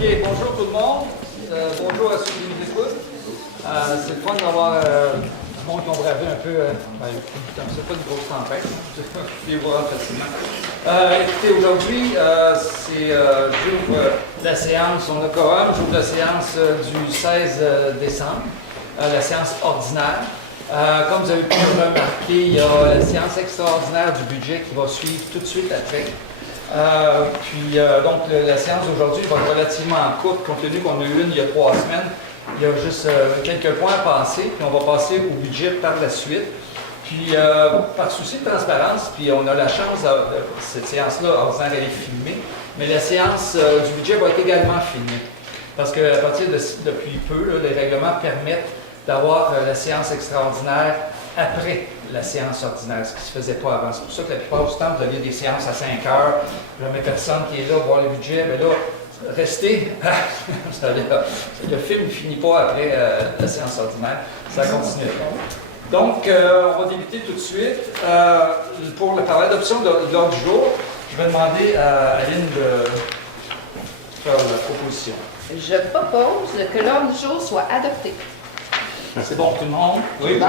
OK, bonjour tout le monde. Bonjour à ceux qui nous écoutent. C'est le fun d'avoir du monde qui ont bravé un peu. C'est pas une grosse tempête. Je vais voir facilement. Écoutez, aujourd'hui, j'ouvre la séance, on a quorum, j'ouvre la séance du 16 décembre, la séance ordinaire. Comme vous avez pu le remarquer, il y a la séance extraordinaire du budget qui va suivre tout de suite après. Donc, la séance d'aujourd'hui va être relativement courte, compte tenu qu'on a eu une il y a 3 semaines. Il y a juste quelques points à passer, puis on va passer au budget par la suite. Puis, par souci de transparence, puis on a la chance, cette séance-là, ordinaire, elle est filmée, mais la séance du budget va être également filmée. Parce qu'à partir depuis peu, là, les règlements permettent d'avoir la séance extraordinaire après la séance ordinaire, ce qui ne se faisait pas avant. C'est pour ça que la plupart du temps, vous aviez des séances à 5 heures, jamais personne qui est là voir le budget, mais là, restez, le film ne finit pas après la séance ordinaire, ça continue. Donc, on va débuter tout de suite. Pour par l'adoption de l'ordre du jour, je vais demander à Aline de faire la proposition. Je propose que l'ordre du jour soit adopté. C'est bon, tout le monde? Oui, bon.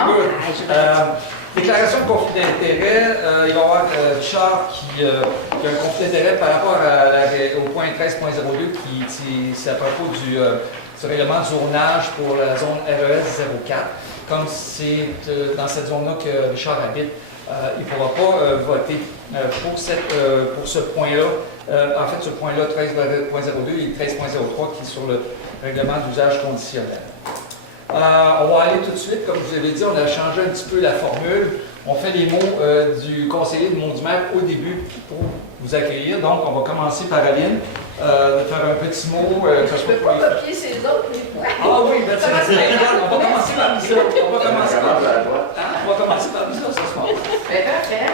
Déclaration de conflit d'intérêt. Il va y avoir Richard qui a un conflit d'intérêt par rapport au point 13.02 c'est à propos du règlement de zonage pour la zone RES 04. Comme c'est dans cette zone-là que Richard habite, il ne pourra pas voter pour ce point-là. En fait, ce point-là, 13.02 et 13.03 qui est sur le règlement d'usage conditionnel. On va aller tout de suite, comme je vous avais dit, on a changé un petit peu la formule. On fait les mots du conseiller de Mont-du-Maire au début pour vous accueillir. Donc, on va commencer par Aline, de faire un petit mot. Je ne peux pas copier ces autres, mais Ah oui, ben, c'est égal. On va commencer par ça. On va commencer par ça, ce soir. Ben, parfait.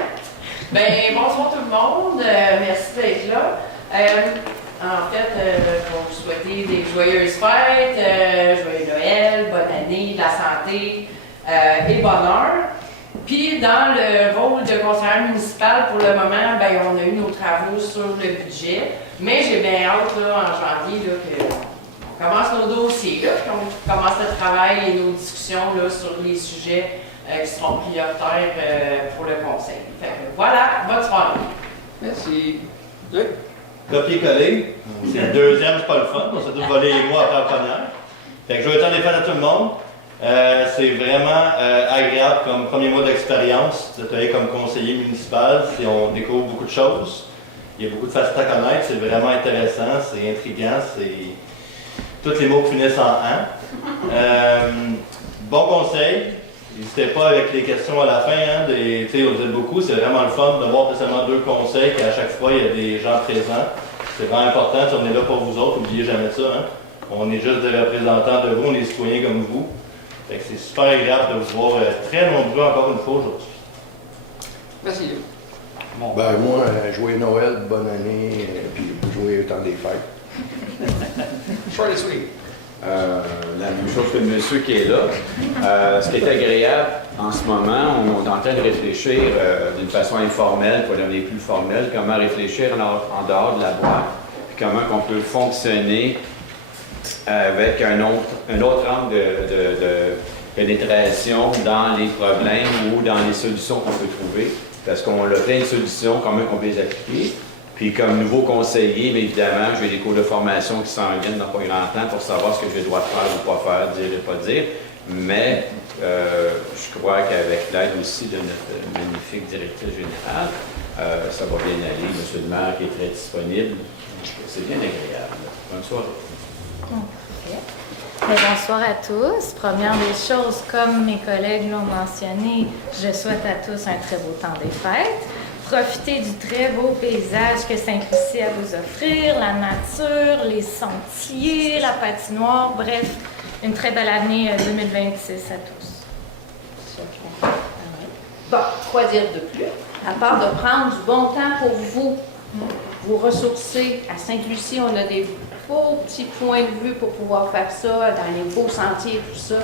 Ben, bonsoir tout le monde. Merci d'être là. En fait, je vais vous souhaiter des joyeuses fêtes, joyeux Noël, bonne année, de la santé et bonheur. Puis, dans le rôle de conseillère municipale, pour le moment, ben, on a eu nos travaux sur le budget. Mais j'ai bien hâte, là, en janvier, qu'on commence nos dossiers, là, qu'on commence le travail et nos discussions là, sur les sujets qui seront prioritaires pour le conseil. Fait que, voilà, bonne soirée. Merci. Luc? Copier-coller, c'est le deuxième, c'est pas le fun, on s'est tous volé les mots après la première. Fait que je vais temps des fêtes à tout le monde. C'est vraiment agréable comme premier mois d'expérience de travailler comme conseiller municipal. On découvre beaucoup de choses. Il y a beaucoup de facettes à connaître, c'est vraiment intéressant, c'est intriguant, tous les mots finissent en « an ». Bon conseil, n'hésitez pas avec les questions à la fin, hein, on vous aide beaucoup, c'est vraiment le fun de voir seulement 2 conseils, qu'à chaque fois il y a des gens présents. C'est vraiment important, on est là pour vous autres, n'oubliez jamais ça. Hein. On est juste des représentants de vous, on est citoyens comme vous. Fait que c'est super agréable de vous voir très nombreux encore une fois aujourd'hui. Merci, Luc. Bon. Ben moi, joyeux Noël, bonne année, puis joyeux temps des fêtes. Short and sweet. La même chose que le monsieur qui est là. Ce qui est agréable en ce moment, on est en train de réfléchir d'une façon informelle, pour devenir plus formelle, comment réfléchir en dehors de la boîte, puis comment on peut fonctionner avec un autre angle de pénétration dans les problèmes ou dans les solutions qu'on peut trouver. Parce qu'on a plein de solutions, comment on peut les appliquer. Puis comme nouveau conseiller, mais évidemment, j'ai des cours de formation qui s'en viennent dans pas grand temps pour savoir ce que j'ai le droit de faire ou pas faire, dire et pas dire. Mais je crois qu'avec l'aide aussi de notre magnifique directrice générale, ça va bien aller. Monsieur le maire qui est très disponible, c'est bien agréable. Bonne soirée. Okay. Bonsoir à tous. Première des choses, comme mes collègues l'ont mentionné, je souhaite à tous un très beau temps des fêtes. Profitez du très beau paysage que Sainte-Lucie a à vous offrir, la nature, les sentiers, la patinoire, bref, une très belle année 2026 à tous. Bon, quoi dire de plus? À part de prendre du bon temps pour vous ressourcer. À Sainte-Lucie, on a des beaux petits points de vue pour pouvoir faire ça, dans les beaux sentiers et tout ça.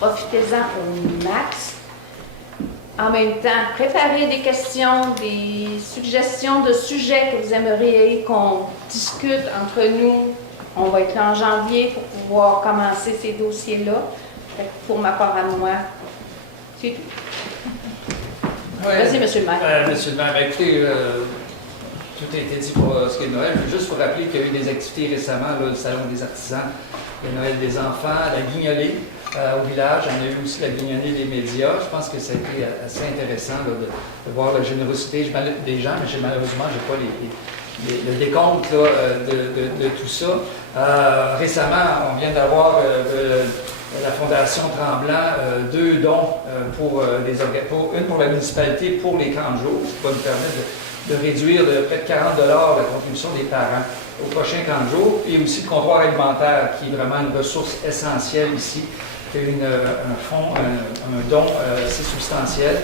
Profitez-en au max. En même temps, préparez des questions, des suggestions de sujets que vous aimeriez qu'on discute entre nous On va être là en janvier pour pouvoir commencer ces dossiers-là. Fait que pour ma part à moi, c'est tout. Ouais. Vas-y, monsieur le maire. Monsieur le maire, écoutez, tout a été dit pour ce qui est de Noël. Je veux juste vous rappeler qu'il y a eu des activités récemment, là, le Salon des artisans, le Noël des enfants, la guignolée au village. On a eu aussi la guignolée des médias. Je pense que ça a été assez intéressant là, de voir la générosité des gens, mais malheureusement, je n'ai pas le décompte là, de tout ça. Récemment, on vient d'avoir la Fondation Tremblant 2 dons une pour la municipalité pour les 30 jours, ce qui va nous permettre de réduire de près de 40 $ la contribution des parents aux prochains 30 jours, et aussi le comptoir alimentaire, qui est vraiment une ressource essentielle ici, qui est un don assez substantiel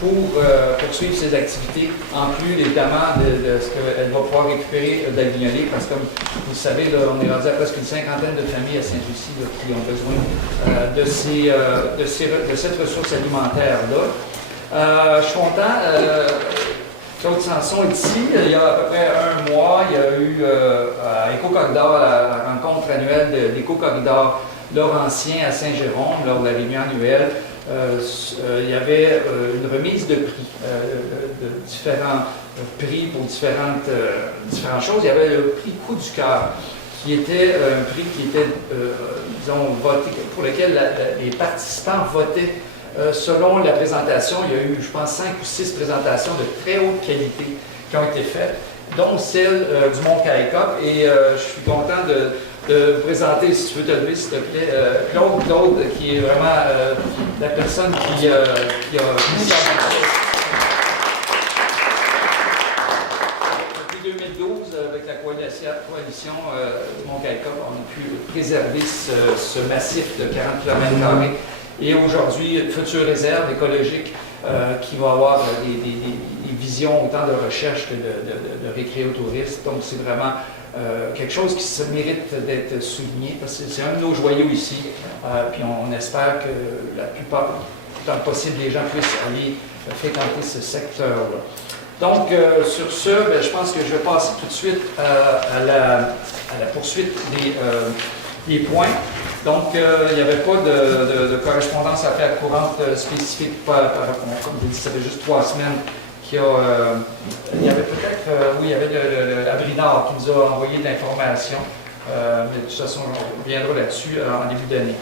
pour poursuivre ses activités, en plus évidemment de ce qu'elle va pouvoir récupérer de la guignolée, parce que comme vous le savez, là, on est rendu à presque une cinquantaine de familles à Sainte-Lucie qui ont besoin de cette ressource alimentaire-là. Je suis content. Claude Sanson est ici. Il y a à peu près un mois, il y a eu à Éco-Corridor, la rencontre annuelle d'Éco-Corridor Laurentien à Saint-Jérôme, lors de la réunion annuelle. Il y avait une remise de prix, de différents prix pour différentes choses. Il y avait le prix Coup du cœur, qui était un prix qui était, disons, voté, pour lequel les participants votaient. Selon la présentation, il y a eu, je pense, 5 ou 6 présentations de très haute qualité qui ont été faites, dont celle du Mont Caïcop. Et je suis content de vous présenter, si tu veux te lever, s'il te plaît, Claude, qui est vraiment la personne qui a initié depuis 2012, avec la coalition Mont Caïcop, on a pu préserver ce massif de 40 km². Et aujourd'hui, future réserve écologique qui va avoir des visions autant de recherche que de récréotourisme. Donc, c'est vraiment quelque chose qui se mérite d'être souligné, parce que c'est un de nos joyaux ici. Puis on espère que la plupart, tant possible, les gens puissent aller fréquenter ce secteur-là. Donc, sur ce, je pense que je vais passer tout de suite à la poursuite des points. Donc, il n'y avait pas de correspondance à faire courante spécifique comme je dis, ça fait juste 3 semaines il y avait peut-être, oui, il y avait l'Abrinard qui nous a envoyé de l'information, mais de toute façon, on reviendra là-dessus en début d'année.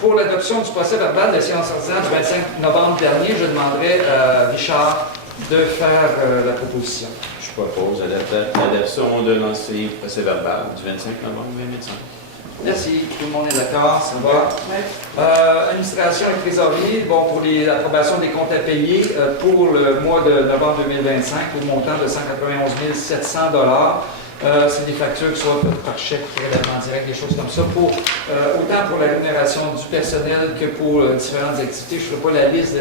Pour l'adoption du procès verbal de la séance ordinaire du 25 novembre dernier, je demanderai à Richard de faire la proposition. Je propose l'adoption de l'ancien procès verbal du 25 novembre 2025. Merci, tout le monde est d'accord, ça va. Administration et trésorerie, bon, pour l'approbation des comptes à payer pour le mois de novembre 2025, au montant de 191 700 $. C'est des factures qui sont par chèque, prélèvement direct, des choses comme ça, autant pour la rémunération du personnel que pour différentes activités. Je ne ferai pas la liste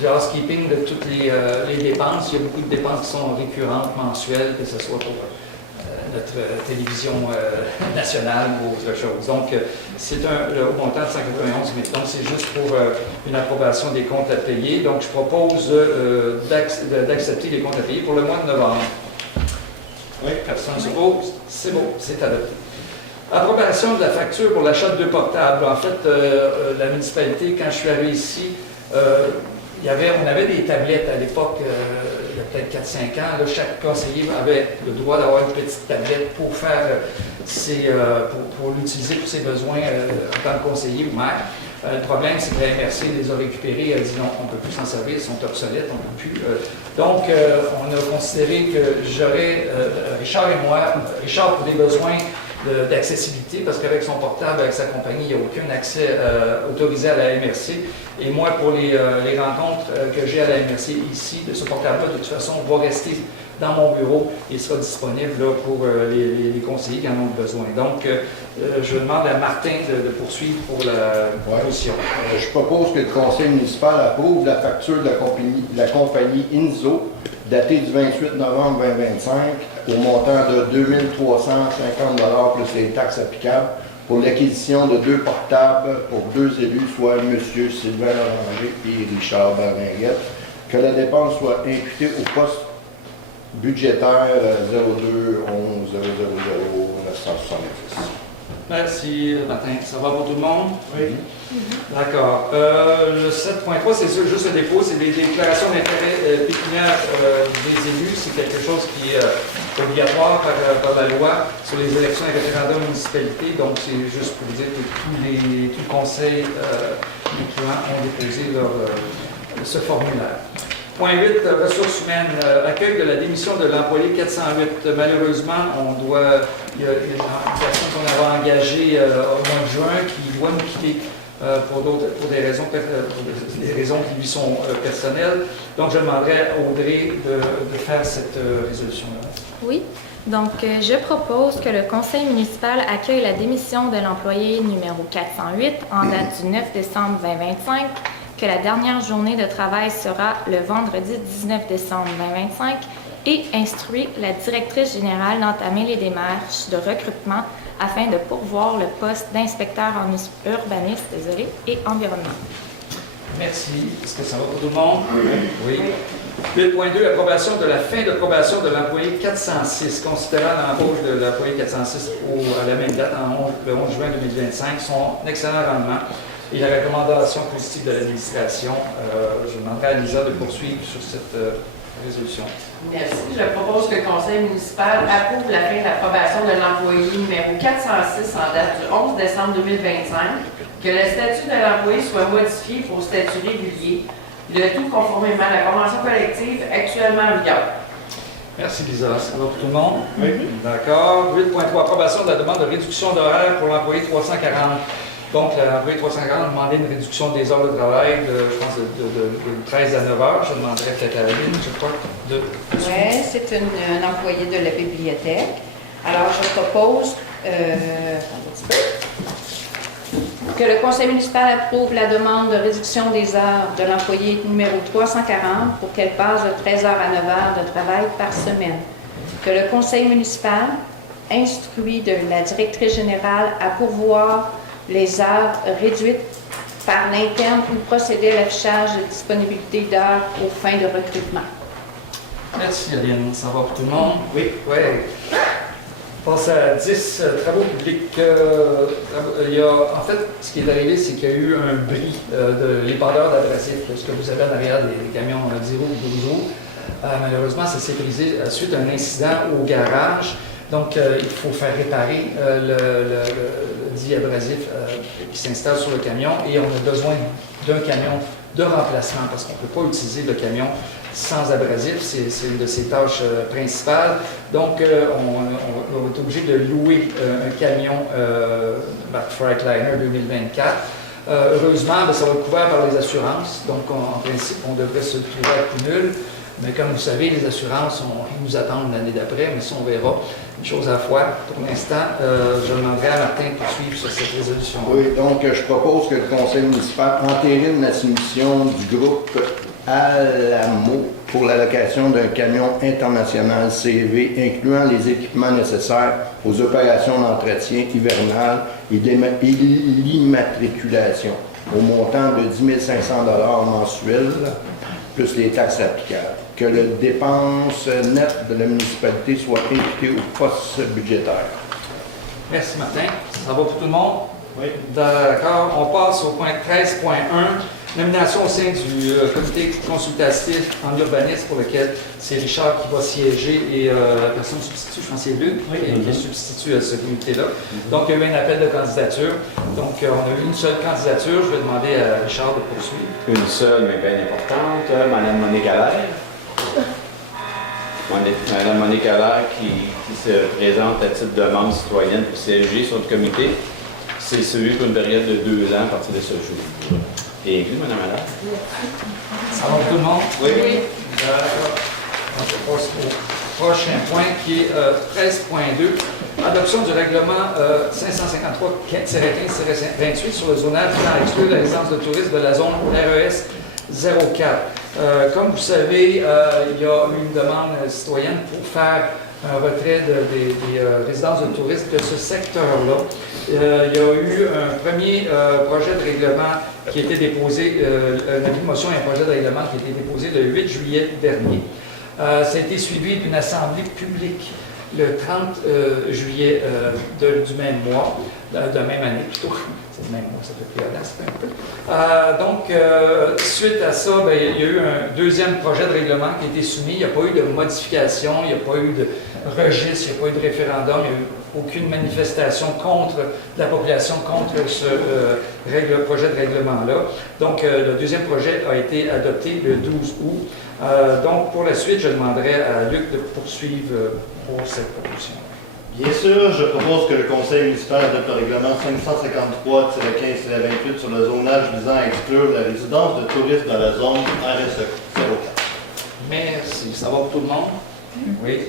du housekeeping de toutes les dépenses. Il y a beaucoup de dépenses qui sont récurrentes, mensuelles, que ce soit pour notre télévision nationale ou autre chose. Donc, c'est le montant de 191 000. Donc, c'est juste pour une approbation des comptes à payer. Donc, je propose d'accepter les comptes à payer pour le mois de novembre. Oui, personne ne s'oppose. C'est bon, c'est adopté. Approbation de la facture pour l'achat de 2 portables. En fait, la municipalité, quand je suis arrivé ici, on avait des tablettes à l'époque, il y a peut-être 4-5 ans. Là, chaque conseiller avait le droit d'avoir une petite tablette pour faire pour l'utiliser pour ses besoins en tant que conseiller ou maire. Le problème, c'est que la MRC les a récupérés. Elle a dit non, on ne peut plus s'en servir, ils sont obsolètes, on ne peut plus. Donc, on a considéré que Richard et moi, Richard pour des besoins d'accessibilité, parce qu'avec son portable, avec sa compagnie, il n'y a aucun accès autorisé à la MRC. Et moi, pour les rencontres que j'ai à la MRC ici, de ce portable-là, de toute façon, va rester dans mon bureau. Il sera disponible là, pour les conseillers qui en ont besoin. Donc, je demande à Martin de poursuivre pour la proposition. Je propose que le conseil municipal approuve la facture de la compagnie INZO, datée du 28 novembre 2025, au montant de 2 350 $ plus les taxes applicables, pour l'acquisition de 2 portables pour 2 élus, soit M. Sylvain Loranger et Richard Berlinguette, que la dépense soit imputée au poste budgétaire 02 11 000 970. Merci, Martin. Ça va pour tout le monde? Oui. D'accord. Le 7.3, c'est sûr, juste le dépôt, c'est des déclarations d'intérêt pécuniaire des élus. C'est quelque chose qui est obligatoire par la loi sur les élections et référendums municipalités. Donc, c'est juste pour dire que tout le conseil incluant ont déposé ce formulaire. Point 8, ressources humaines. Accueil de la démission de l'employé 408. Malheureusement, il y a une personne qu'on avait engagée au mois de juin qui doit nous quitter pour des raisons qui lui sont personnelles. Donc, je demanderais à Audrey de faire cette résolution-là. Oui. Donc, je propose que le conseil municipal accueille la démission de l'employé numéro 408 en date du 9 décembre 2025, que la dernière journée de travail sera le vendredi 19 décembre 2025 et instruit la directrice générale d'entamer les démarches de recrutement afin de pourvoir le poste d'inspecteur en urbanisme et environnement. Merci. Est-ce que ça va pour tout le monde? Oui. 8.2, approbation de la fin de probation de l'employé 406. Considérant l'embauche de l'employé 406 à la même date, le 11 juin 2025, son excellent rendement et la recommandation positive de l'administration. Je demanderai à Lisa de poursuivre sur cette résolution. Merci. Je propose que le conseil municipal approuve la fin de l'approbation de l'employé numéro 406 en date du 11 décembre 2025, que le statut de l'employé soit modifié pour statut régulier, le tout conformément à la convention collective actuellement en vigueur. Merci Lisa. Ça va pour tout le monde? Oui. D'accord. 8.3, approbation de la demande de réduction d'horaire pour l'employé 340. Donc, l'employé 340 a demandé une réduction des heures de travail de 13 à 9 heures. Je demanderai peut-être à Aline, je crois, de... Oui, c'est un employé de la bibliothèque. Alors, je propose que le conseil municipal approuve la demande de réduction des heures de l'employé numéro 340 pour qu'elle passe de 13 heures à 9 heures de travail par semaine. Que le conseil municipal instruit de la directrice générale à pourvoir les heures réduites par l'interne ou procéder à l'affichage de disponibilité d'heures aux fins de recrutement. Merci Aline. Ça va pour tout le monde? Oui. Oui. On passe à 10, travaux publics. En fait, ce qui est arrivé, c'est qu'il y a eu un bris de l'épandeur d'abrasifs, ce que vous avez en arrière des camions 10 roues ou 12 roues. Malheureusement, ça s'est brisé suite à un incident au garage. Donc, il faut faire réparer le dit abrasif qui s'installe sur le camion et on a besoin d'un camion de remplacement parce qu'on ne peut pas utiliser le camion sans abrasif. C'est une de ses tâches principales. Donc, on est obligé de louer un camion Freightliner 2024. Heureusement, ça va être couvert par les assurances. Donc, en principe, on devrait se trouver à coût nul. Mais comme vous savez, les assurances, ils nous attendent l'année d'après, mais ça, on verra. Une chose à la fois. Pour l'instant, je demanderai à Martin de poursuivre sur cette résolution. Oui, donc je propose que le conseil municipal entérine la soumission du groupe Alamo pour l'allocation d'un camion international CV incluant les équipements nécessaires aux opérations d'entretien hivernal et l'immatriculation au montant de 10 500 $ mensuels plus les taxes applicables. Que la dépense nette de la municipalité soit imputée au poste budgétaire. Merci Martin. Ça va pour tout le monde? Oui. D'accord. On passe au point 13.1. Nomination au sein du comité consultatif en urbanisme pour lequel c'est Richard qui va siéger et la personne substitue, je pense que c'est Luc, qui substitue à ce comité-là. Donc, il y a eu un appel de candidature. Donc, on a eu une seule candidature. Je vais demander à Richard de poursuivre. Une seule, mais bien importante, Mme Monique Allaire. Mme Monique Allaire qui se présente à titre de membre citoyenne pour siéger sur le comité. C'est celui pour une période de 2 ans à partir de ce jour. Et inclus, Mme Allaire. Ça va pour tout le monde? Oui. D'accord. Donc, je passe au prochain point qui est 13.2. Adoption du règlement 553-15-28 sur le zonage visant à exclure la résidence de tourisme de la zone RES 04. Comme vous savez, il y a eu une demande citoyenne pour faire un retrait des résidences de tourisme de ce secteur-là. Il y a eu un premier projet de règlement qui a été déposé, un avis de motion et un projet de règlement qui a été déposé le 8 juillet dernier. Ça a été suivi d'une assemblée publique le 30 juillet du même mois, de la même année plutôt. C'est le même mois, ça fait plus un peu. Suite à ça, ben, il y a eu un deuxième projet de règlement qui a été soumis. Il n'y a pas eu de modification, il n'y a pas eu de registre, il n'y a pas eu de référendum, il n'y a eu aucune manifestation contre la population contre ce projet de règlement-là. Donc, le deuxième projet a été adopté le 12 août. Donc, pour la suite, je demanderai à Luc de poursuivre pour cette proposition. Bien sûr, je propose que le Conseil municipal adopte le règlement 553-15-28 sur le zonage visant à exclure la résidence de touristes dans la zone RSE 04. Merci. Ça va pour tout le monde? Oui.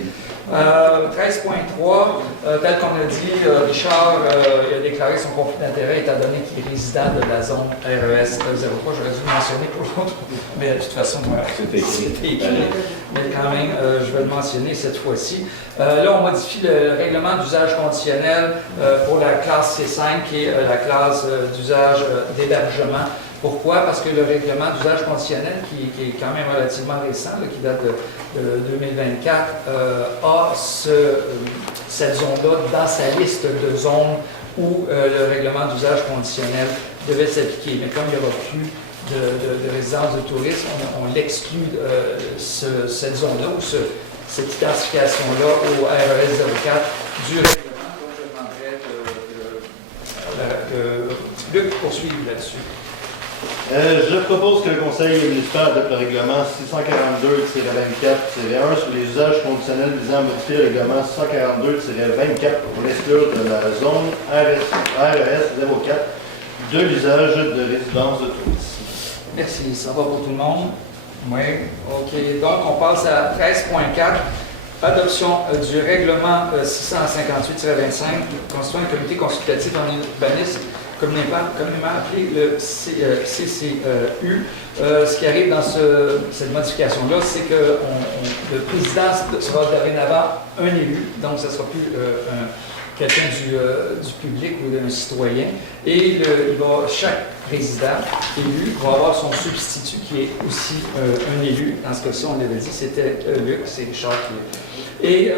13.3, tel qu'on a dit, Richard il a déclaré son conflit d'intérêt étant donné qu'il est résident de la zone RES 03. J'aurais dû le mentionner pour l'autre, mais de toute façon, C'est écrit. Mais quand même, je vais le mentionner cette fois-ci. Là, on modifie le règlement d'usage conditionnel pour la classe C5, qui est la classe d'usage d'hébergement. Pourquoi? Parce que le règlement d'usage conditionnel, qui est quand même relativement récent, là, qui date de 2024, a cette zone-là dans sa liste de zones où le règlement d'usage conditionnel devait s'appliquer. Mais comme il n'y aura plus de résidence de tourisme, on l'exclut cette zone-là ou cette identification-là au RES 04 du règlement. Donc, je demanderais que Luc poursuive là-dessus. Je propose que le Conseil municipal adopte le règlement 642-24-1 sur les usages conditionnels visant à modifier le règlement 642-24 pour l'exclure de la zone RES 04 de l'usage de résidence de tourisme. Merci. Ça va pour tout le monde? Oui. OK. Donc, on passe à 13.4. Adoption du règlement 658-25 constituant un comité consultatif en urbanisme communément appelé le CCU. Ce qui arrive dans cette modification-là, c'est que le président sera dorénavant un élu, donc ce ne sera plus quelqu'un du public ou d'un citoyen. Et chaque résident élu va avoir son substitut qui est aussi un élu. Dans ce cas-ci, on l'avait dit, c'était Luc, c'est Richard qui est. Et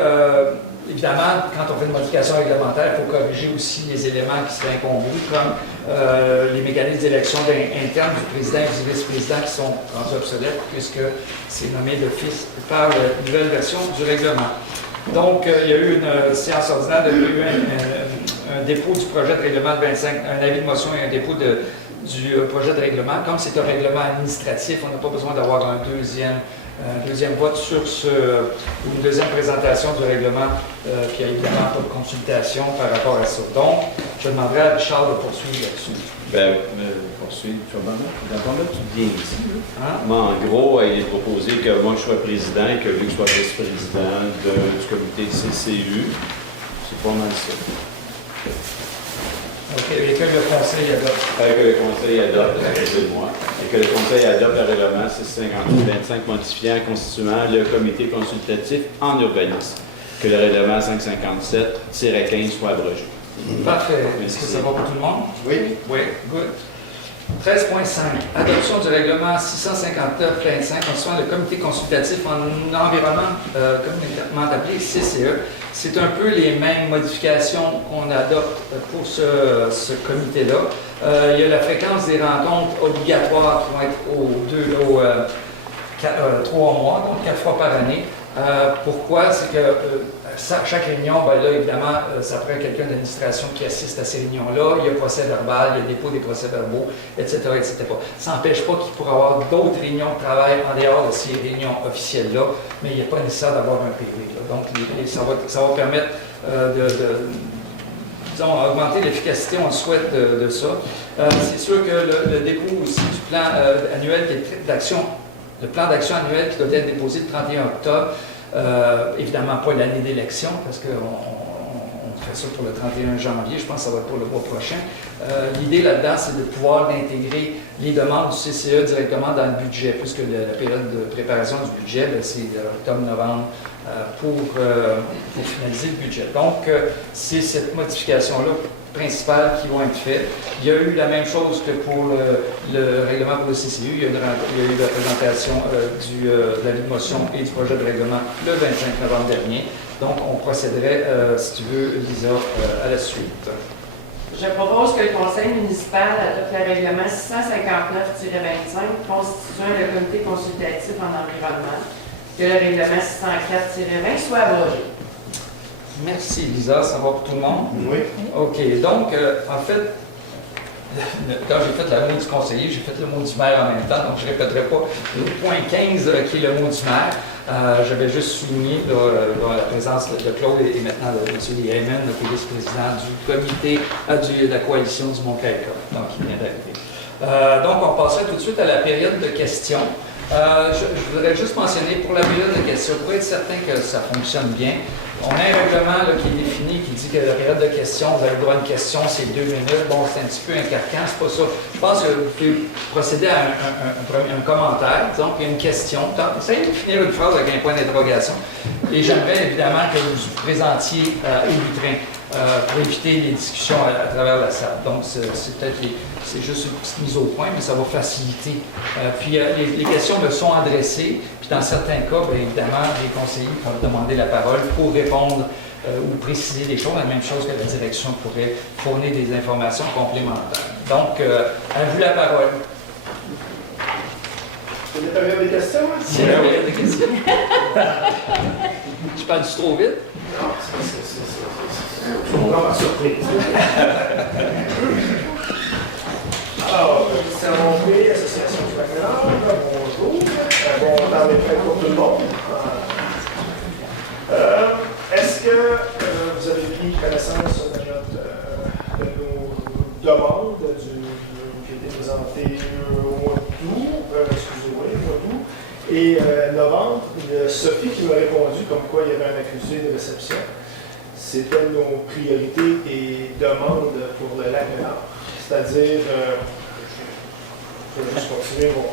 évidemment, quand on fait une modification réglementaire, il faut corriger aussi les éléments qui seraient incongrus, comme les mécanismes d'élection interne du président et du vice-président qui sont rendus obsolètes, puisque c'est nommé d'office par la nouvelle version du règlement. Donc, il y a eu une séance ordinaire, il y a eu un dépôt du projet de règlement de 25, un avis de motion et un dépôt du projet de règlement. Comme c'est un règlement administratif, on n'a pas besoin d'avoir un deuxième vote sur une deuxième présentation du règlement, puis il n'y a évidemment pas de consultation par rapport à ça. Donc, je demanderai à Richard de poursuivre là-dessus. Poursuivre, tu vas d'entendre tu viens ici. Hein? Moi, en gros, il est proposé que moi je sois président et que Luc soit vice-président du comité de CCU. C'est pas mal ça. OK, et que le Conseil adopte. Que le Conseil adopte, excusez-moi, et que le Conseil adopte le règlement 658-25 modifiant, constituant le comité consultatif en urbanisme. Que le règlement 557-15 soit abrogé. Parfait. Est-ce que ça va pour tout le monde? Oui. Oui, good. 13.5. Adoption du règlement 659-25 constituant le comité consultatif en environnement communément appelé CCE. C'est un peu les mêmes modifications qu'on adopte pour ce comité-là. Il y a la fréquence des rencontres obligatoires qui vont être aux 3 mois, donc 4 fois par année. Pourquoi? C'est que chaque réunion, ben là, évidemment, ça prend quelqu'un d'administration qui assiste à ces réunions-là. Il y a procès verbal, il y a dépôt des procès-verbaux, etc., etc. Ça n'empêche pas qu'il pourra y avoir d'autres réunions de travail en dehors de ces réunions officielles-là, mais il n'est pas nécessaire d'avoir un privé. Donc, ça va permettre disons, augmenter l'efficacité, on le souhaite, de ça. C'est sûr que le dépôt aussi du plan annuel d'action, le plan d'action annuel qui doit être déposé le 31 octobre, évidemment pas l'année d'élection, parce qu'on fait ça pour le 31 janvier, je pense que ça va être pour le mois prochain. L'idée là-dedans, c'est de pouvoir intégrer les demandes du CCE directement dans le budget, puisque la période de préparation du budget, c'est octobre-novembre pour finaliser le budget. Donc, c'est cette modification-là principales qui vont être faites. Il y a eu la même chose que pour le règlement pour le CCU. Il y a eu la présentation de l'avis de motion et du projet de règlement le 25 novembre dernier. Donc, on procéderait, si tu veux, Lisa, à la suite. Je propose que le conseil municipal adopte le règlement 659-25 constituant le comité consultatif en environnement, que le règlement 604-20 soit abrogé. Merci, Lisa. Ça va pour tout le monde? Oui. OK. Donc, en fait, quand j'ai fait la mot du conseiller, j'ai fait le mot du maire en même temps, donc je ne répéterai pas le point 15 qui est le mot du maire. J'avais juste souligné la présence de Claude et maintenant de M. Heyman, le vice-président du comité de la coalition du Mont-Caïca, donc qui vient d'arriver. Donc, on passerait tout de suite à la période de questions. Je voudrais juste mentionner pour la période de questions, pour être certain que ça fonctionne bien, on a un règlement là, qui est défini, qui dit que la période de questions, vous avez le droit à une question, c'est 2 minutes. Bon, c'est un petit peu incarquant, c'est pas ça. Je pense que vous pouvez procéder à un commentaire, disons, puis une question. Essayez de finir une phrase avec un point d'interrogation. Et j'aimerais évidemment que vous vous présentiez au lutrin pour éviter les discussions à travers la salle. Donc, c'est juste une petite mise au point, mais ça va faciliter. Puis les questions me sont adressées, puis dans certains cas, bien évidemment, les conseillers peuvent demander la parole pour répondre ou préciser des choses, la même chose que la direction pourrait fournir des informations complémentaires. Donc, à vous la parole. C'est la période des questions? Hein? C'est la période des questions. Je parle trop vite? Non, c'est vraiment ma surprise. Alors, c'est un Montré, Association du Baccalauréat, bonjour. Bon temps des fêtes pour tout le monde. Est-ce que vous avez pris connaissance de nos demandes qui ont été présentées au mois d'août, excusez-moi, au mois d'août, et novembre? Sophie qui m'a répondu comme quoi il y avait un accusé de réception. C'était nos priorités et demandes pour le lac Nord. C'est-à-dire, je vais juste continuer. Bon,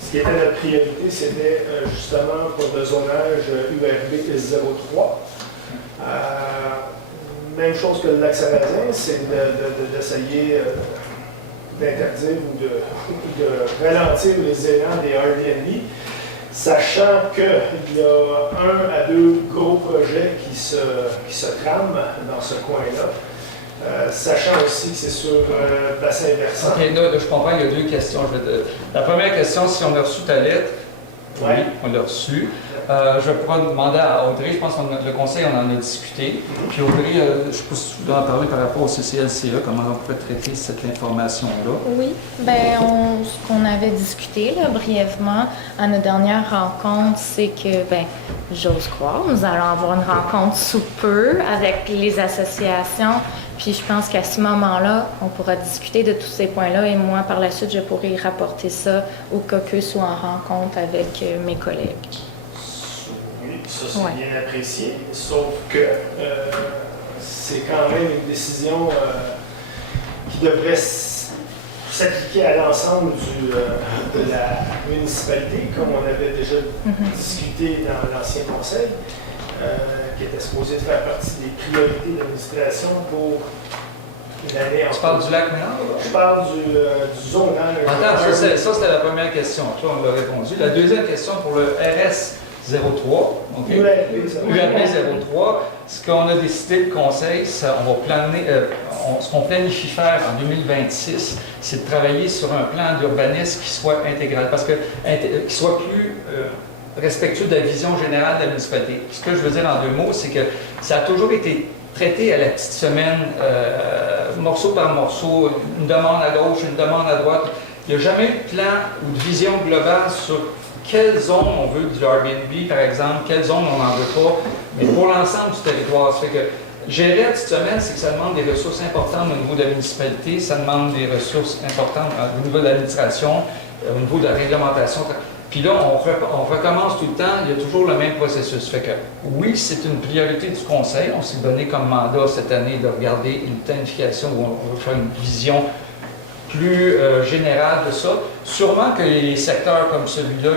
ce qui était notre priorité, c'était justement pour le zonage URB 03. Même chose que le lac Sarrazin, c'est d'essayer d'interdire ou de ralentir les élans des Airbnb, sachant qu'il y a 1 à 2 gros projets qui se trament dans ce coin-là. Sachant aussi que c'est sur bassin versant. OK, là, je comprends, il y a 2 questions. La première question, si on a reçu ta lettre, oui, on l'a reçu. Je vais pouvoir demander à Audrey, je pense que le conseil, on en a discuté. Puis Audrey, je ne sais pas si tu dois en parler par rapport au CCLCE, comment on peut traiter cette information-là. Oui, bien, ce qu'on avait discuté là, brièvement à notre dernière rencontre, c'est que, bien, j'ose croire, nous allons avoir une rencontre sous peu avec les associations. Puis je pense qu'à ce moment-là, on pourra discuter de tous ces points-là et moi, par la suite, je pourrai rapporter ça au caucus ou en rencontre avec mes collègues. Oui, ça c'est bien apprécié, sauf que c'est quand même une décision qui devrait s'appliquer à l'ensemble de la municipalité, comme on avait déjà discuté dans l'ancien conseil. Qui était supposé de faire partie des priorités de l'administration pour l'année en cours. Tu parles du lac Ménard? Je parle du zonage. Attends, ça c'était la première question. Toi, on l'a répondu. La deuxième question pour le RS03, OK? URB03, ce qu'on a décidé, le conseil, ce qu'on planifie faire en 2026, c'est de travailler sur un plan d'urbanisme qui soit intégral, qui soit plus respectueux de la vision générale de la municipalité. Ce que je veux dire en 2 mots, c'est que ça a toujours été traité à la petite semaine, morceau par morceau, une demande à gauche, une demande à droite. Il n'y a jamais eu de plan ou de vision globale sur quelle zone on veut du Airbnb, par exemple, quelle zone on n'en veut pas, mais pour l'ensemble du territoire. Ça fait que gérer la petite semaine, c'est que ça demande des ressources importantes au niveau de la municipalité, ça demande des ressources importantes au niveau de l'administration, au niveau de la réglementation. Puis là, on recommence tout le temps, il y a toujours le même processus. Fait que oui, c'est une priorité du conseil. On s'est donné comme mandat cette année de regarder une planification où on va faire une vision plus générale de ça. Sûrement que les secteurs comme celui-là,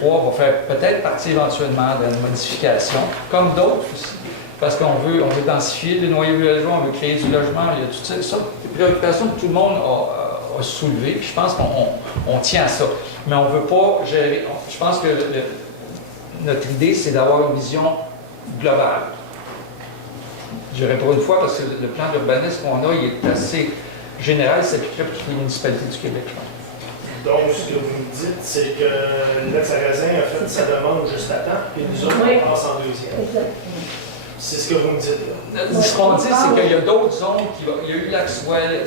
03, vont faire peut-être partie éventuellement d'une modification, comme d'autres aussi. parce qu'on veut densifier les noyaux villageois, on veut créer du logement, il y a toutes ça, des préoccupations que tout le monde a soulevées, puis je pense qu'on tient à ça. Mais on ne veut pas gérer, je pense que notre idée, c'est d'avoir une vision globale. Je dirais pour une fois, parce que le plan d'urbanisme qu'on a, il est assez général, il s'appliquerait pour toutes les municipalités du Québec, je pense. Donc, ce que vous me dites, c'est que Lac-Sarazin a fait sa demande juste à temps, et nous autres, Oui. on passe en deuxième. C'est ce que vous me dites là. Ce qu'on dit, c'est qu'il y a d'autres zones, il y a eu Lac-Swell,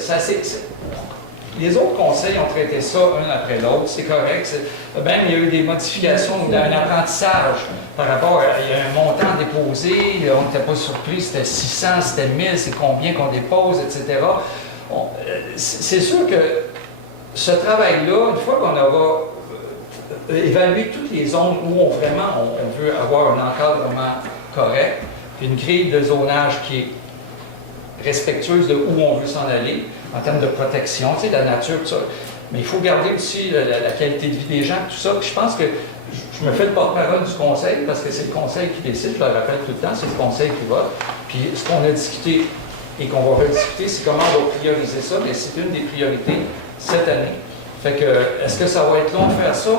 les autres conseils ont traité ça un après l'autre, c'est correct. Même il y a eu des modifications d'un apprentissage par rapport à il y a un montant déposé, on n'était pas surpris, c'était 600, c'était 1000, c'est combien qu'on dépose, etc. C'est sûr que ce travail-là, une fois qu'on aura évalué toutes les zones où on veut avoir un encadrement correct, puis une grille de zonage qui est respectueuse de où on veut s'en aller, en termes de protection, tu sais, de la nature, tout ça. Mais il faut garder aussi la qualité de vie des gens, tout ça. Puis je pense que je me fais le porte-parole du conseil, parce que c'est le conseil qui décide, je le rappelle tout le temps, c'est le conseil qui vote. Puis ce qu'on a discuté et qu'on va rediscuter, c'est comment on va prioriser ça, mais c'est une des priorités cette année. Fait que, est-ce que ça va être long de faire ça?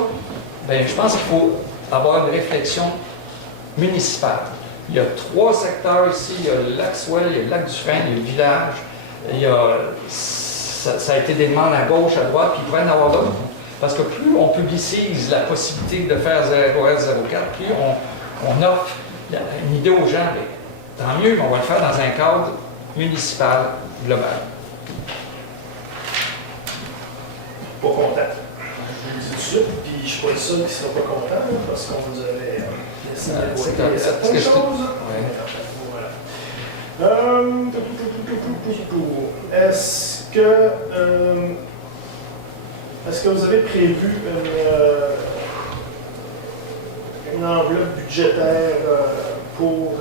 Bien, je pense qu'il faut avoir une réflexion municipale. Il y a 3 secteurs ici, il y a le Lac-Swell, il y a le Lac-Dufresne, il y a le village, ça a été des demandes à gauche, à droite, puis il pourrait y en avoir d'autres. Parce que plus on publicise la possibilité de faire 0S04, plus on offre une idée aux gens, bien, tant mieux, mais on va le faire dans un cadre municipal global. Pas content. Je vous le dis tout de suite, puis je suis pas le seul qui ne sera pas content, là, parce qu'on vous avait laissé dévoiler certaines choses. Voilà. Est-ce que vous avez prévu une enveloppe budgétaire pour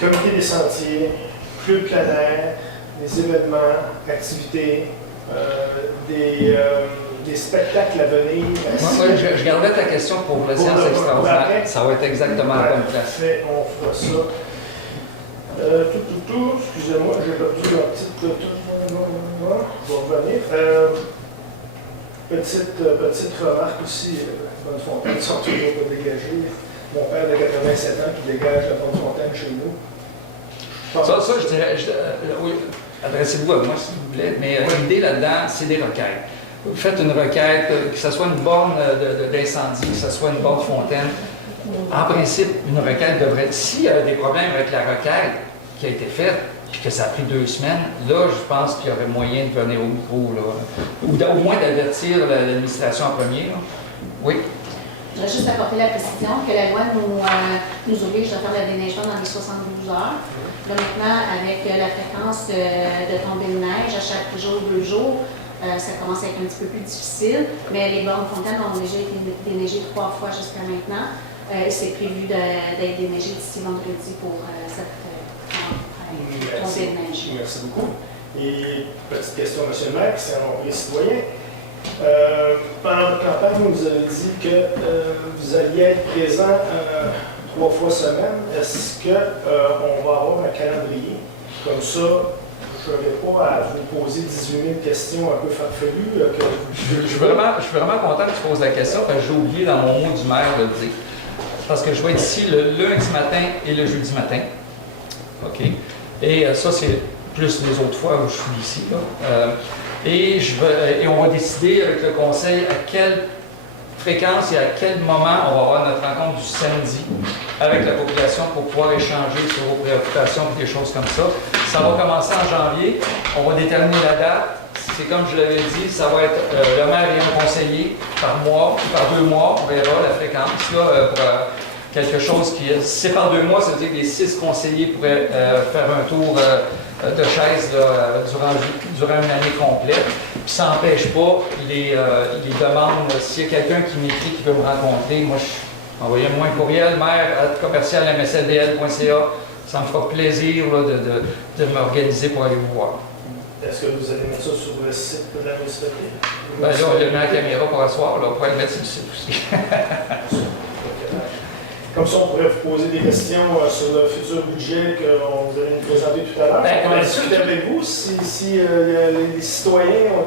comité des sentiers, club plein air, des événements, activités, des spectacles à venir? Moi, je gardais ta question pour la séance extraordinaire. Ça va être exactement la bonne place. Parfait, on fera ça. Excusez-moi, j'ai perdu ma petite. Je vais revenir. Petite remarque aussi, Bonne Fontaine sont toujours pas dégagés. Mon père de 87 ans qui dégage la Bonne Fontaine chez nous. Ça, je dirais, oui, adressez-vous à moi s'il vous plaît, mais l'idée là-dedans, c'est des requêtes. Vous faites une requête, que ce soit une borne d'incendie, que ce soit une borne fontaine. En principe, une requête devrait. S'il y a des problèmes avec la requête qui a été faite, puis que ça a pris 2 semaines, là, je pense qu'il y aurait moyen de venir au micro, là, ou au moins d'avertir l'administration en premier. Là. Oui. Je voudrais juste apporter la précision que la loi nous oblige à faire le déneigement dans les 72 heures. Là, maintenant, avec la fréquence de tombée de neige à chaque jour, 2 jours, ça commence à être un petit peu plus difficile, mais les bornes fontaines ont déjà été déneigées 3 fois jusqu'à maintenant. C'est prévu d'être déneigé d'ici vendredi pour cette tombée de neige. Merci beaucoup. Et petite question, M. le maire, qui s'est rencontré citoyen. Pendant votre campagne, vous avez dit que vous alliez être présent 3 fois semaine. Est-ce qu'on va avoir un calendrier? Comme ça, je n'aurai pas à vous poser 18 000 questions un peu farfelues. Je suis vraiment content que tu poses la question, parce que j'ai oublié dans mon mot du maire de le dire. Parce que je vais être ici le lundi matin et le jeudi matin. OK? Et ça, c'est plus les autres fois où je suis ici. Là. Et on va décider avec le conseil à quelle fréquence et à quel moment on va avoir notre rencontre du samedi avec la population pour pouvoir échanger sur vos préoccupations et des choses comme ça. Ça va commencer en janvier. On va déterminer la date. C'est comme je l'avais dit, ça va être le maire et un conseiller par mois, ou par 2 mois, on verra la fréquence. Là, pour quelque chose qui est. Si c'est par 2 mois, ça veut dire que les 6 conseillers pourraient faire un tour de chaise là, durant une année complète. Puis ça n'empêche pas les demandes. S'il y a quelqu'un qui m'écrit qui veut me rencontrer, moi, envoyez-moi un courriel, maire@commercial-msldl.ca. Ça me fera plaisir là, de m'organiser pour aller vous voir. Est-ce que vous allez mettre ça sur le site de la municipalité? Ben là, on a mis la caméra pour asseoir, là, on pourrait le mettre sur le site aussi. Comme ça, on pourrait vous poser des questions sur le futur budget qu'on vous allait nous présenter tout à l'heure. Ben, On va ben, discuter avec vous si les citoyens ont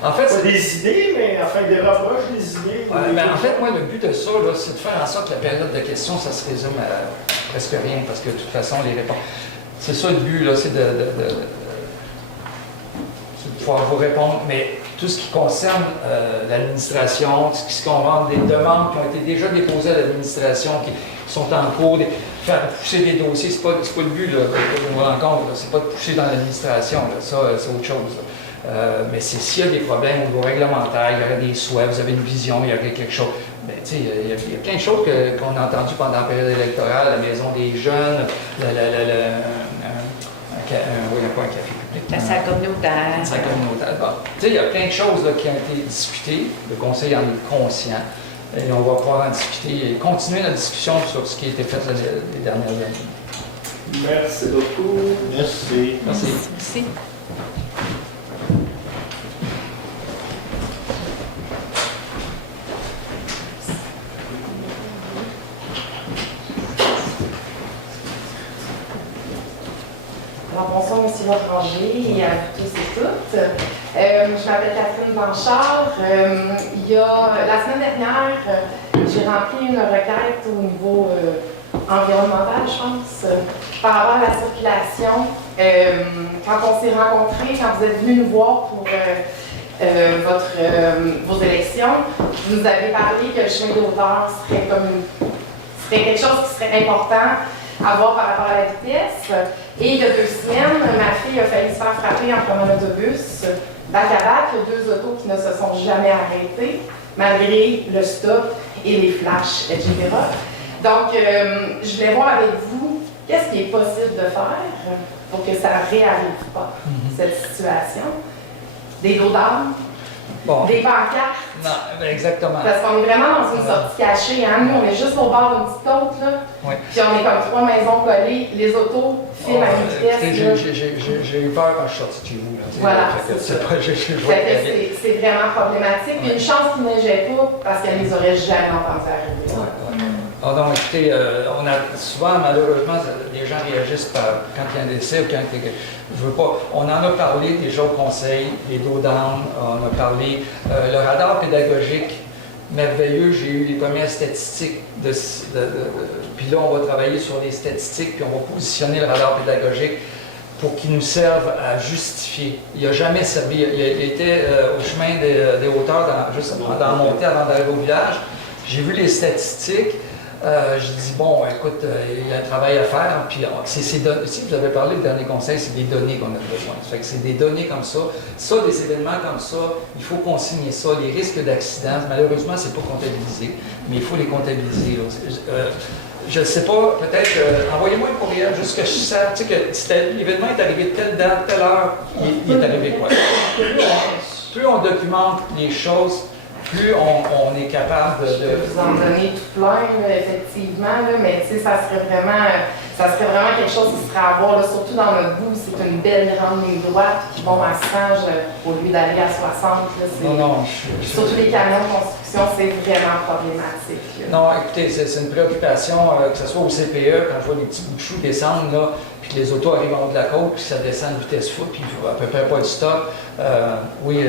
En fait, pas des idées, mais enfin des rapproches des idées. ouais, ben, en fait, moi, le but de ça, là, c'est de faire en sorte que la période de questions, ça se résume à presque rien, parce que de toute façon, les réponses... C'est ça le but, là, c'est de pouvoir vous répondre, mais tout ce qui concerne l'administration, ce qui se concerne des demandes qui ont été déjà déposées à l'administration, qui sont en cours, faire pousser des dossiers, c'est pas le but là, de nos rencontres, c'est pas de pousser dans l'administration, ça c'est autre chose. Mais s'il y a des problèmes au niveau réglementaire, il y aurait des souhaits, vous avez une vision, il y aurait quelque chose. Ben, tu sais, il y a plein de choses qu'on a entendues pendant la période électorale, la maison des jeunes, pas un café public. La salle communautaire. La salle communautaire. Bon. Tu sais, il y a plein de choses là, qui ont été discutées. Le Conseil en est conscient. Et on va pouvoir en discuter et continuer la discussion sur ce qui a été fait les dernières années. Merci beaucoup. Merci. Merci. Merci. Alors, bonsoir, M. Lotranger et à vous tous et toutes. Je m'appelle Catherine Blanchard. Il y a, la semaine dernière, j'ai rempli une requête au niveau environnemental, je pense, par rapport à la circulation. Quand on s'est rencontrés, quand vous êtes venus nous voir pour vos élections, vous nous avez parlé que le chemin de hauteur serait quelque chose qui serait important à voir par rapport à la vitesse. Et il y a 2 semaines, ma fille a failli se faire frapper en prenant l'autobus. Back-à-back, il y a 2 autos qui ne se sont jamais arrêtées, malgré le stop et les flashs, etc. Donc, je voulais voir avec vous, qu'est-ce qui est possible de faire pour que ça ne réarrive pas, cette situation? Des dos d'âme? Bon. Des pancartes? Non, exactement. Parce qu'on est vraiment dans une sortie cachée. Hein? Nous, on est juste au bord d'une petite côte, là. Oui. Puis on est comme 3 maisons collées. Les autos filment à une vitesse. Là. J'ai eu peur quand je suis sorti de chez vous. Là, voilà, c'est ça. C'est vraiment problématique. Puis une chance qu'ils neigeaient pas, parce qu'elles les auraient jamais entendues arriver. Ah non, écoutez, on a souvent, malheureusement, les gens réagissent quand il y a un décès ou quand il y a... Je veux pas... On en a parlé déjà au conseil, les dos d'âne, on a parlé... le radar pédagogique, merveilleux, j'ai eu les premières statistiques puis là, on va travailler sur les statistiques, puis on va positionner le radar pédagogique pour qu'il nous serve à justifier. Il n'a jamais servi. Il était au chemin des hauteurs, juste dans la montée avant d'arriver au village. J'ai vu les statistiques. Je dis, bon, écoute, il y a un travail à faire. Puis, si vous avez parlé du dernier conseil, c'est des données qu'on a besoin. Ça fait que c'est des données comme ça. Des événements comme ça, il faut consigner ça. Les risques d'accident, malheureusement, c'est pas comptabilisé, mais il faut les comptabiliser. Je ne sais pas, peut-être, envoyez-moi un courriel, juste que je sache que l'événement est arrivé de telle date, telle heure, il est arrivé quoi. Plus on documente les choses, plus on est capable de... Je peux vous en donner tout plein, là, effectivement, là, mais ça serait vraiment quelque chose qui serait à voir, là, surtout dans notre bout. C'est une belle grande ligne droite qui vont à 100 au lieu d'aller à 60. Là, surtout les camions de construction, c'est vraiment problématique. Là. Non, écoutez, c'est une préoccupation, que ce soit au CPE, quand je vois les petits bouts de chou descendre, là, puis que les autos arrivent en haut de la côte, puis ça descend à vitesse foot, puis il faut à peu près pas de stop. Oui, Je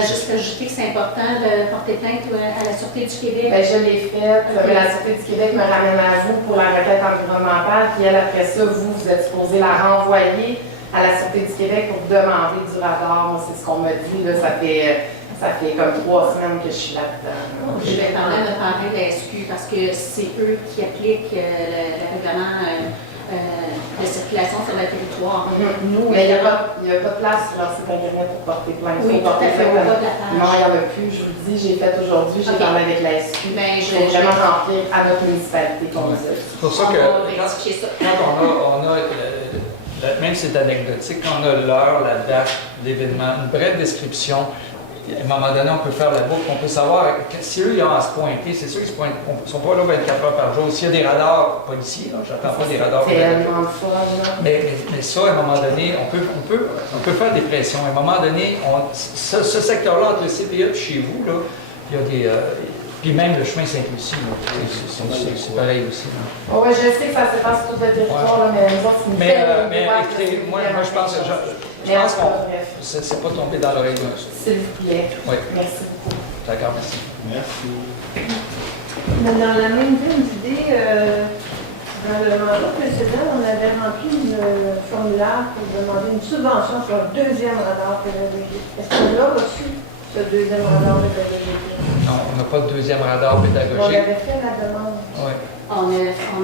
voudrais juste ajouter que c'est important de porter plainte à la Sûreté du Québec. Bien, je l'ai fait, mais la Sûreté du Québec me ramène à vous pour la requête environnementale, puis elle, après ça, vous êtes supposé la renvoyer à la Sûreté du Québec pour demander du radar. C'est ce qu'on m'a dit, là, ça fait comme 3 semaines que je suis là-dedans. Je vais parler à notre parrain de la SQ parce que c'est eux qui appliquent le règlement de circulation sur le territoire. Nous, mais il n'y a pas de place sur leur site internet pour porter plainte. Oui, tout à fait, au bas de la page. Non, il n'y en a plus. Je vous le dis, j'ai fait aujourd'hui, j'ai parlé avec la SQ. Mais je vais vraiment remplir à notre municipalité qu'on dit. C'est pour ça que quand on a même si c'est anecdotique, quand on a l'heure, la date, l'événement, une brève description, à un moment donné, on peut faire la boucle, on peut savoir si eux ils ont à se pointer, c'est sûr qu'ils ne sont pas là 24 heures par jour. S'il y a des radars policiers, j'attends pas des radars policiers. Mais ça, à un moment donné, on peut faire des pressions. À un moment donné, ce secteur-là, entre le CPE et chez vous, là, il y a des. Puis même le chemin Sainte-Lucie, c'est pareil aussi. Là. Oui, je sais que ça se passe sur tout le territoire, là, mais nous autres, c'est une belle Mais droite, écoutez, c'est moi vraiment je pense quelque chose. je pense Bref. que c'est pas tombé dans l'oreille d'un seul. S'il vous plaît. Oui. Merci beaucoup. D'accord, merci. Merci. Mais dans la même veine d'idée, dans le mandat précédent, on avait rempli le formulaire pour demander une subvention pour un deuxième radar pédagogique. Est-ce qu'on l'a reçu, ce deuxième radar pédagogique? Non, on n'a pas de deuxième radar On pédagogique. avait fait la demande. Oui. On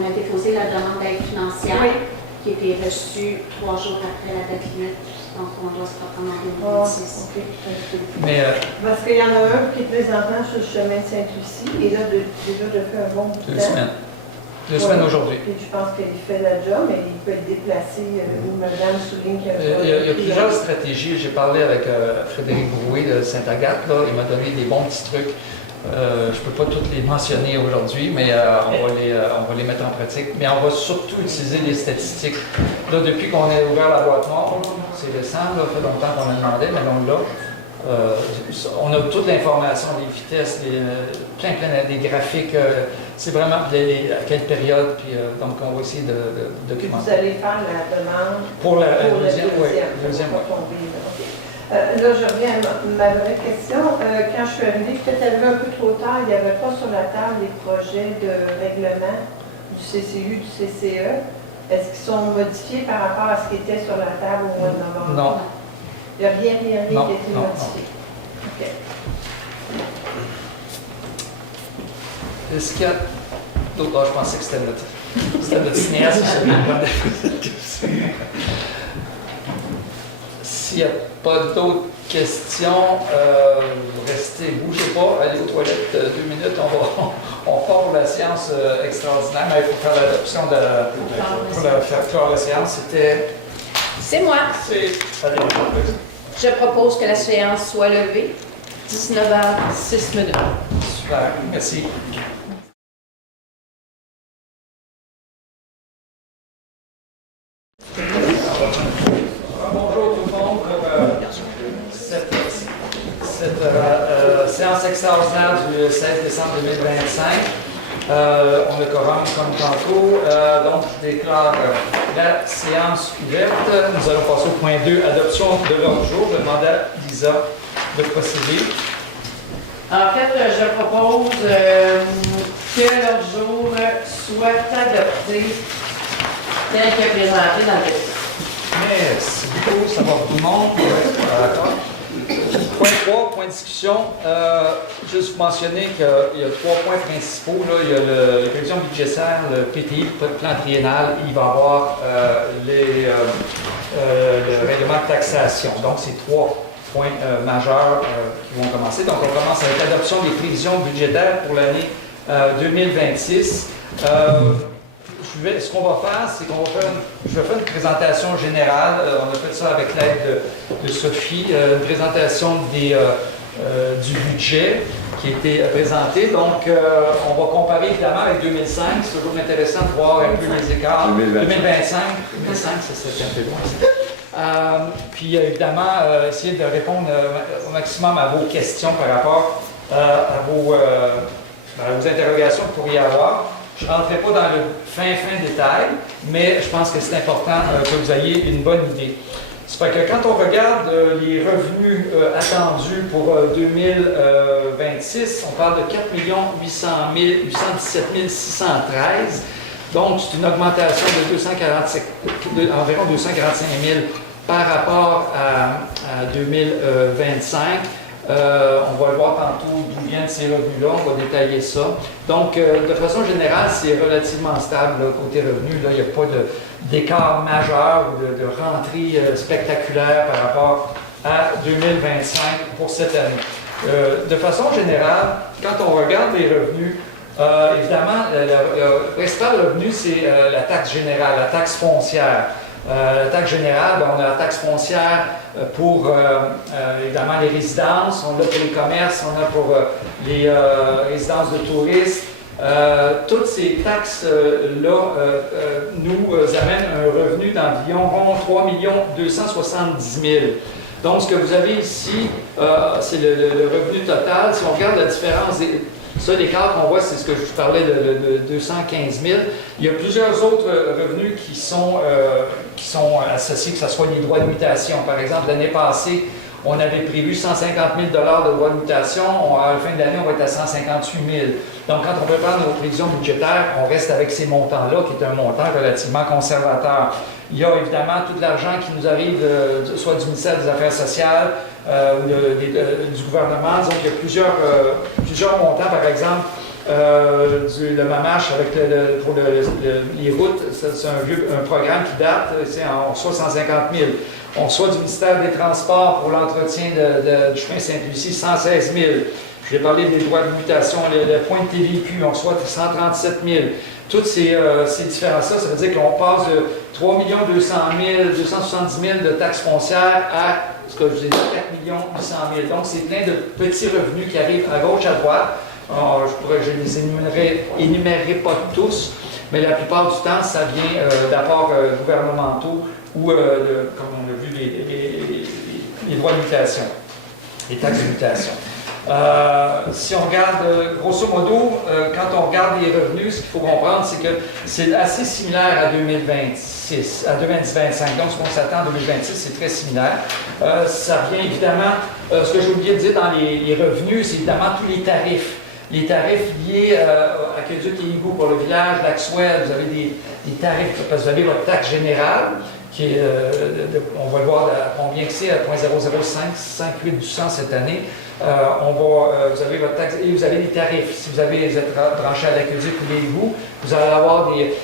a déposé la demande d'aide financière Oui. qui a été reçue 3 jours après la date limite. Donc, on doit se reprendre en Ah, 2026. ok. Mais Parce qu'il y en a un qui est présentement sur le chemin de Sainte-Lucie, et là, déjà depuis un bon bout de 2 temps. semaines. 2 semaines aujourd'hui. Puis je pense qu'il fait la job, mais il peut être déplacé, où madame souligne qu'il y a Il y a plusieurs stratégies. J'ai parlé avec Frédéric Brouet de Saint-Agathe. Là. Il m'a donné des bons petits trucs. Je ne peux pas toutes les mentionner aujourd'hui, mais on va les mettre en pratique. Mais on va surtout utiliser les statistiques. Là, depuis qu'on a ouvert la boîte noire, c'est récent, ça fait longtemps qu'on a demandé, mais on l'a. On a toute l'information, les vitesses, plein des graphiques. C'est vraiment à quelle période, puis donc on va essayer de Puis documenter. vous allez faire la demande Pour la pour le deuxième, oui. deuxième. Deuxième, oui. Là, je reviens à ma vraie question. Quand je suis arrivée, peut-être arrivé un peu trop tard, il n'y avait pas sur la table les projets de règlement du CCU, du CCE. Est-ce qu'ils sont modifiés par rapport à ce qui était sur la table au mois de novembre? Non. Il n'y a rien qui a été Non. modifié. OK. Est-ce qu'il y a d'autres? Ah, je pensais que c'était notre cinéaste qui se demandait. S'il n'y a pas d'autres questions, restez, bougez pas, allez aux toilettes 2 minutes, on part pour la séance extraordinaire, mais il faut faire l'adoption pour faire clore la séance. C'est moi. Allez, Je propose que la séance soit levée. 19h06. super, merci. Bonjour tout le monde pour cette séance extraordinaire du 16 décembre 2025. On a quorum comme tantôt, donc je déclare la séance ouverte. Nous allons passer au point 2, adoption de l'ordre du jour. Je demande à Lisa de procéder. En fait, je propose que l'ordre du jour soit adopté tel que présenté dans le texte. Merci beaucoup, ça va pour tout le monde. D'accord. Point 3, point de discussion. Juste mentionner qu'il y a 3 points principaux. Là. Il y a les prévisions budgétaires, le PTI, le plan triennal. Il va y avoir le règlement de taxation. Donc, c'est 3 points majeurs qui vont commencer. Donc, on commence avec l'adoption des prévisions budgétaires pour l'année 2026. Ce qu'on va faire, c'est qu'on va faire je vais faire une présentation générale. On a fait ça avec l'aide de Sophie, une présentation du budget qui a été présenté. Donc, on va comparer évidemment avec 2005. C'est toujours intéressant de voir un peu les écarts. 2025, ça serait un peu loin. Puis, évidemment, essayer de répondre au maximum à vos questions par rapport à vos interrogations que vous pourriez avoir. Je ne rentrerai pas dans le fin détail, mais je pense que c'est important que vous ayez une bonne idée. Ça fait que quand on regarde les revenus attendus pour 2026, on parle de 4 817 613. Donc, c'est une augmentation de environ 245 000 par rapport à 2025. On va le voir tantôt d'où viennent ces revenus-là, on va détailler ça. Donc, de façon générale, c'est relativement stable là, côté revenus. Là, il n'y a pas d'écart majeur ou de rentrée spectaculaire par rapport à 2025 pour cette année. De façon générale, quand on regarde les revenus, évidemment, le principal revenu, c'est la taxe générale, la taxe foncière. La taxe générale, on a la taxe foncière pour évidemment les résidences, on l'a pour les commerces, on a pour les résidences de touristes. Toutes ces taxes-là nous amènent un revenu d'environ 3 270 000. Donc, ce que vous avez ici, c'est le revenu total. Si on regarde la différence Ça, l'écart qu'on voit, c'est ce que je vous parlais de 215 000. Il y a plusieurs autres revenus qui sont associés, que ce soit les droits de mutation. Par exemple, l'année passée, on avait prévu 150 000 de droits de mutation. À la fin de l'année, on va être à 158 000. Donc, quand on prépare nos prévisions budgétaires, on reste avec ces montants-là, qui est un montant relativement conservateur. Il y a évidemment tout l'argent qui nous arrive, soit du ministère des Affaires sociales ou du gouvernement. Donc, il y a plusieurs montants, par exemple, le MAMACH avec pour les routes, c'est un programme qui date, on reçoit 150 000. On reçoit du ministère des Transports pour l'entretien du chemin Sainte-Lucie, 116 000. Je vais parler des droits de mutation, le point de TVQ, on reçoit 137 000. Toutes ces différences-là, ça veut dire qu'on passe de 3 200 000, 270 000 de taxes foncières à ce que je vous ai dit, 4 800 000. Donc, c'est plein de petits revenus qui arrivent à gauche, à droite. Je ne les énumérerai pas tous, mais la plupart du temps, ça vient d'apports gouvernementaux ou, comme on a vu, les droits de mutation, les taxes de mutation. Si on regarde, grosso modo, quand on regarde les revenus, ce qu'il faut comprendre, c'est que c'est assez similaire à 2026, à 2025. Donc, ce qu'on s'attend en 2026, c'est très similaire. Ça vient évidemment, ce que j'ai oublié de dire dans les revenus, c'est évidemment tous les tarifs. Les tarifs liés à Aqueduc et Hibou pour le village, l'Axwell, vous avez des tarifs, parce que vous avez votre taxe générale, qui est, on va le voir combien que c'est, à 0,00558 du 100 cette année. Vous avez votre taxe et vous avez les tarifs. Si vous êtes branché à l'Aqueduc ou les Hibou, vous allez avoir des...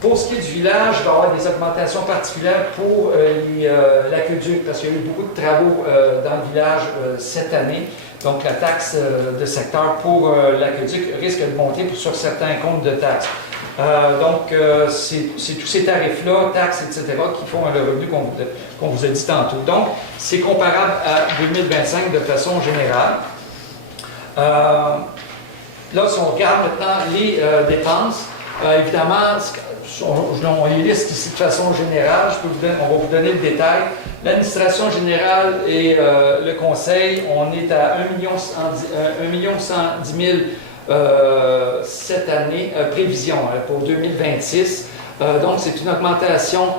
Pour ce qui est du village, il va y avoir des augmentations particulières pour l'Aqueduc, parce qu'il y a eu beaucoup de travaux dans le village cette année. Donc, la taxe de secteur pour l'Aqueduc risque de monter sur certains comptes de taxes. C'est tous ces tarifs-là, taxes, etc., qui font le revenu qu'on vous a dit tantôt. Donc, c'est comparable à 2025 de façon générale. Là, si on regarde maintenant les dépenses, évidemment, on les liste ici de façon générale, on va vous donner le détail. L'administration générale et le conseil, on est à 1 110 000 cette année, prévision pour 2026. Donc, c'est une augmentation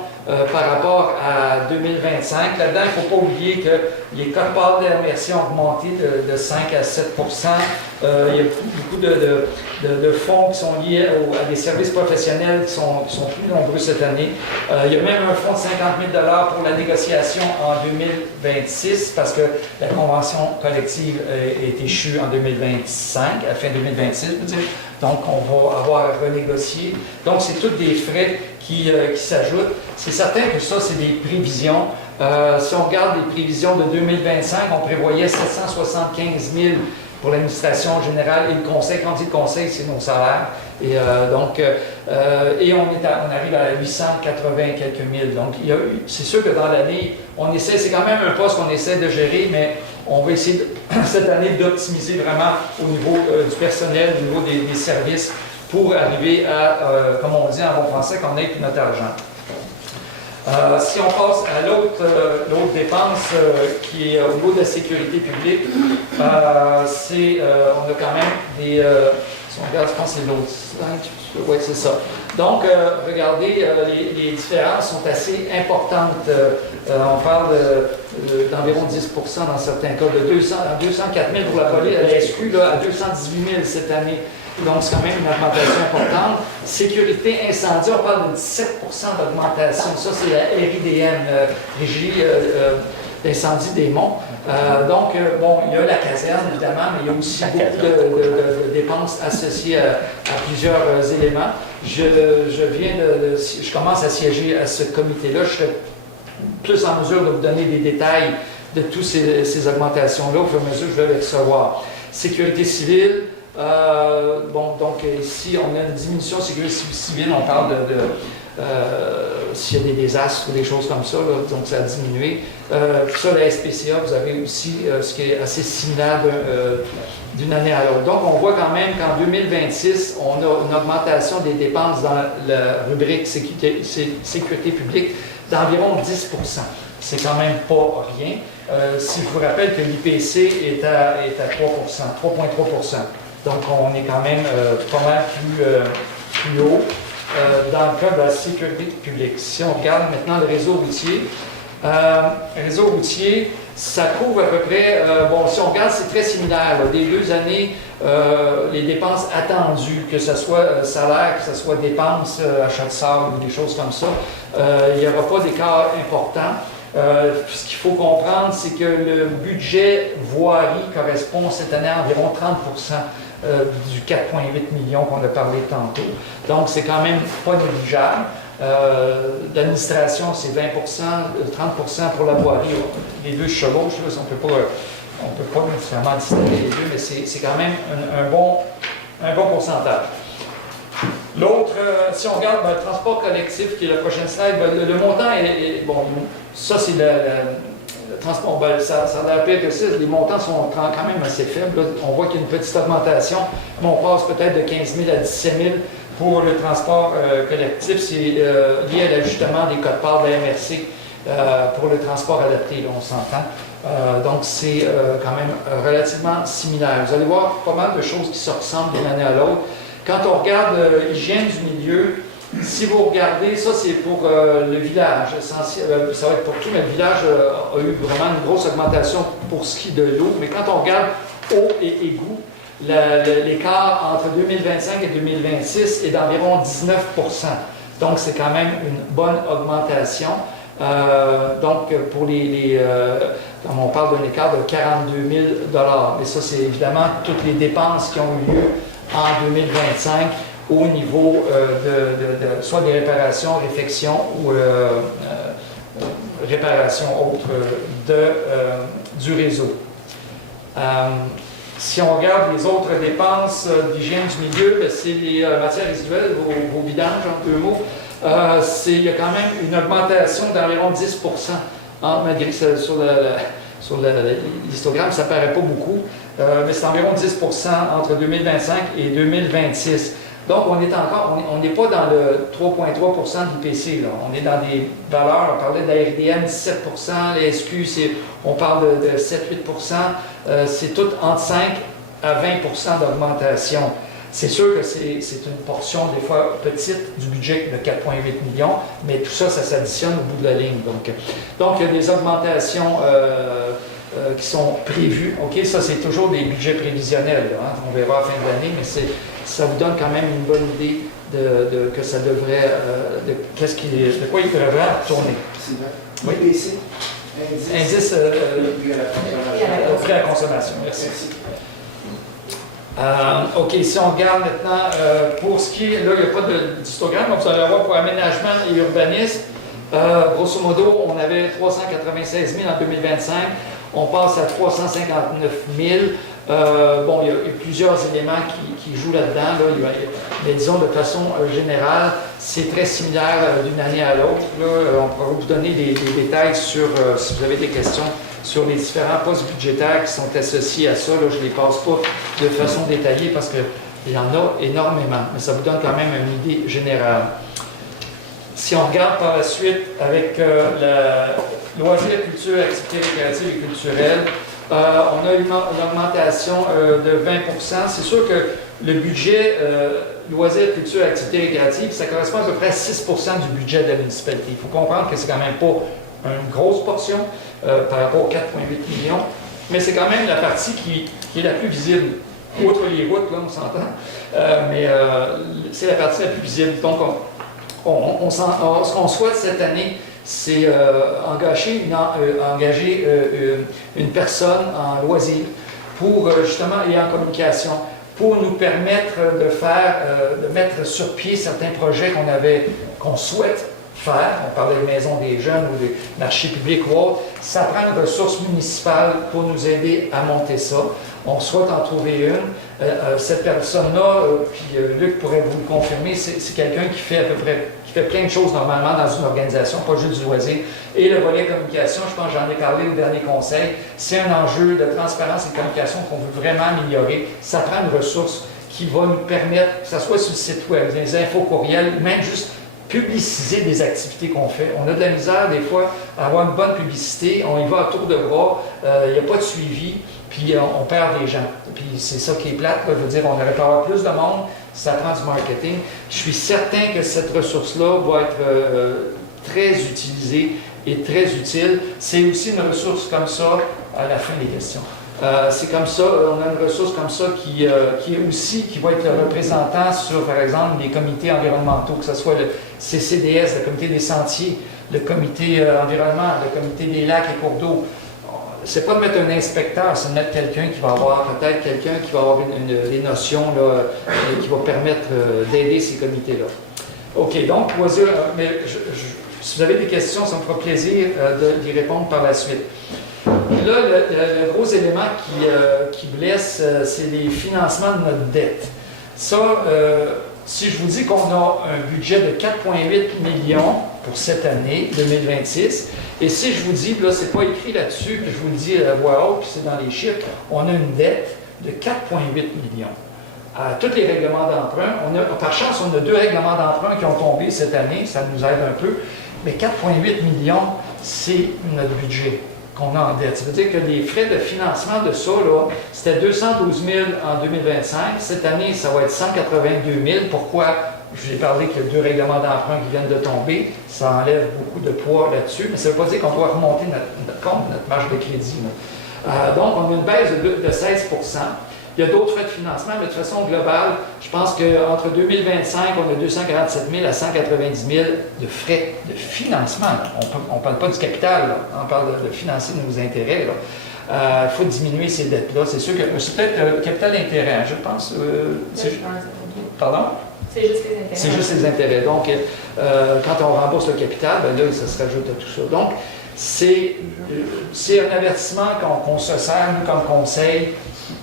par rapport à 2025. Là-dedans, il ne faut pas oublier que les quotes-parts d'immersion ont augmenté de 5 à 7 Il y a beaucoup de fonds qui sont liés à des services professionnels qui sont plus nombreux cette année. Il y a même un fonds de 50 000 $ pour la négociation en 2026 parce que la convention collective est échue en 2025, à fin 2026, je veux dire. Donc, on va avoir à renégocier. Donc, c'est tous des frais qui s'ajoutent. C'est certain que ça, c'est des prévisions. Si on regarde les prévisions de 2025, on prévoyait 775 000 pour l'administration générale et le conseil. Quand on dit le conseil, c'est nos salaires. Et on arrive à 880 quelques mille. Donc, c'est sûr que dans l'année, c'est quand même un poste qu'on essaie de gérer, mais on va essayer cette année d'optimiser vraiment au niveau du personnel, au niveau des services, pour arriver à, comme on dit en bon français, qu'on ait notre argent. Si on passe à l'autre dépense qui est au niveau de la sécurité publique, on a quand même des... si on regarde, je pense que c'est l'autre slide. Oui, c'est ça. Donc, regardez, les différences sont assez importantes. On parle d'environ 10 dans certains cas, de 204 000 pour la police, la SQ, à 218 000 cette année. Donc, c'est quand même une augmentation importante. Sécurité incendie, on parle de 17 d'augmentation. Ça, c'est la RIDM, Régie d'incendie des monts. Donc, il y a la caserne, évidemment, mais il y a aussi beaucoup de dépenses associées à plusieurs éléments. Je commence à siéger à ce comité-là. Je serai plus en mesure de vous donner des détails de toutes ces augmentations-là au fur et à mesure que je vais les recevoir. Sécurité civile. Donc ici, on a une diminution de sécurité civile, on parle s'il y a des désastres ou des choses comme ça, là, donc ça a diminué. Ça, la SPCA, vous avez aussi ce qui est assez similaire d'une année à l'autre. Donc, on voit quand même qu'en 2026, on a une augmentation des dépenses dans la rubrique sécurité publique d'environ 10 C'est quand même pas rien. Si je vous rappelle que l'IPC est à 3,3 %. Donc, on est quand même pas mal plus haut. Dans le cas de la sécurité publique, si on regarde maintenant le réseau routier, ça couvre à peu près, si on regarde, c'est très similaire. Là. Des 2 années, les dépenses attendues, que ce soit salaire, que ce soit dépenses, achat de sable ou des choses comme ça, il n'y aura pas d'écart important. Ce qu'il faut comprendre, c'est que le budget voirie correspond cette année à environ 30% du 4,8 millions qu'on a parlé tantôt. Donc, c'est quand même pas négligeable. L'administration, c'est 20%, 30% pour la voirie. Les deux chevauchent, on ne peut pas nécessairement distinguer les deux, mais c'est quand même un bon pourcentage. L'autre, si on regarde le transport collectif, qui est la prochaine slide, le montant est bon, ça c'est le transport, ça a l'air pire que ça, les montants sont quand même assez faibles. Là, on voit qu'il y a une petite augmentation, mais on passe peut-être de 15 000 à 17 000 pour le transport collectif. C'est lié à l'ajustement des codes-parts de la MRC pour le transport adapté, là, on s'entend. Donc c'est quand même relativement similaire. Vous allez voir pas mal de choses qui se ressemblent d'une année à l'autre. Quand on regarde l'hygiène du milieu, si vous regardez, ça c'est pour le village, ça va être pour tout, mais le village a eu vraiment une grosse augmentation pour ce qui est de l'eau. Mais quand on regarde eau et égout, l'écart entre 2025 et 2026 est d'environ 19%. Donc c'est quand même une bonne augmentation. Donc pour comme on parle d'un écart de 42 000 $. Mais ça c'est évidemment toutes les dépenses qui ont eu lieu en 2025 au niveau soit des réparations, réfections ou réparations autres du réseau. Si on regarde les autres dépenses d'hygiène du milieu, c'est les matières résiduelles, vos vidanges en 2 mots. Il y a quand même une augmentation d'environ 10 malgré que sur l'histogramme, ça ne paraît pas beaucoup, mais c'est environ 10 entre 2025 et 2026. Donc, on n'est pas dans le 3,3 de l'IPC. On est dans des valeurs, on parlait de la RDM, 17 la SQ, on parle de 7-8 c'est tout entre 5 à 20 d'augmentation. C'est sûr que c'est une portion, des fois, petite du budget de 4,8 millions, mais tout ça, ça s'additionne au bout de la ligne. Donc il y a des augmentations qui sont prévues. OK, ça, c'est toujours des budgets prévisionnels. Là, hein. On verra à la fin de l'année, mais ça vous donne quand même une bonne idée que ça devrait, de quoi il devrait tourner. Oui. IPC, indice prix à la consommation. Merci. OK, si on regarde maintenant, pour ce qui est, là, il n'y a pas d'histogramme, donc vous allez avoir pour aménagement et urbanisme, grosso modo, on avait 396 000 en 2025, on passe à 359 000. Il y a plusieurs éléments qui jouent là-dedans, mais disons de façon générale, c'est très similaire d'une année à l'autre. On pourra vous donner des détails sur, si vous avez des questions, sur les différents postes budgétaires qui sont associés à ça. Là, je ne les passe pas de façon détaillée parce qu'il y en a énormément, mais ça vous donne quand même une idée générale. Si on regarde par la suite avec la loisirs, culture, activités récréatives et culturelles, on a une augmentation de 20 C'est sûr que le budget loisirs, culture, activités récréatives, ça correspond à peu près à 6 du budget de la municipalité. Il faut comprendre que c'est quand même pas une grosse portion par rapport aux 4,8 millions, mais c'est quand même la partie qui est la plus visible. Outre les routes, là, on s'entend, mais c'est la partie la plus visible. Donc, ce qu'on souhaite cette année, c'est engager une personne en loisirs pour justement et en communication pour nous permettre de mettre sur pied certains projets qu'on souhaite faire. On parlait de maisons des jeunes ou des marchés publics ou autres. Ça prend une ressource municipale pour nous aider à monter ça. On souhaite en trouver une. Cette personne-là, puis Luc pourrait vous le confirmer, c'est quelqu'un qui fait plein de choses normalement dans une organisation, pas juste du loisir. Et le volet communication, je pense que j'en ai parlé au dernier conseil, c'est un enjeu de transparence et de communication qu'on veut vraiment améliorer. Ça prend une ressource qui va nous permettre, que ce soit sur le site web, des infos courriels, même juste publiciser des activités qu'on fait. On a de la misère des fois à avoir une bonne publicité, on y va à tour de bras, il n'y a pas de suivi, puis on perd des gens. puis c'est ça qui est plate, là. Je veux dire, on aurait pu avoir plus de monde, ça prend du marketing. Je suis certain que cette ressource-là va être très utilisée et très utile. C'est aussi une ressource comme ça à la fin des questions. C'est comme ça, on a une ressource comme ça qui va être le représentant sur, par exemple, les comités environnementaux, que ce soit le CCDS, le comité des sentiers, le comité environnement, le comité des lacs et cours d'eau. C'est pas de mettre un inspecteur, c'est de mettre quelqu'un qui va avoir, peut-être quelqu'un qui va avoir des notions là, qui va permettre d'aider ces comités-là. OK, donc, mais si vous avez des questions, ça me fera plaisir d'y répondre par la suite. Là, le gros élément qui blesse, c'est les financements de notre dette. Ça, si je vous dis qu'on a un budget de 4,8 millions pour cette année 2026, et si je vous dis, là, c'est pas écrit là-dessus, puis je vous le dis à voix haute, puis c'est dans les chiffres, on a une dette de 4,8 millions. À tous les règlements d'emprunt, par chance, on a 2 règlements d'emprunt qui ont tombé cette année, ça nous aide un peu, mais 4,8 millions, c'est notre budget qu'on a en dette. Ça veut dire que les frais de financement de ça, là, c'était 212 000 en 2025. Cette année, ça va être 182 000. Pourquoi? Je vous ai parlé qu'il y a 2 règlements d'emprunt qui viennent de tomber. Ça enlève beaucoup de poids là-dessus, mais ça ne veut pas dire qu'on doit remonter notre marge de crédit. Donc, on a une baisse de 16 %. Il y a d'autres frais de financement, mais de façon globale, je pense qu'entre 2025, on a 247 000 à 190 000 de frais de financement. On ne parle pas du capital, là. On parle de financer nos intérêts. Il faut diminuer ces dettes-là. C'est sûr que c'est peut-être le capital d'intérêt, hein, je pense. Pardon? C'est juste les intérêts. C'est juste les intérêts. Donc, quand on rembourse le capital, ben là, ça se rajoute à tout ça. Donc, c'est un avertissement qu'on se sert, nous, comme conseil.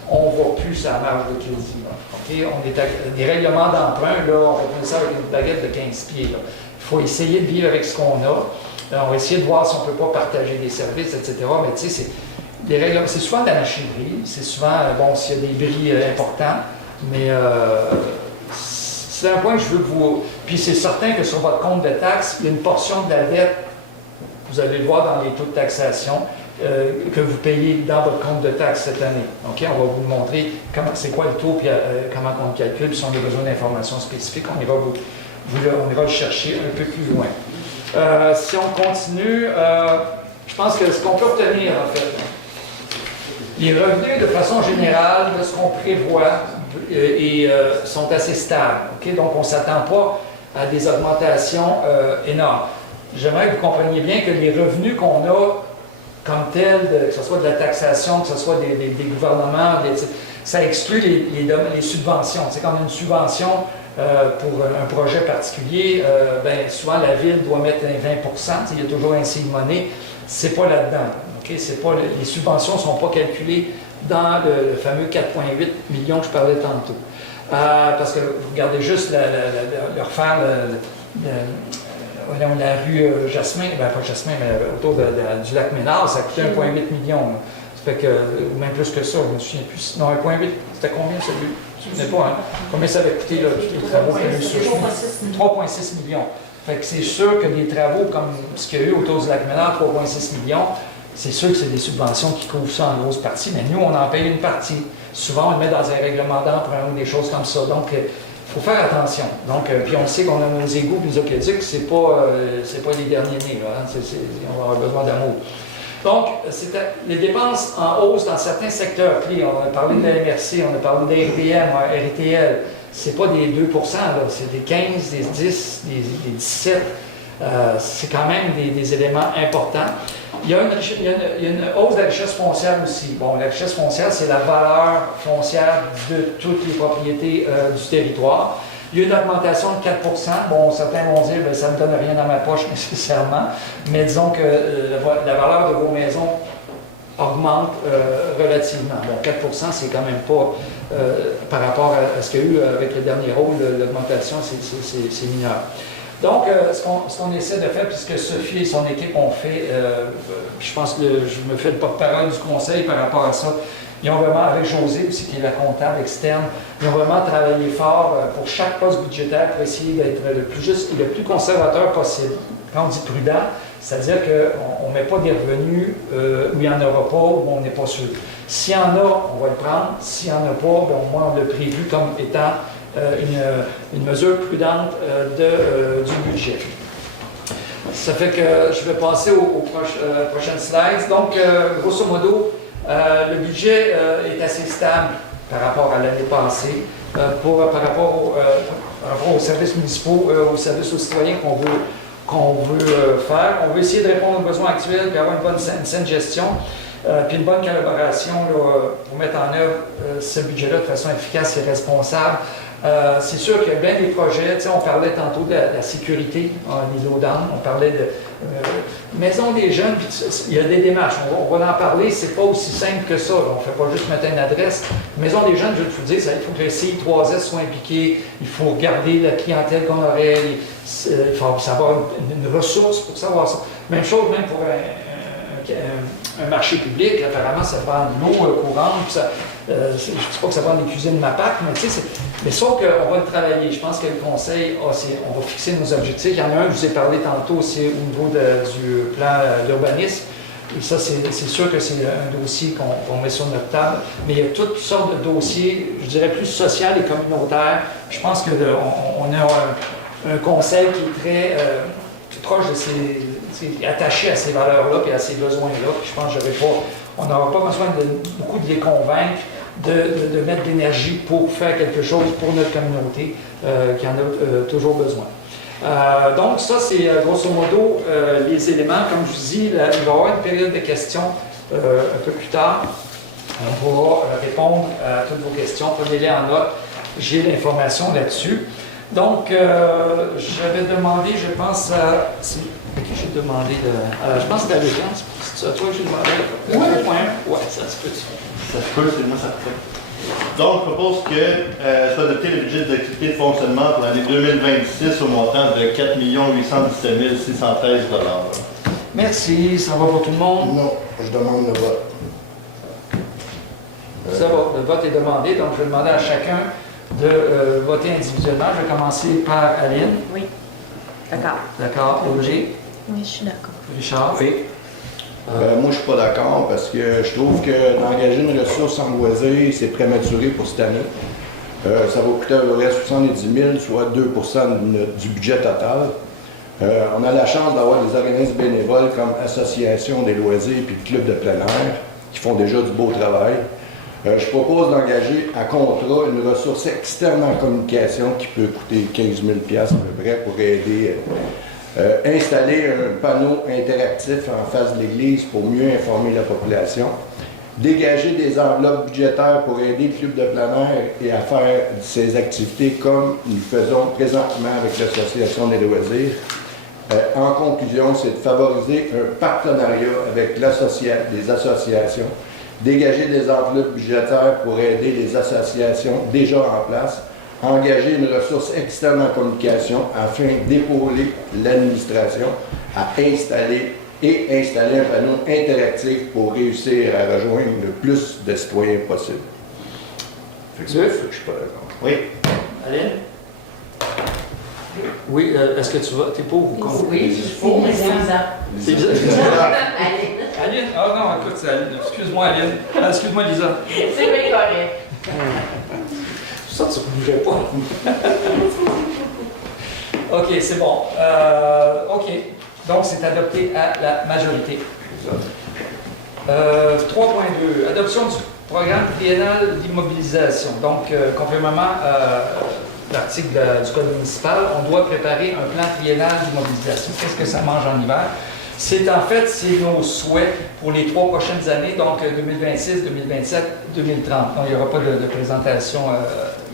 On ne va plus à la marge de crédit. Okay? On est à des règlements d'emprunt, là, on va prendre ça avec une baguette de 15 pieds. Il faut essayer de vivre avec ce qu'on a. On va essayer de voir si on ne peut pas partager des services, etc. Mais tu sais, c'est souvent de la machinerie, c'est souvent, bon, s'il y a des bris importants, mais c'est un point que je veux que vous... Puis c'est certain que sur votre compte de taxes, il y a une portion de la dette, vous allez le voir dans les taux de taxation, que vous payez dans votre compte de taxes cette année. OK? On va vous montrer c'est quoi le taux, puis comment on le calcule, puis si on a besoin d'informations spécifiques, on ira le chercher un peu plus loin. Si on continue, je pense que ce qu'on peut obtenir, en fait, les revenus, de façon générale, de ce qu'on prévoit, sont assez stables. Okay? Donc, on ne s'attend pas à des augmentations énormes. J'aimerais que vous compreniez bien que les revenus qu'on a comme tels, que ce soit de la taxation, que ce soit des gouvernements, ça exclut les subventions. C'est comme une subvention pour un projet particulier, ben, souvent la ville doit mettre 20 %, il y a toujours un seed money, c'est pas là-dedans. Okay? Les subventions ne sont pas calculées dans le fameux 4,8 millions que je parlais tantôt. Parce que vous regardez juste leur faire la rue Jasmin, ben pas Jasmin, mais autour du lac Ménard, ça a coûté 1,8 million. Ça fait que, même plus que ça, je ne me souviens plus. Non, 1,8, c'était combien celui? Je ne me souviens pas, hein? Combien ça avait coûté, là, tous les travaux qu'il y a eu sur 3,6 millions. Fait que c'est sûr que des travaux comme ce qu'il y a eu autour du lac Ménard, 3,6 millions, c'est sûr que c'est des subventions qui couvrent ça en grosse partie, mais nous, on en paye une partie. Souvent, on le met dans un règlement d'emprunt ou des choses comme ça. Donc, il faut faire attention. Donc, puis on sait qu'on a nos égouts et nos aqueducs, c'est pas les derniers nés, là, hein? On va avoir besoin d'amour. Donc, les dépenses en hausse dans certains secteurs clés. On a parlé de la MRC, on a parlé de RDM, RTL. C'est pas des 2 %, c'est des 15, des 10, des 17. C'est quand même des éléments importants. Il y a une hausse de la richesse foncière aussi. Bon, la richesse foncière, c'est la valeur foncière de toutes les propriétés du territoire. Il y a une augmentation de 4 %. Bon, certains vont dire que ça ne me donne rien dans ma poche nécessairement, mais disons que la valeur de vos maisons augmente relativement. Bon, 4 %, c'est quand même pas, par rapport à ce qu'il y a eu avec le dernier rôle, l'augmentation, c'est mineur. Donc, ce qu'on essaie de faire, puisque Sophie et son équipe ont fait, je pense que je me fais le porte-parole du conseil par rapport à ça, Ils ont vraiment, avec José aussi, qui est la comptable externe, ils ont vraiment travaillé fort pour chaque poste budgétaire pour essayer d'être le plus juste et le plus conservateur possible. Quand on dit prudent, c'est-à-dire qu'on ne met pas des revenus où il n'y en aura pas, où on n'est pas sûr. S'il y en a, on va le prendre. S'il n'y en a pas, bien, au moins on l'a prévu comme étant une mesure prudente du budget. Ça fait que je vais passer aux prochaines slides. Donc, grosso modo, le budget est assez stable par rapport à l'année passée, par rapport aux services municipaux, aux services aux citoyens qu'on veut faire. On veut essayer de répondre aux besoins actuels et avoir une saine gestion, puis une bonne collaboration pour mettre en œuvre ce budget-là de façon efficace et responsable. C'est sûr qu'il y a bien des projets, on parlait tantôt de la sécurité en îlot d'Anne, on parlait de maison des jeunes, puis il y a des démarches, on va en parler, c'est pas aussi simple que ça, on ne fait pas juste mettre une adresse. Maison des jeunes, je vais vous dire, il faut que le CI3S soit impliqué, il faut regarder la clientèle qu'on aurait, il faut savoir une ressource pour savoir ça. Même chose même pour un marché public, apparemment ça vend de l'eau courante, je ne dis pas que ça vend des cuisines MAPAC, mais sauf qu'on va le travailler. Je pense que le conseil, on va fixer nos objectifs. Il y en a un, je vous ai parlé tantôt, c'est au niveau du plan d'urbanisme. Et ça, c'est sûr que c'est un dossier qu'on met sur notre table. Mais il y a toutes sortes de dossiers, je dirais plus sociaux et communautaires. Je pense qu'on a un conseil qui est très proche de attaché à ces valeurs-là et à ces besoins-là. Je pense que on n'aura pas besoin de beaucoup de les convaincre de mettre de l'énergie pour faire quelque chose pour notre communauté qui en a toujours besoin. Donc ça, c'est grosso modo les éléments. Comme je vous dis, il va y avoir une période de questions un peu plus tard. On pourra répondre à toutes vos questions. Prenez-les en note. J'ai l'information là-dessus. Donc, j'avais demandé, je pense à... À qui j'ai demandé de... je pense que c'était à Lucas. C'est à toi que j'ai demandé. Oui, ça se peut. Ça se peut, c'est moi, ça se peut. Donc, je propose que soit adopté le budget d'activité de fonctionnement pour l'année 2026 au montant de 4 817 613 $. Merci. Ça va pour tout le monde? Non, je demande le vote. Ça va. Le vote est demandé, donc je vais demander à chacun de voter individuellement. Je vais commencer par Aline. Oui. D'accord. D'accord. Audrey? Oui, je suis d'accord. Richard? Oui. Moi, je ne suis pas d'accord parce que je trouve que d'engager une ressource en loisir, c'est prématuré pour cette année. Ça va coûter à peu près 70 000, soit 2 du budget total. On a la chance d'avoir des organismes bénévoles comme Association des loisirs et de clubs de plein air qui font déjà du beau travail. Je propose d'engager à contrat une ressource externe en communication qui peut coûter 15 000 $ à peu près pour aider installer un panneau interactif en face de l'église pour mieux informer la population, dégager des enveloppes budgétaires pour aider le club de plein air et à faire ses activités comme nous faisons présentement avec l'Association des loisirs. En conclusion, c'est de favoriser un partenariat avec les associations, dégager des enveloppes budgétaires pour aider les associations déjà en place, engager une ressource externe en communication afin d'épauler l'administration à installer un panneau interactif pour réussir à rejoindre le plus de citoyens possible. C'est ça que je suis pas d'accord. Oui. Aline? Oui, est-ce que tu vas... T'es pour ou contre? Oui, je suis pour, mais c'est bizarre. C'est bizarre. Aline? Ah non, écoute, c'est Aline. Excuse-moi, Aline. Excuse-moi, Lisa. C'est bien correct. Ça, tu ne bougeais pas. OK, c'est bon. OK. Donc, c'est adopté à la majorité. 3.2. Adoption du programme triennal d'immobilisation. Donc, conformément à l'article du Code municipal, on doit préparer un plan triennal d'immobilisation. Qu'est-ce que ça mange en hiver? C'est nos souhaits pour les 3 prochaines années, donc 2026, 2027, 2030. Donc, il n'y aura pas de présentation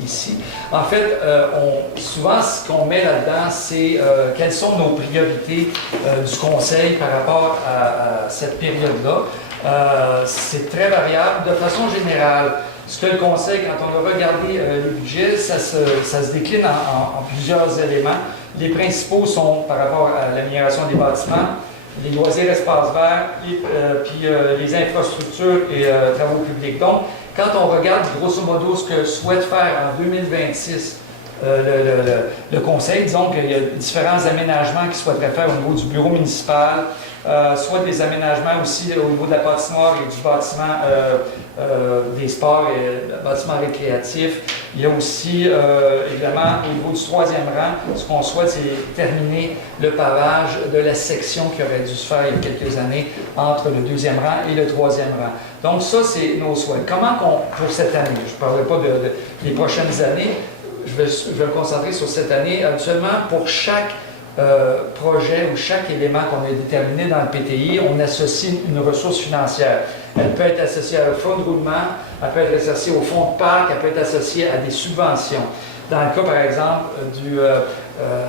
ici. En fait, souvent, ce qu'on met là-dedans, c'est quelles sont nos priorités du Conseil par rapport à cette période-là. C'est très variable. De façon générale, ce que le Conseil, quand on va regarder le budget, ça se décline en plusieurs éléments. Les principaux sont par rapport à l'amélioration des bâtiments, les loisirs espaces verts, puis les infrastructures et travaux publics. Donc, quand on regarde grosso modo ce que souhaite faire en 2026 le conseil, disons qu'il y a différents aménagements qu'il souhaiterait faire au niveau du bureau municipal, soit des aménagements aussi au niveau de la patinoire et du bâtiment des sports et bâtiment récréatif. Il y a aussi, évidemment, au niveau du 3e rang, ce qu'on souhaite, c'est terminer le pavage de la section qui aurait dû se faire il y a quelques années entre le 2e rang et le 3e rang. Donc ça, c'est nos souhaits. Comment pour cette année, je ne parlerai pas des prochaines années, je vais me concentrer sur cette année. Actuellement, pour chaque projet ou chaque élément qu'on a déterminé dans le PTI, on associe une ressource financière. Elle peut être associée au fonds de roulement, elle peut être associée au fonds de parc, elle peut être associée à des subventions. Dans le cas, par exemple,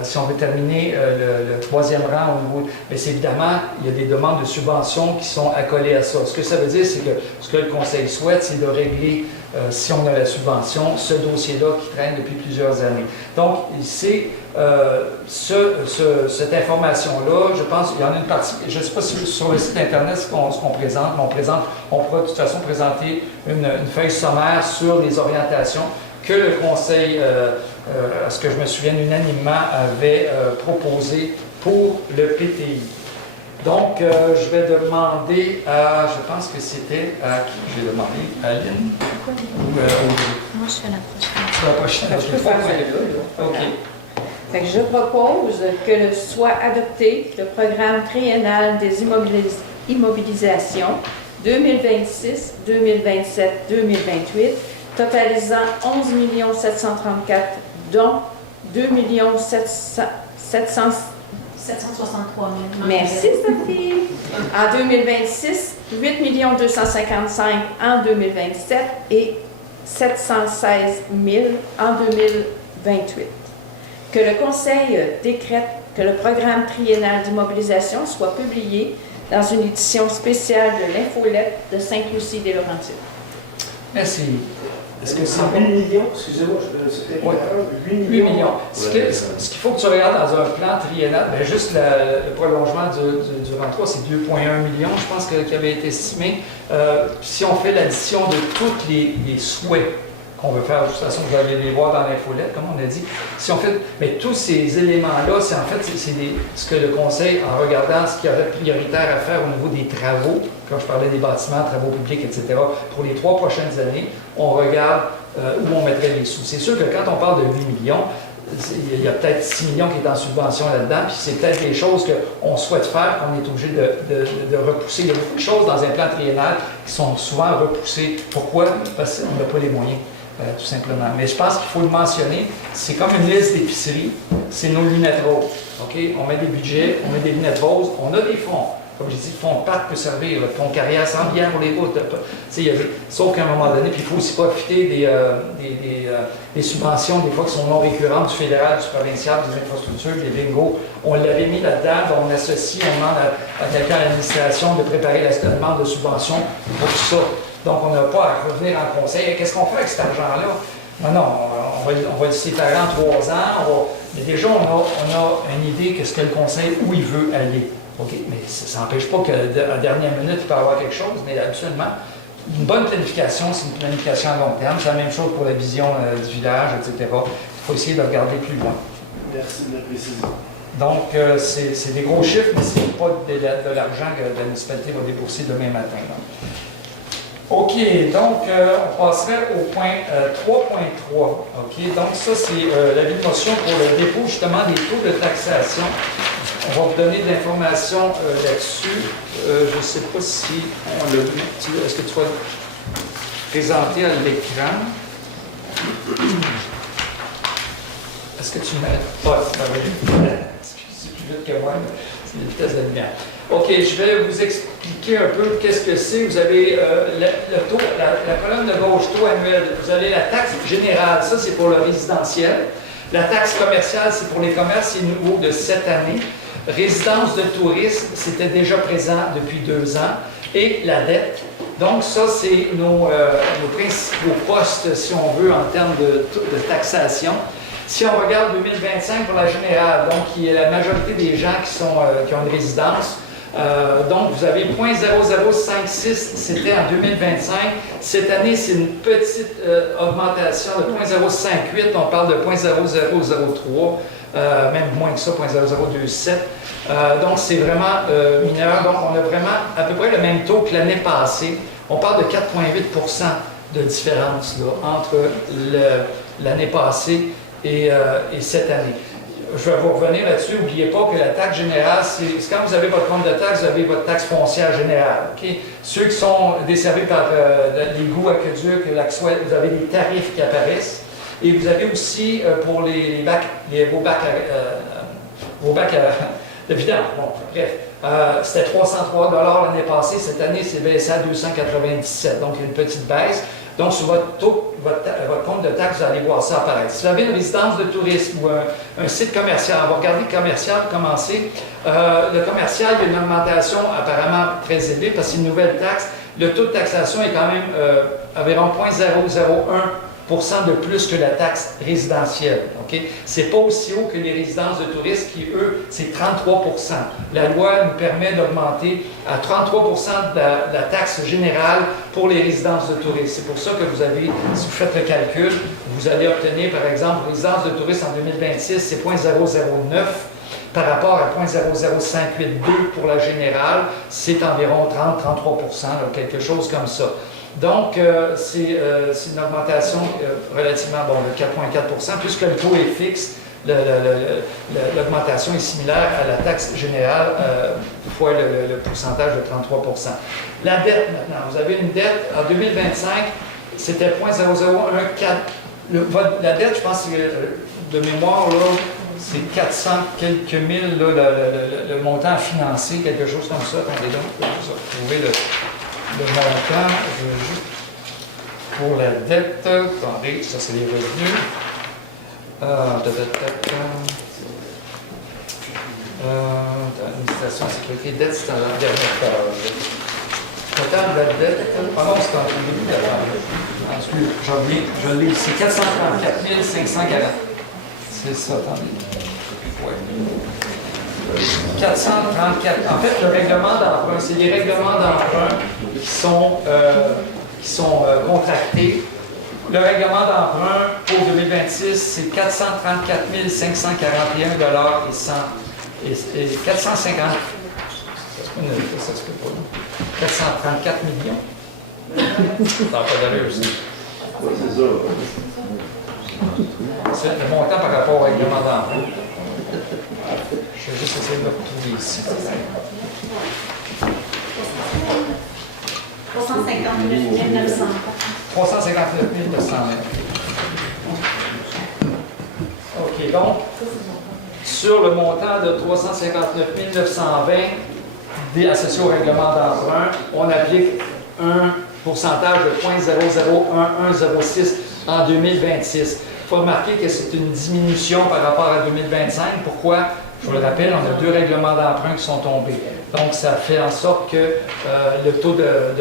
si on veut terminer le 3e rang au niveau, mais c'est évidemment, il y a des demandes de subventions qui sont accolées à ça. Ce que ça veut dire, c'est que ce que le Conseil souhaite, c'est de régler, si on a la subvention, ce dossier-là qui traîne depuis plusieurs années. Donc, c'est cette information-là, je pense, il y en a une partie, je ne sais pas si sur le site Internet ce qu'on présente, mais on pourra de toute façon présenter une feuille sommaire sur les orientations que le Conseil, à ce que je me souvienne unanimement, avait proposé pour le PTI. Donc, je vais demander à, je pense que c'était à qui je vais demander, à Lynn ou Audrey? Moi, je fais la prochaine. Je peux faire ça. OK. Fait que je propose que soit adopté le programme triennal des immobilisations 2026, 2027, 2028, totalisant 11 734, dont 2 763 000. Merci, Sophie. En 2026, 8 255 en 2027 et 716 000 en 2028. Que le Conseil décrète que le programme triennal d'immobilisation soit publié dans une édition spéciale de l'infolette de Sainte-Lucie-des-Laurentides. Merci. Est-ce que c'est 8 millions, excusez-moi, c'était oui. 8 millions. Ce qu'il faut que tu regardes dans un plan triennal, bien, juste le prolongement du rang 3, c'est 2,1 millions, je pense, qui avait été estimé. Si on fait l'addition de tous les souhaits qu'on veut faire, de toute façon, vous allez les voir dans l'infolette, comme on a dit. Si on fait, mais tous ces éléments-là, c'est en fait ce que le Conseil, en regardant ce qu'il y aurait prioritaire à faire au niveau des travaux, quand je parlais des bâtiments, travaux publics, etc., pour les 3 prochaines années, on regarde où on mettrait les sous. C'est sûr que quand on parle de 8 millions, il y a peut-être 6 millions qui est en subvention là-dedans, puis c'est peut-être des choses qu'on souhaite faire, qu'on est obligé de repousser. Il y a beaucoup de choses dans un plan triennal qui sont souvent repoussées. Pourquoi? Parce qu'on n'a pas les moyens. Tout simplement. Mais je pense qu'il faut le mentionner. C'est comme une liste d'épicerie. C'est nos lunettes roses. OK? On met des budgets, on met des lunettes roses, on a des fonds. Comme j'ai dit, le fonds de parc peut servir, le fonds de carrière sans bière pour les routes. Sauf qu'à un moment donné, puis il faut aussi profiter des subventions, des fois qui sont non récurrentes, du fédéral, du provincial, des infrastructures, des bingos. On l'avait mis là-dedans, on associe, on demande à quelqu'un à l'administration de préparer la demande de subvention pour tout ça. Donc, on n'a pas à revenir en conseil. Qu'est-ce qu'on fait avec cet argent-là? Non, on va le séparer en 3 ans. Mais déjà, on a une idée de ce que le conseil, où il veut aller. OK? Mais ça n'empêche pas qu'à la dernière minute, il peut y avoir quelque chose, mais absolument, une bonne planification, c'est une planification à long terme. C'est la même chose pour la vision du village, etc. Il faut essayer de regarder plus loin. Merci de la précision. Donc, c'est des gros chiffres, mais ce n'est pas de l'argent que la municipalité va débourser demain matin. Là. OK, donc on passerait au point 3.3. OK, donc ça, c'est l'avis de motion pour le dépôt justement des taux de taxation. On va vous donner de l'information là-dessus. Je ne sais pas si on l'a vu. Est-ce que tu vas présenter à l'écran? Est-ce que tu mets. C'est plus vite que moi, c'est la vitesse de la lumière. OK, je vais vous expliquer un peu qu'est-ce que c'est. Vous avez le taux, la colonne de gauche, taux annuel. Vous avez la taxe générale, ça c'est pour le résidentiel. La taxe commerciale, c'est pour les commerces, c'est nouveau de cette année. Résidence de tourisme, c'était déjà présent depuis 2 ans. Et la dette. Donc ça, c'est nos principaux postes, si on veut, en termes de taxation. Si on regarde 2025 pour la générale, donc qui est la majorité des gens qui ont une résidence, Donc, vous avez 0.0056, c'était en 2025. Cette année, c'est une petite augmentation de 0.058. On parle de 0.0003, même moins que ça, 0.0027. Donc, c'est vraiment mineur. Donc, on a vraiment à peu près le même taux que l'année passée. On parle de 4,8 de différence là, entre l'année passée et cette année. Je vais vous revenir là-dessus. N'oubliez pas que la taxe générale, c'est quand vous avez votre compte de taxe, vous avez votre taxe foncière générale. Okay? Ceux qui sont desservis par les goûts aqueducs, l'Axouet, vous avez des tarifs qui apparaissent. Et vous avez aussi pour vos bacs de vidange. Bon, bref. C'était 303 $ l'année passée. Cette année, c'est baissé à 297. Donc, il y a une petite baisse. Donc, sur votre compte de taxe, vous allez voir ça apparaître. Si vous avez une résidence de tourisme ou un site commercial, on va regarder le commercial pour commencer. Le commercial, il y a une augmentation apparemment très élevée parce que c'est une nouvelle taxe. Le taux de taxation est quand même environ 0,001 de plus que la taxe résidentielle. Okay? Ce n'est pas aussi haut que les résidences de touristes qui, eux, c'est 33 % La loi nous permet d'augmenter à 33 % de la taxe générale pour les résidences de touristes. C'est pour ça que vous avez, si vous faites le calcul, vous allez obtenir, par exemple, résidence de touristes en 2026, c'est 0,009 par rapport à 0,0052 pour la générale, c'est environ 30-33 quelque chose comme ça. Donc, c'est une augmentation relativement, de 4,4 puisque le taux est fixe, l'augmentation est similaire à la taxe générale fois le pourcentage de 33 La dette maintenant, vous avez une dette en 2025, c'était 0,0014. La dette, je pense, de mémoire, là, c'est 400 quelques mille, là, le montant financier, quelque chose comme ça. Attendez donc, je vais trouver le montant, pour la dette, attendez, ça c'est les revenus. Administration, sécurité, dette, c'est en dernière page. Total de la dette, ah non, c'est en début de la page. Excusez, je l'ai ici, 434 540. C'est ça, attendez. Ouais. 434. En fait, le règlement d'emprunt, c'est les règlements d'emprunt qui sont contractés. Le règlement d'emprunt pour 2026, c'est 434 541 et 450. Ça se peut pas. 434 millions. Ça n'a pas d'allure, ça. Oui, c'est ça. C'est le montant par rapport au règlement d'emprunt. Je vais juste essayer de le retrouver ici. 359 900. 359 900 OK, donc, sur le montant de 359 920 associé au règlement d'emprunt, on applique un pourcentage de 0,01106 en 2026. Il faut remarquer que c'est une diminution par rapport à 2025. Pourquoi? Je vous le rappelle, on a 2 règlements d'emprunt qui sont tombés. Donc, ça fait en sorte que le taux de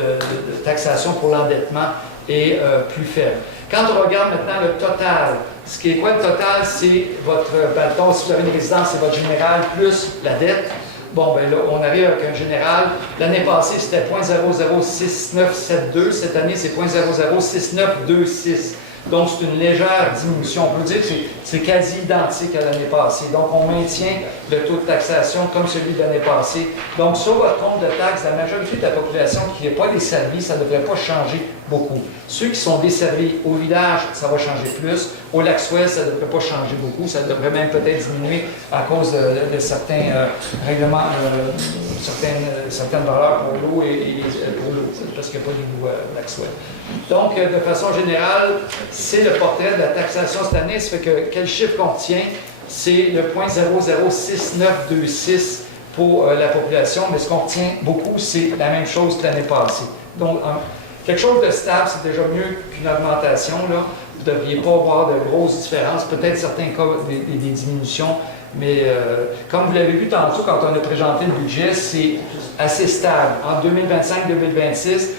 taxation pour l'endettement est plus faible. Quand on regarde maintenant le total, ce qui est quoi le total? C'est votre bâton, si vous avez une résidence, c'est votre général plus la dette. Bon, ben là, on arrive avec un général. L'année passée, c'était 0,006972. Cette année, c'est 0,006926. Donc, c'est une légère diminution. On peut dire que c'est quasi identique à l'année passée. Donc, on maintient le taux de taxation comme celui de l'année passée. Donc, sur votre compte de taxe, la majorité de la population qui n'est pas desservie, ça ne devrait pas changer beaucoup. Ceux qui sont desservis au village, ça va changer plus. Au Lac-Ouest, ça ne devrait pas changer beaucoup. Ça devrait même peut-être diminuer à cause de certains règlements, certaines valeurs pour l'eau et pour l'eau, parce qu'il n'y a pas d'égout au Lac-Ouest. Donc, de façon générale, c'est le portrait de la taxation cette année. Ça fait que quel chiffre qu'on retient? C'est le 0,006926 pour la population, mais ce qu'on retient beaucoup, c'est la même chose que l'année passée. Donc, quelque chose de stable, c'est déjà mieux qu'une augmentation, là. Vous ne devriez pas avoir de grosses différences, peut-être certains cas des diminutions, mais comme vous l'avez vu tantôt quand on a présenté le budget, c'est assez stable. En 2025-2026,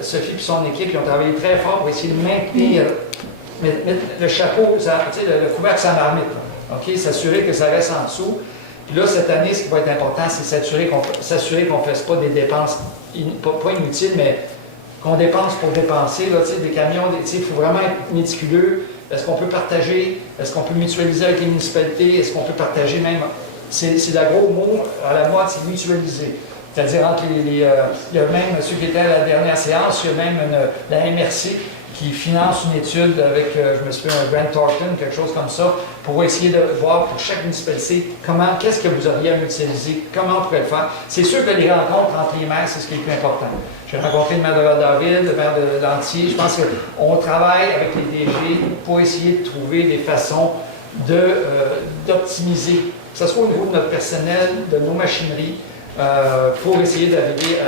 Sophie et son équipe ils ont travaillé très fort pour essayer de maintenir le chapeau, le couvercle sans marmite, okay? S'assurer que ça reste en dessous. Puis là, cette année, ce qui va être important, c'est s'assurer qu'on ne fasse pas des dépenses, pas inutiles, mais qu'on dépense pour dépenser. Là, des camions, il faut vraiment être méticuleux. Est-ce qu'on peut partager? Est-ce qu'on peut mutualiser avec les municipalités? Est-ce qu'on peut partager même? C'est le gros mot à la mode, c'est mutualiser. C'est-à-dire entre il y a même ceux qui étaient à la dernière séance, il y a même la MRC qui finance une étude avec, je me souviens, un Grant Thornton, quelque chose comme ça, pour essayer de voir pour chaque municipalité qu'est-ce que vous auriez à mutualiser, comment on pourrait le faire. C'est sûr que les rencontres entre les maires, c'est ce qui est le plus important. J'ai rencontré le maire de Valdoorville, le maire de Lanty. Je pense qu'on travaille avec les DG pour essayer de trouver des façons d'optimiser, que ce soit au niveau de notre personnel, de nos machineries, pour essayer d'arriver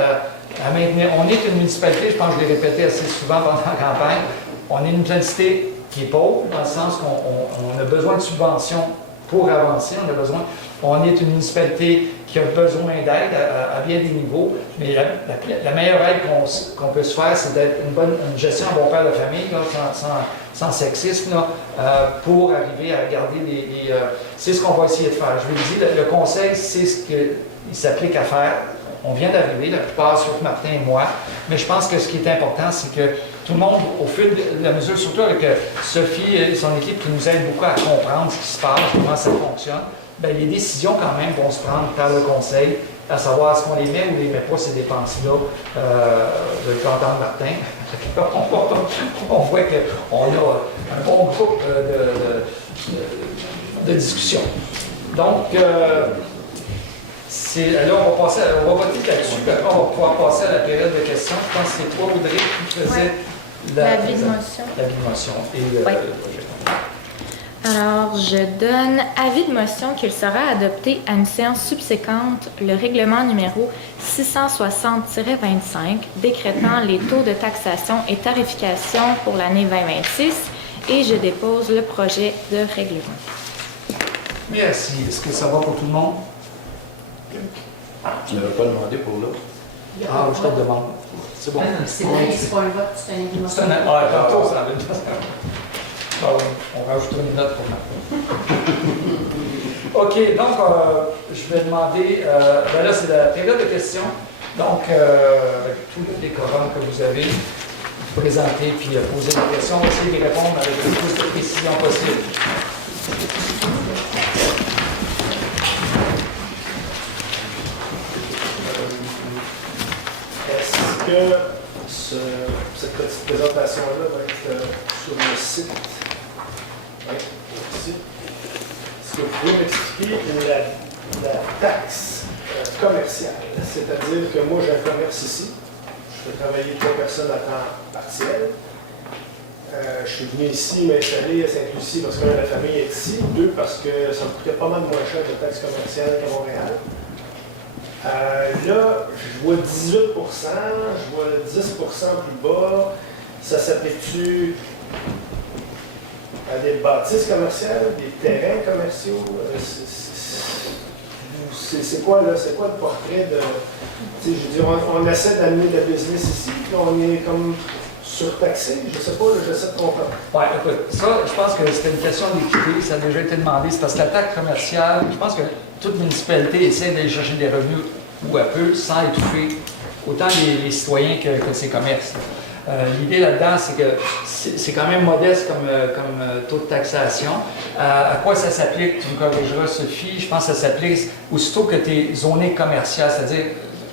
à maintenir. On est une municipalité, je pense que je l'ai répété assez souvent pendant la campagne, on est une municipalité qui est pauvre, dans le sens qu'on a besoin de subventions pour avancer, on est une municipalité qui a besoin d'aide à bien des niveaux, mais la meilleure aide qu'on peut se faire, c'est d'être une gestion en bon père de famille, là, sans sexisme, là, pour arriver à garder c'est ce qu'on va essayer de faire. Je vous le dis, le conseil, c'est ce qu'il s'applique à faire. On vient d'arriver, la plupart, sauf Martin et moi, mais je pense que ce qui est important, c'est que tout le monde, au fil de la mesure, surtout avec Sophie et son équipe qui nous aident beaucoup à comprendre ce qui se passe, comment ça fonctionne, bien, les décisions quand même vont se prendre par le conseil, à savoir est-ce qu'on les met ou les met pas, ces dépenses-là. Je vais entendre Martin. On voit qu'on a un bon groupe de discussion. Donc, là, on va voter là-dessus, puis après, on va pouvoir passer à la période de questions. Je pense que c'est toi, Audrey, qui faisait l'avis de motion. L'avis de motion et le projet. Alors, je donne avis de motion qu'il sera adopté à une séance subséquente le règlement numéro 660-25 décrétant les taux de taxation et tarification pour l'année 2026 et je dépose le projet de règlement. Merci. Est-ce que ça va pour tout le monde? Tu n'avais pas demandé pour l'autre? Ah, je te le demande. C'est bon. C'est pas un vote, c'est un avis de motion. Tantôt, ça avait une on rajoutera une note pour Martin. OK, donc, je vais demander, là, c'est la période de questions. Donc, avec tout le décorum que vous avez, présenter puis poser des questions, on va essayer de répondre avec le plus de précision possible. Est-ce que cette petite présentation-là va être sur le site? Oui, ici. Est-ce que vous pouvez m'expliquer la taxe commerciale? C'est-à-dire que moi, j'ai un commerce ici. Je peux travailler 3 personnes à temps partiel. Je suis venu ici m'installer à Sainte-Lucie parce que la famille est ici. 2, parce que ça me coûtait pas mal moins cher de taxe commerciale qu'à Montréal. Là, je vois 18 je vois 10 plus bas. Ça s'applique-tu à des bâtisses commerciales, des terrains commerciaux? C'est quoi, là? C'est quoi le portrait de... Je veux dire, on essaie d'amener de la business ici, puis on est comme surtaxé. Je sais pas, j'essaie de comprendre. Oui, écoute, ça, je pense que c'était une question d'équité, ça a déjà été demandé. C'est parce que la taxe commerciale, je pense que toute municipalité essaie d'aller chercher des revenus où elle peut, sans étouffer autant les citoyens que ses commerces. L'idée là-dedans, c'est que c'est quand même modeste comme taux de taxation. À quoi ça s'applique? Tu me corrigeras, Sophie. Je pense que ça s'applique aussitôt que tu es zoné commercial, c'est-à-dire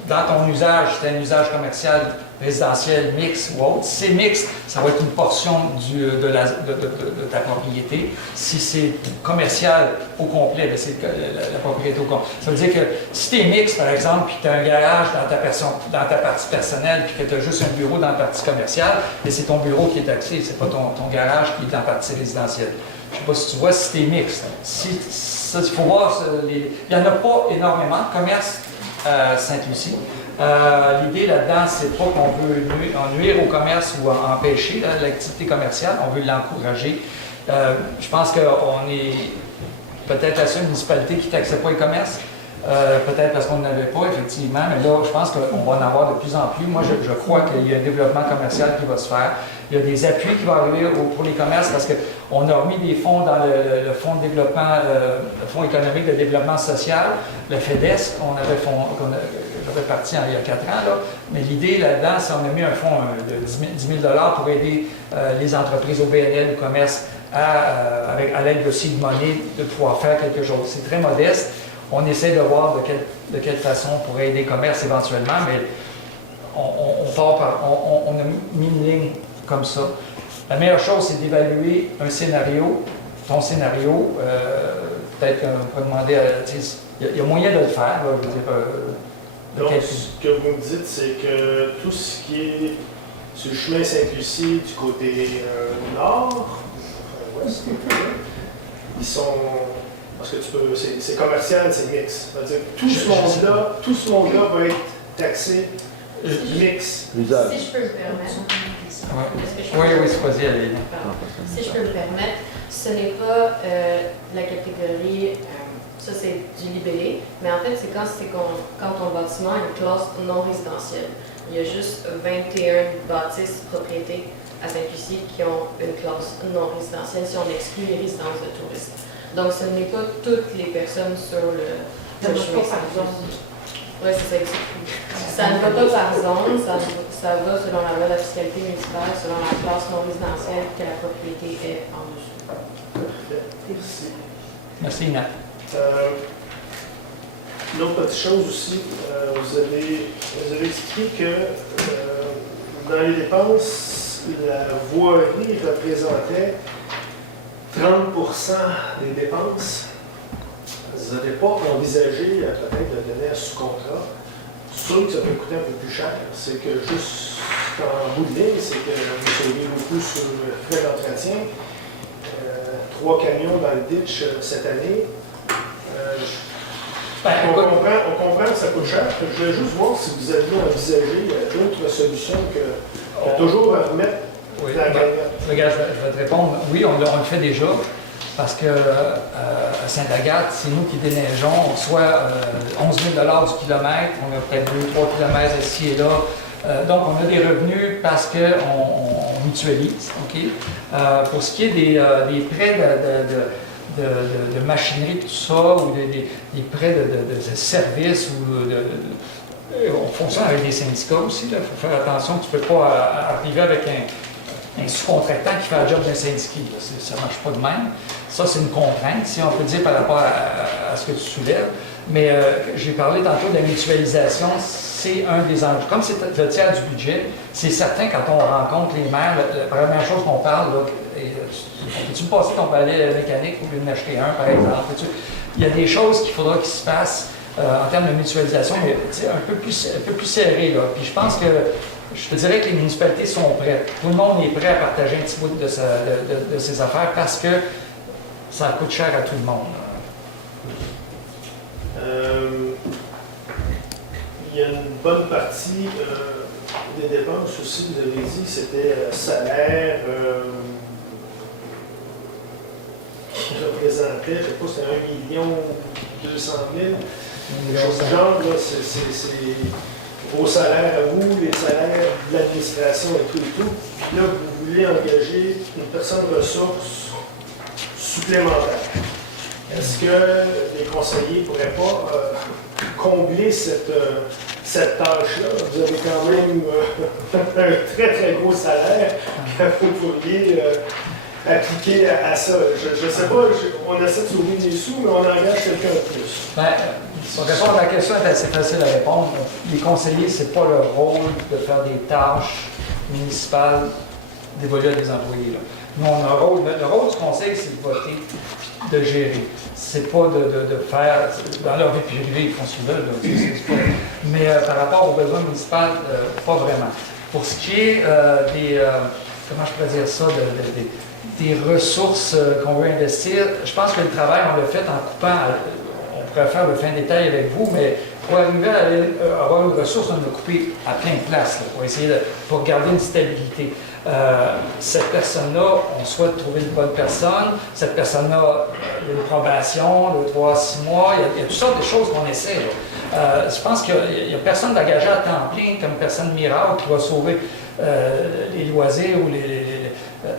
dans ton usage, c'est un usage commercial résidentiel, mixte ou autre. Si c'est mixte, ça va être une portion de ta propriété. Si c'est commercial au complet, c'est la propriété au complet. Ça veut dire que si tu es mixte, par exemple, puis tu as un garage dans ta partie personnelle, puis que tu as juste un bureau dans la partie commerciale, c'est ton bureau qui est taxé, c'est pas ton garage qui est dans la partie résidentielle. Je ne sais pas si tu vois, si tu es mixte. Il faut voir, il n'y en a pas énormément de commerce à Sainte-Lucie. L'idée là-dedans, c'est pas qu'on veut nuire au commerce ou empêcher l'activité commerciale, on veut l'encourager. Je pense qu'on est peut-être la seule municipalité qui ne taxe pas les commerces. peut-être parce qu'on n'avait pas, effectivement, mais là, je pense qu'on va en avoir de plus en plus. Moi, je crois qu'il y a un développement commercial qui va se faire. Il y a des appuis qui vont arriver pour les commerces parce qu'on a remis des fonds dans le fonds de développement, le fonds économique de développement social, le FEDES, j'avais parti il y a 4 ans, là. Mais l'idée là-dedans, c'est qu'on a mis un fonds de 10 000 pour aider les entreprises au BNL, au commerce, à l'aide de seed money, de pouvoir faire quelque chose. C'est très modeste. On essaie de voir de quelle façon on pourrait aider le commerce éventuellement, mais on a mis une ligne comme ça. La meilleure chose, c'est d'évaluer un scénario, ton scénario. Peut-être qu'on peut demander à. Il y a moyen de le faire, là, je veux dire. Donc, ce que vous me dites, c'est que tout ce qui est sur le chemin Sainte-Lucie, du côté nord, ouest, ils sont. Parce que c'est commercial, c'est mix. C'est-à-dire que tout ce monde-là va être taxé mix. Si je peux me permettre. Oui, c'est vas-y, allez. Si je peux me permettre, ce n'est pas la catégorie, ça c'est du libellé, mais en fait c'est quand ton bâtiment a une classe non résidentielle. Il y a juste 21 bâtisses propriétés à Sainte-Lucie qui ont une classe non résidentielle si on exclut les résidences de touristes. Donc ce n'est pas toutes les personnes sur le chemin Sainte-Lucie. Oui, c'est ça. Ça ne va pas par zone, ça va selon la loi de la fiscalité municipale, selon la classe non résidentielle que la propriété est en dessous. Parfait. Merci. Merci, Nat. Une autre petite chose aussi, vous avez expliqué que dans les dépenses, la voirie représentait 30% des dépenses. Vous n'avez pas envisagé peut-être de donner un sous-contrat. Sûr que ça peut coûter un peu plus cher. C'est que juste en bout de ligne, c'est que vous sauvez beaucoup sur le frais d'entretien. 3 camions dans le ditch cette année. On comprend que ça coûte cher. Je voulais juste voir si vous aviez envisagé d'autres solutions que toujours remettre Oui, dans la cagnotte. Regarde, je vais te répondre. Oui, on le fait déjà. Parce que à Sainte-Agathe, c'est nous qui déneigeons. On reçoit 11 000 du kilomètre. On a peut-être 2-3 kilomètres ici et là. Donc, on a des revenus parce qu'on mutualise. Okay? Pour ce qui est des prêts de machinerie, tout ça, ou des prêts de services, on fonctionne avec des syndicats aussi. Il faut faire attention. Tu ne peux pas arriver avec un sous-contractant qui fait le job d'un syndicat. Ça ne marche pas de même. Ça, c'est une contrainte, si on peut dire, par rapport à ce que tu soulèves. Mais j'ai parlé tantôt de la mutualisation. C'est un des enjeux. Comme c'est le tiers du budget, c'est certain, quand on rencontre les maires, la première chose qu'on parle, là, peux-tu me passer ton balai mécanique ou en acheter un, par exemple? Il y a des choses qu'il faudra qu'ils se fassent en termes de mutualisation, mais un peu plus serré. Là. Puis je pense que je te dirais que les municipalités sont prêtes. Tout le monde est prêt à partager un petit bout de ses affaires parce que ça coûte cher à tout le monde. Il y a une bonne partie des dépenses aussi, vous avez dit, c'était salaire qui représentait, je ne sais pas, c'était 1 200 000. Genre, là, c'est vos salaires à vous, les salaires de l'administration et tout. Puis là, vous voulez engager une personne ressource supplémentaire. Est-ce que les conseillers ne pourraient pas combler cette tâche-là? Vous avez quand même un très, très gros salaire que vous pourriez appliquer à ça. Je ne sais pas, on essaie de sauver des sous, mais on engage quelqu'un de plus. Pour répondre à la question, c'est assez facile à répondre. Les conseillers, ce n'est pas leur rôle de faire des tâches municipales dévolues à des employés. Là. Nous, on a un rôle. Le rôle du conseil, c'est de voter, de gérer. C'est pas de faire. Dans leur vie privée, ils font ce qu'ils veulent. Mais par rapport aux besoins municipaux, pas vraiment. Pour ce qui est des. Comment je pourrais dire ça? Des ressources qu'on veut investir, je pense que le travail, on l'a fait en coupant. On pourrait faire le fin détail avec vous, mais pour arriver à avoir une ressource, on a coupé à plein de places là, pour garder une stabilité. Cette personne-là, on souhaite trouver une bonne personne. Cette personne-là, il y a une probation, de 3 à 6 mois, il y a toutes sortes de choses qu'on essaie. Je pense qu'il n'y a personne d'engagé à temps plein comme personne miracle qui va sauver les loisirs ou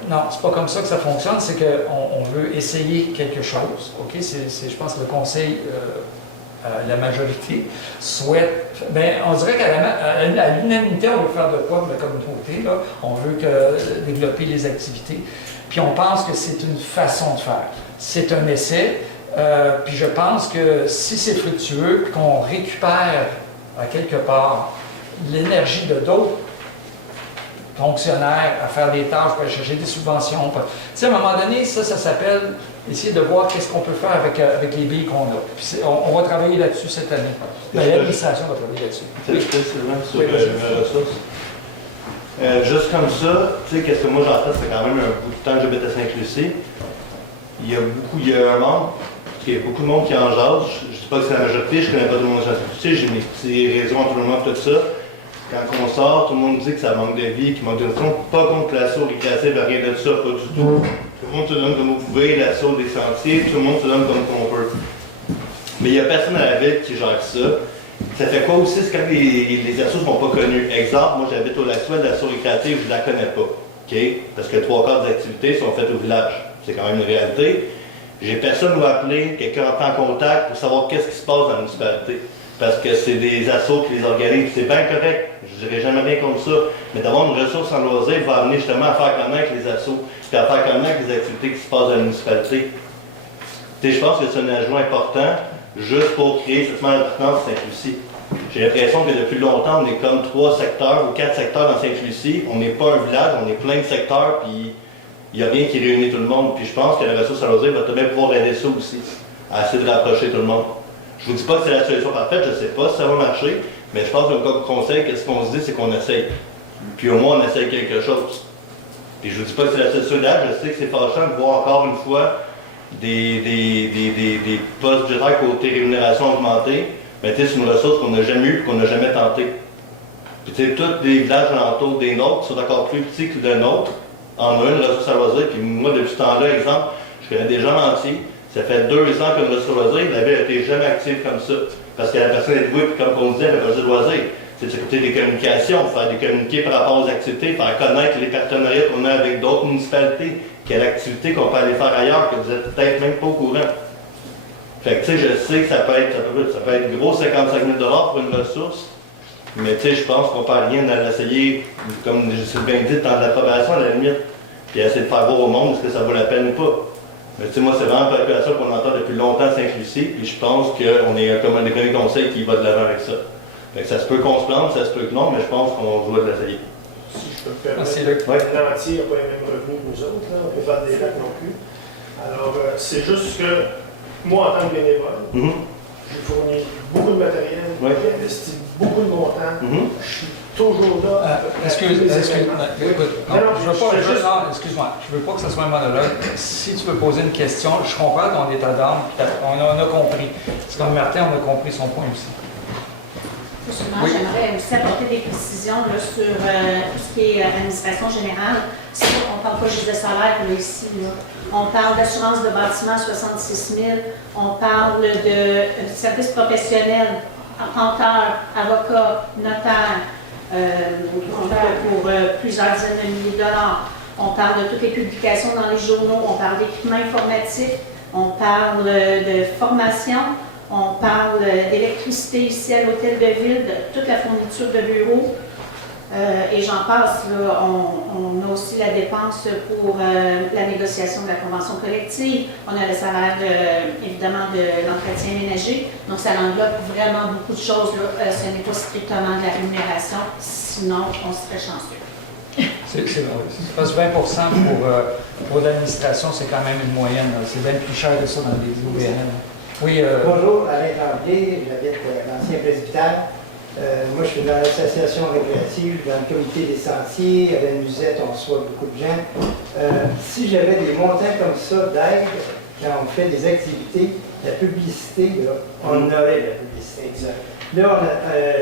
non, c'est pas comme ça que ça fonctionne, c'est qu'on veut essayer quelque chose. OK? Je pense que le conseil, la majorité, souhaite. On dirait qu'à l'unanimité, on veut faire de quoi de la communauté. Là. On veut développer les activités. Puis on pense que c'est une façon de faire. C'est un essai. Puis je pense que si c'est fructueux, qu'on récupère à quelque part l'énergie de d'autres fonctionnaires à faire des tâches, pour aller chercher des subventions. Tu sais, à un moment donné, ça s'appelle essayer de voir qu'est-ce qu'on peut faire avec les billes qu'on a. Puis on va travailler là-dessus cette année. L'administration va travailler là-dessus. Sur mes ressources. Juste comme ça, tu sais, qu'est-ce que moi j'en fais, c'est quand même un bout de temps que j'habite à Saint-Lucie. Il y a un membre, il y a beaucoup de monde qui en jase. Je ne dis pas que c'est la majorité, je ne connais pas tout le monde à Saint-Lucie, j'ai mes petits réseaux entre tout le monde, tout ça. Quand on sort, tout le monde dit que ça manque de vie, qu'il manque de notion. Pas contre l'assaut récréatif, rien de ça, pas du tout. Tout le monde se donne comme vous pouvez, l'assaut des sentiers, tout le monde se donne comme on peut. Mais il n'y a personne à la ville qui gère ça. Ça fait quoi aussi, c'est quand les assos ne sont pas connus. Exemple, moi j'habite au Lac-Souel, l'assaut récréative, je ne la connais pas. Okay? Parce que 3/4 des activités sont faites au village. C'est quand même une réalité. J'ai personne où appeler, quelqu'un entrer en contact pour savoir qu'est-ce qui se passe dans la municipalité. Parce que c'est des assos qui les organisent. C'est bien correct. Je ne dirais jamais rien contre ça. Mais d'avoir une ressource en loisir va amener justement à faire connaître les assos, puis à faire connaître les activités qui se passent dans la municipalité. Je pense que c'est un ajout important, juste pour créer cette appartenance à Sainte-Lucie. J'ai l'impression que depuis longtemps, on est comme 3 secteurs ou 4 secteurs dans Sainte-Lucie. On n'est pas un village, on est plein de secteurs, puis il n'y a rien qui réunit tout le monde. Puis je pense que la ressource à loisir va bien pouvoir aider ça aussi, à essayer de rapprocher tout le monde. Je ne vous dis pas que c'est la solution parfaite, je ne sais pas si ça va marcher, mais je pense que comme conseil, qu'est-ce qu'on se dit, c'est qu'on essaye. Puis au moins, on essaye quelque chose. Puis je ne vous dis pas que c'est la solution idéale, je sais que c'est fâchant de voir encore une fois des postes budgétaires côté rémunération augmentée, mais c'est une ressource qu'on n'a jamais eue et qu'on n'a jamais tenté. Puis tu sais, tous les villages alentours des nôtres sont encore plus petits que les nôtres, en ont une ressource à loisir, puis moi, depuis ce temps-là, exemple, je connais des gens entiers. Ça fait 2 ans que le ressource à loisir, la ville n'a été jamais active comme ça. Parce que la personne est douée, puis comme on disait, elle a pas de loisir. C'est de s'occuper des communications, faire des communiqués par rapport aux activités, faire connaître les partenariats qu'on a avec d'autres municipalités, quelle activité qu'on peut aller faire ailleurs, que vous êtes peut-être même pas au courant. Fait que tu sais, je sais que ça peut être gros 55 000 $ pour une ressource, mais tu sais, je pense qu'on ne perd rien à l'essayer, comme je suis bien dit, dans l'approbation à la limite, puis essayer de faire voir au monde est-ce que ça vaut la peine ou pas. Mais tu sais, moi, c'est vraiment une population qu'on entend depuis longtemps à Sainte-Lucie, puis je pense qu'on est comme un des premiers conseils qui va de l'avant avec ça. Fait que ça se peut qu'on se plante, ça se peut que non, mais je pense qu'on doit l'essayer. Si je peux me permettre, Nancy n'a pas les mêmes revenus que nous autres, là. On ne peut pas des lacs non plus. Alors, c'est juste que moi, en tant que bénévole, j'ai fourni beaucoup de matériel, j'ai investi beaucoup de montants, je suis toujours là. Excuse-moi, je veux pas que ce soit un monologue. Si tu veux poser une question, je comprends ton état d'âme, on a compris. C'est comme Martin, on a compris son point aussi. Justement, j'aimerais aussi apporter des précisions là, sur tout ce qui est administration générale. Si on ne parle pas juste de salaire là, ici, là. On parle d'assurance de bâtiment 66 000, on parle de services professionnels, arpenteurs, avocats, notaires, pour plusieurs dizaines de milliers de dollars. On parle de toutes les publications dans les journaux, on parle d'équipement informatique, on parle de formation. On parle d'électricité ici à l'hôtel de ville, de toute la fourniture de bureaux. Et j'en passe, là, on a aussi la dépense pour la négociation de la convention collective. On a le salaire, évidemment, de l'entretien ménager. Donc, ça englobe vraiment beaucoup de choses. Là. Ce n'est pas strictement de la rémunération, sinon on serait chanceux. C'est vrai. Parce que 20 pour l'administration, c'est quand même une moyenne. C'est bien plus cher que ça dans les OBNL. Oui, Bonjour, Alain Tremblay, j'habite l'ancien presbytère. Moi, je suis dans l'association récréative, dans le comité des sentiers. À la musette, on reçoit beaucoup de gens. Si j'avais des montants comme ça d'aide, quand on fait des activités, la publicité, là, on aurait la publicité. Exact. Là,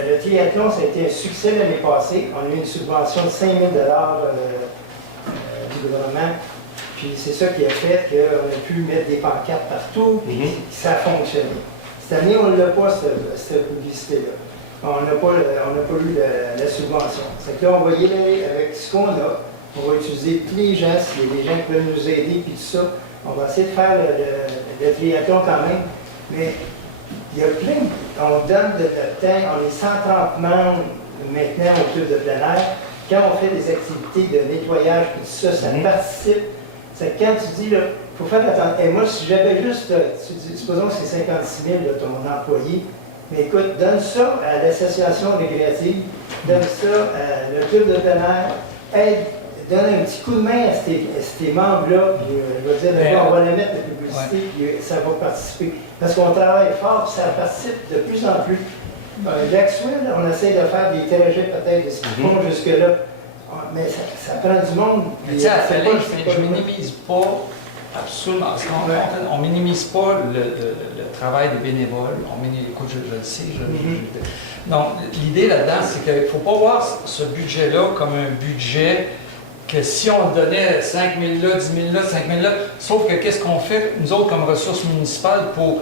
le triathlon, ça a été un succès l'année passée. On a eu une subvention de 5 000 du gouvernement. Puis c'est ça qui a fait qu'on a pu mettre des pancartes partout, puis ça a fonctionné. Cette année, on n'a pas cette publicité-là. On n'a pas eu la subvention. C'est que là, on va y aller avec ce qu'on a. On va utiliser tous les gens, s'il y a des gens qui veulent nous aider, puis tout ça. On va essayer de faire le triathlon quand même. Mais il y a plein, on donne de notre temps, on est 130 membres maintenant au club de plein air. Quand on fait des activités de nettoyage, puis tout ça, ça participe. C'est quand tu dis, il faut faire attention. Et moi, si j'avais juste, supposons que c'est 56 000 de ton employé, mais écoute, donne ça à l'association récréative, donne ça à le club de plein air, aide, donne un petit coup de main à ces membres-là, puis il va dire, on va les mettre de publicité, puis ça va participer. Parce qu'on travaille fort, puis ça participe de plus en plus. Jackswell, on essaie de faire des trajets peut-être de ce qu'ils font jusque-là. Mais ça prend du monde. Tu sais, je ne minimise pas absolument. On ne minimise pas le travail des bénévoles. Écoute, je le sais. Donc, l'idée là-dedans, c'est qu'il ne faut pas voir ce budget-là comme un budget que si on donnait 5 000 là, 10 000 là, 5 000 là, sauf que qu'est-ce qu'on fait, nous autres, comme ressources municipales, pour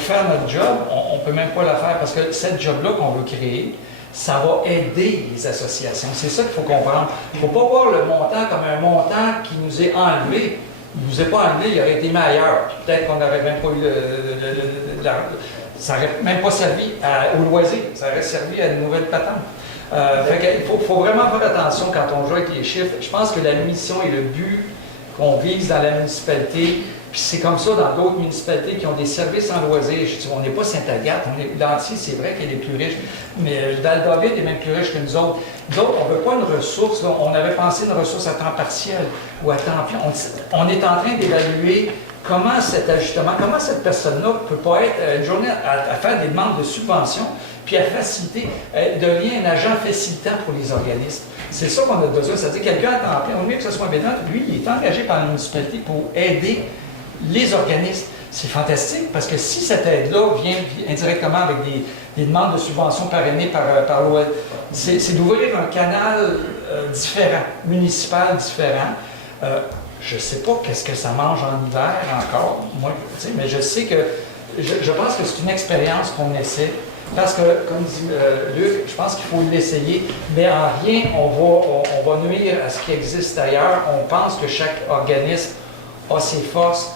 faire notre job, on ne peut même pas la faire parce que cette job-là qu'on veut créer, ça va aider les associations. C'est ça qu'il faut comprendre. Il ne faut pas voir le montant comme un montant qui nous est enlevé. Il ne nous est pas enlevé, il aurait été mis ailleurs. Peut-être qu'on n'aurait même pas eu ça n'aurait même pas servi au loisir, ça aurait servi à une nouvelle patente. Il faut vraiment faire attention quand on joue avec les chiffres. Je pense que la mission et le but qu'on vise dans la municipalité, puis c'est comme ça dans d'autres municipalités qui ont des services en loisirs. On n'est pas Sainte-Agathe, l'Antilles, c'est vrai qu'elle est plus riche, mais Val-David est même plus riche que nous autres. Nous autres, on ne veut pas une ressource, on avait pensé une ressource à temps partiel ou à temps plein. On est en train d'évaluer comment cet ajustement, comment cette personne-là ne peut pas être une journée à faire des demandes de subventions, puis à faciliter, devient un agent facilitant pour les organismes. C'est ça qu'on a besoin, c'est-à-dire quelqu'un à temps plein, au mieux que ce soit un bénévole, lui, il est engagé par la municipalité pour aider les organismes. C'est fantastique parce que si cette aide-là vient indirectement avec des demandes de subventions parrainées par l'OL, c'est d'ouvrir un canal différent, municipal différent. Je ne sais pas qu'est-ce que ça mange en hiver encore, moi, mais je sais que je pense que c'est une expérience qu'on essaie. Parce que, comme dit Luc, je pense qu'il faut l'essayer, mais en rien on va nuire à ce qui existe ailleurs. On pense que chaque organisme a ses forces.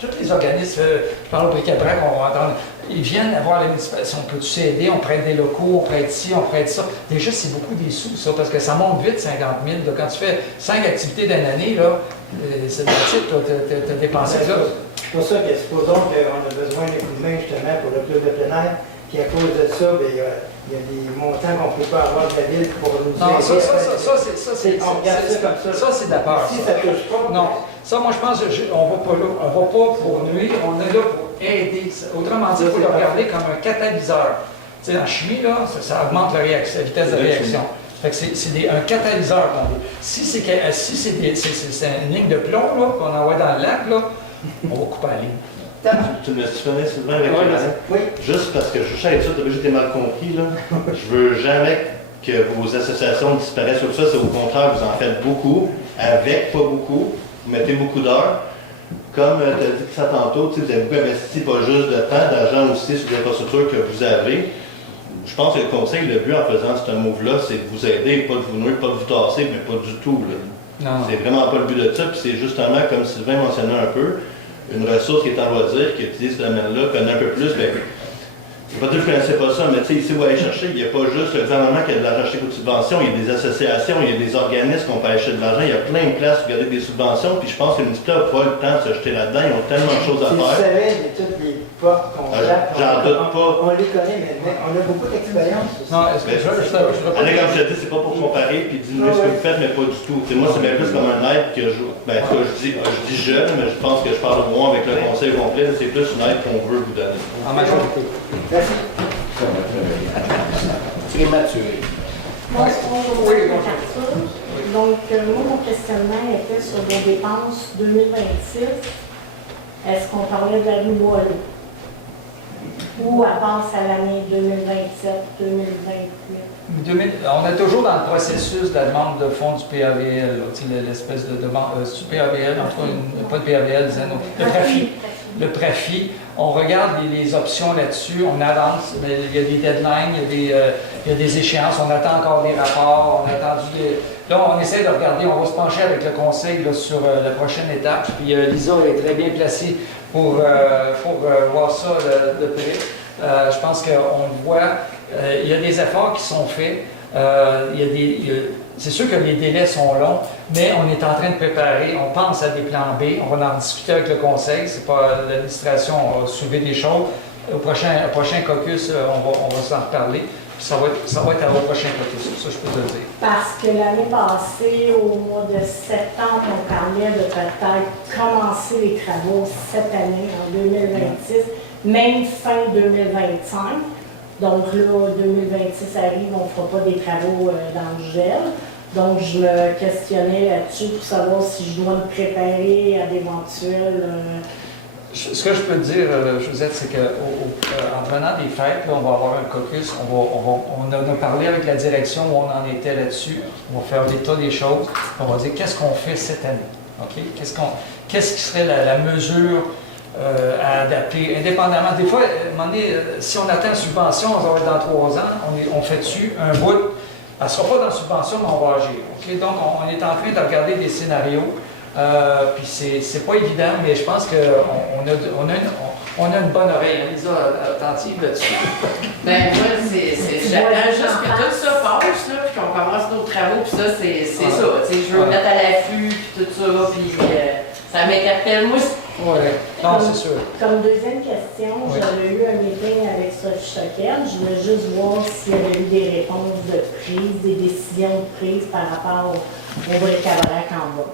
Tous les organismes, je parle au bric-à-brac, on va entendre, ils viennent voir la municipalité, on peut s'aider, on prête des locaux, on prête ci, on prête ça. Déjà, c'est beaucoup des sous, ça, parce que ça monte vite, 50 000. Là, quand tu fais 5 activités d'une année, là, c'est le titre, tu as dépensé là. C'est pour ça que supposons qu'on a besoin d'un coup de main justement pour le club de plein air, puis à cause de ça, il y a des montants qu'on ne peut pas avoir de la ville pour nous aider. Non, ça, c'est d'accord. Si ça ne touche pas. Non, ça, moi, je pense qu'on ne va pas pour nuire, on est là pour aider. Autrement dit, il faut le regarder comme un catalyseur. Tu sais, en chimie, là, ça augmente la vitesse de réaction. Fait que c'est un catalyseur qu'on dit. Si c'est une ligne de plomb qu'on envoie dans le lac, là, on va couper la ligne. Tu me connais Sylvain avec Oui. Juste parce que je sais ça, j'étais mal compris. Là. Je veux jamais que vos associations disparaissent sur ça. C'est au contraire, vous en faites beaucoup, avec pas beaucoup. Vous mettez beaucoup d'heures. Comme tu as dit ça tantôt, vous avez beaucoup investi, pas juste de temps, d'argent aussi sur les infrastructures que vous avez. Je pense que le conseil, le but en faisant ce move-là, c'est de vous aider, pas de vous nuire, pas de vous tasser, mais pas du tout. Là. C'est vraiment pas le but de ça. Puis c'est justement, comme Sylvain mentionnait un peu, une ressource qui est en loisir, qui utilise ce domaine-là, connaît un peu plus. Je ne vais pas dire que je ne connaissais pas ça, mais tu sais, ici, vous allez chercher, il n'y a pas juste le gouvernement qui a de l'argent chez de subventions, il y a des associations, il y a des organismes qu'on peut acheter de l'argent, il y a plein de places où il y a des subventions, puis je pense que le municipal n'a pas le temps de se jeter là-dedans, ils ont tellement de choses à faire. Vous savez, il y a toutes les portes qu'on frappe. J'en doute pas. On les connaît, mais on a beaucoup d'expérience. Non, est-ce que allez, comme je te dis, c'est pas pour comparer puis diminuer ce que vous faites, mais pas du tout. Moi, c'est bien plus comme un aide que je dis jeune, mais je pense que je parle au moins avec le conseil complet, c'est plus une aide qu'on veut vous donner. En majorité. Merci. Prématuré. Bonjour, Arthur. Donc, moi, mon questionnement était sur les dépenses 2026. est-ce qu'on parlait de la rue Boileau? Ou elle pense à l'année 2027, 2028? On est toujours dans le processus de la demande de fonds du PAVL, l'espèce de demande du PAVL, en tout cas, pas de PAVL, le PRAFI. On regarde les options là-dessus, on avance, mais il y a des deadlines, il y a des échéances, on attend encore des rapports, on a attendu des... Là, on essaie de regarder, on va se pencher avec le conseil là, sur la prochaine étape, puis Lisa est très bien placée pour voir ça de près. Je pense qu'on le voit, il y a des efforts qui sont faits, c'est sûr que les délais sont longs, mais on est en train de préparer, on pense à des plans B, on va en discuter avec le conseil, c'est pas l'administration, on va soulever des choses. Au prochain caucus, on va s'en reparler, puis ça va être au prochain caucus, ça je peux te le dire. Parce que l'année passée, au mois de septembre, on parlait de peut-être commencer les travaux cette année, en 2026, même fin 2025. Donc là, 2026 arrive, on ne fera pas des travaux dans le gel. Donc je me questionnais là-dessus pour savoir si je dois me préparer à d'éventuels... Ce que je peux te dire, Josette, c'est qu'en venant des fêtes, là, on va avoir un caucus, on a parlé avec la direction où on en était là-dessus, on va faire l'état des choses, on va dire qu'est-ce qu'on fait cette année, OK? Qu'est-ce qui serait la mesure à adapter, indépendamment. Des fois, à un moment donné, si on attend subvention, ça va être dans 3 ans, on fait dessus un bout, elle ne sera pas dans subvention, mais on va agir. OK? Donc, on est en train de regarder des scénarios, puis c'est pas évident, mais je pense qu'on a une bonne oreille. Lisa, attentive là-dessus. Ben moi, j'attends juste que tout ça passe, là, puis qu'on commence nos travaux, puis ça, c'est ça. Je veux me mettre à l'affût, puis tout ça, puis ça m'interpelle. Moi, oui, non, c'est sûr. Comme deuxième question, oui. J'avais eu un meeting avec Sophie Choquette. Je voulais juste voir s'il y avait eu des réponses de prise, des décisions prises par rapport au bric-à-brac en bas.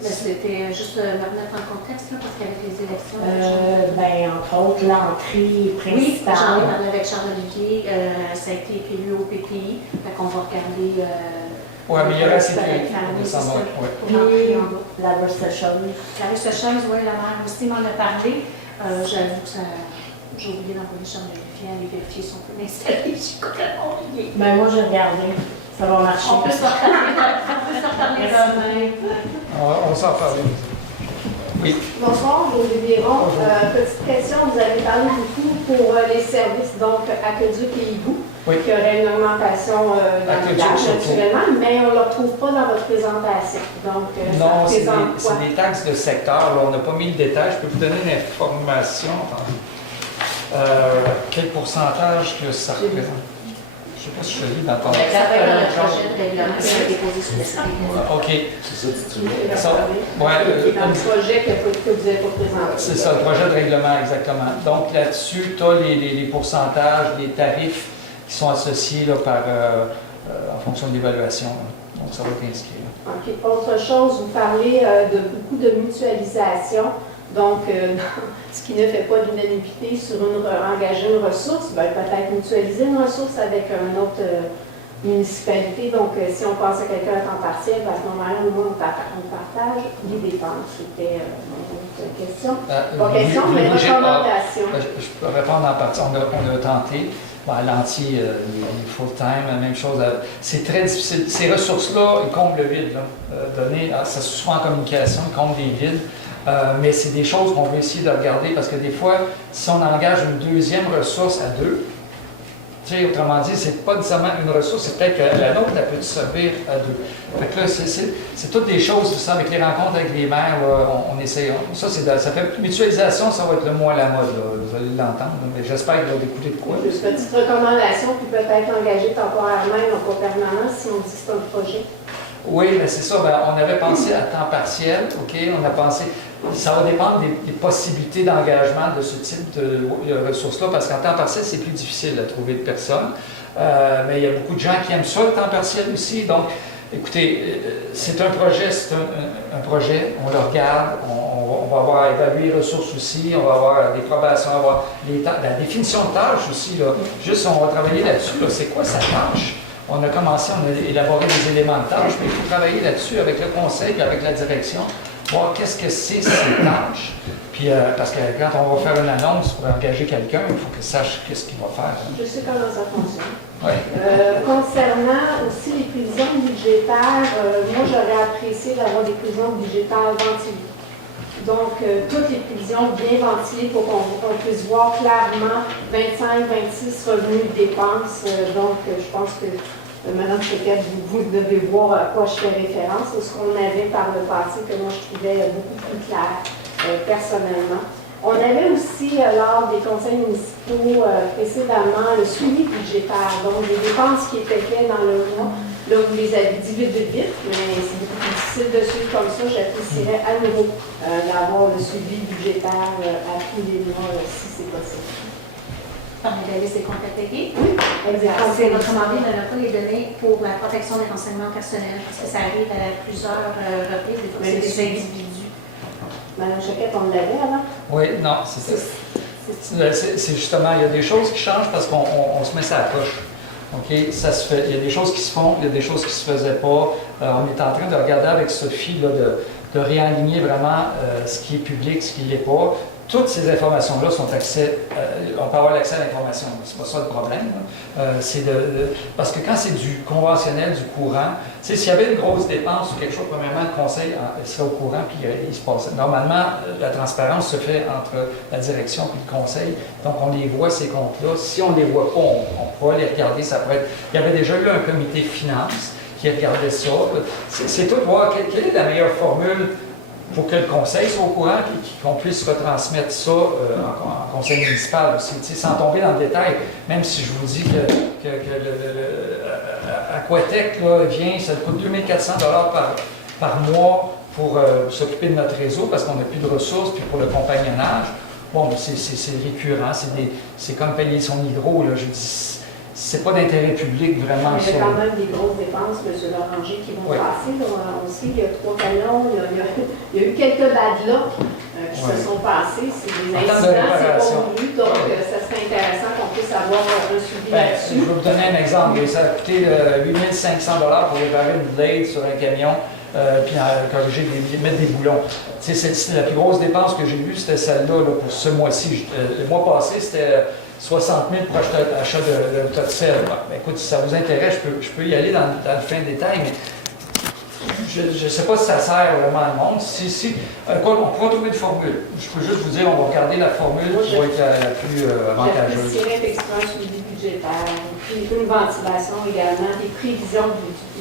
C'était juste me remettre en contexte, là, parce qu'avec les élections... Entre autres, l'entrée principale. Oui, j'en ai parlé avec Charles-Olivier. Ça a été élu au PPI. Fait qu'on va regarder... Oui, mais il y a la sécurité. Oui, la recession. La recession, oui, la mère aussi m'en a parlé. J'avoue que j'ai oublié d'envoyer Charles-Olivier à aller vérifier son peu installé. J'ai complètement oublié. Ben moi, j'ai regardé. Ça va marcher. On peut se reparler demain. On s'en parle. Oui. Bonsoir, José Biron. Petite question, vous avez parlé beaucoup pour les services, donc aqueduc et hibou, qui aurait une augmentation dans le village naturellement, mais on ne le retrouve pas dans votre présentation. Donc, non, c'est des taxes de secteur. Là, on n'a pas mis le détail. Je peux vous donner une information. Quel pourcentage que ça représente? Je ne sais pas si je lis dans ton... Ça va être le projet de règlement qui a été déposé sur le site. OK. C'est ça, dans le projet que vous avez pas présenté. C'est ça, le projet de règlement, exactement. Donc là-dessus, tu as les pourcentages, les tarifs qui sont associés là, en fonction de l'évaluation. Donc ça va être inscrit. Là. OK. Autre chose, vous parlez de beaucoup de mutualisation. Donc, ce qui ne fait pas l'unanimité sur engager une ressource, peut-être mutualiser une ressource avec une autre municipalité. Donc, si on passe à quelqu'un à temps partiel, à ce moment-là, on partage les dépenses. C'était mon autre question. Pas question, mais recommandation. Je peux répondre en partie. On a tenté. L'entier, les full-time, même chose. C'est très difficile. Ces ressources-là, ils comblent le vide. Ça se soit en communication, ils comblent des vides. Mais c'est des choses qu'on veut essayer de regarder parce que des fois, si on engage une deuxième ressource à deux, autrement dit, c'est pas nécessairement une ressource, c'est peut-être que la nôtre, elle peut servir à deux. Fait que là, c'est toutes des choses, tout ça, avec les rencontres avec les maires, on essaie. Ça fait mutualisation, ça va être le mot à la mode, là, vous allez l'entendre, mais j'espère qu'il va découler de quoi. Une petite recommandation qui peut être engagée temporairement et non pas permanent si on dit que c'est un projet. Oui, mais c'est ça. On avait pensé à temps partiel, OK? On a pensé, ça va dépendre des possibilités d'engagement de ce type de ressources-là, parce qu'en temps partiel, c'est plus difficile de trouver de personnes. Mais il y a beaucoup de gens qui aiment ça, le temps partiel aussi. Donc, écoutez, c'est un projet, on le regarde, on va avoir évalué les ressources aussi, on va avoir des probations, on va avoir la définition de tâches aussi. Là. Juste, on va travailler là-dessus. Là. C'est quoi sa tâche? On a commencé, on a élaboré des éléments de tâche, mais il faut travailler là-dessus avec le conseil et avec la direction voir qu'est-ce que c'est ces tâches. Puis, parce que quand on va faire une annonce pour engager quelqu'un, il faut qu'il sache qu'est-ce qu'il va faire. Je sais comment ça fonctionne. Oui. Concernant aussi les prévisions budgétaires, moi j'aurais apprécié d'avoir des prévisions budgétaires ventilées. Donc, toutes les prévisions bien ventilées pour qu'on puisse voir clairement 25, 26 revenus, dépenses. Donc, je pense que Mme Choquette, vous devez voir à quoi je fais référence. C'est ce qu'on avait par le passé que moi je trouvais beaucoup plus clair, personnellement. On avait aussi, lors des conseils municipaux précédemment, le suivi budgétaire, donc les dépenses qui étaient faites dans le mois. Là, vous les avez dit vite, mais c'est beaucoup plus difficile de suivre comme ça. J'apprécierais à nouveau d'avoir le suivi budgétaire à tous les mois, si c'est possible. Parmi c'est complété. Oui, exactement. C'est recommandé de ne pas les donner pour la protection des renseignements personnels, parce que ça arrive à plusieurs reprises, des fois c'est des individus. Madame Choquette, on l'avait avant? Oui, non, c'est justement, il y a des choses qui changent parce qu'on se met ça à la coche. OK, ça se fait. Il y a des choses qui se font, il y a des choses qui ne se faisaient pas. On est en train de regarder avec Sophie là, de réaligner vraiment ce qui est public, ce qui ne l'est pas. Toutes ces informations-là sont accès, on peut avoir l'accès à l'information. C'est pas ça le problème. Parce que quand c'est du conventionnel, du courant, s'il y avait une grosse dépense ou quelque chose, premièrement, le conseil serait au courant puis il se passe. Normalement, la transparence se fait entre la direction et le conseil. Donc, on les voit, ces comptes-là. Si on ne les voit pas, on pourra les regarder. Ça pourrait être... Il y avait déjà eu un comité finance qui regardait ça. C'est tout voir quelle est la meilleure formule pour que le conseil soit au courant et qu'on puisse retransmettre ça en conseil municipal aussi, sans tomber dans le détail. Même si je vous dis que Aquatech vient, ça coûte 2400 $ par mois pour s'occuper de notre réseau parce qu'on n'a plus de ressources, puis pour le compagnonnage. Bon, c'est récurrent, c'est comme payer son hydro, là, je dis. C'est pas d'intérêt public vraiment. Il y a quand même des grosses dépenses, M. Loranger, qui vont passer. Aussi, il y a 3 canons, il y a eu quelques badlots qui se sont passés. C'est des incidents, c'est pas voulu, donc ça serait intéressant qu'on puisse avoir un suivi là-dessus. Je vais vous donner un exemple. Ça a coûté 8500 $ pour réparer une blade sur un camion, puis corriger, mettre des boulons. C'est la plus grosse dépense que j'ai vue, c'était celle-là pour ce mois-ci. Le mois passé, c'était 60 000 pour achat de tas de sel. Écoute, si ça vous intéresse, je peux y aller dans le fin détail, mais je ne sais pas si ça sert vraiment le monde. On pourra trouver une formule. Je peux juste vous dire, on va regarder la formule qui va être la plus avantageuse. J'apprécierais effectivement un suivi budgétaire, une ventilation également, des prévisions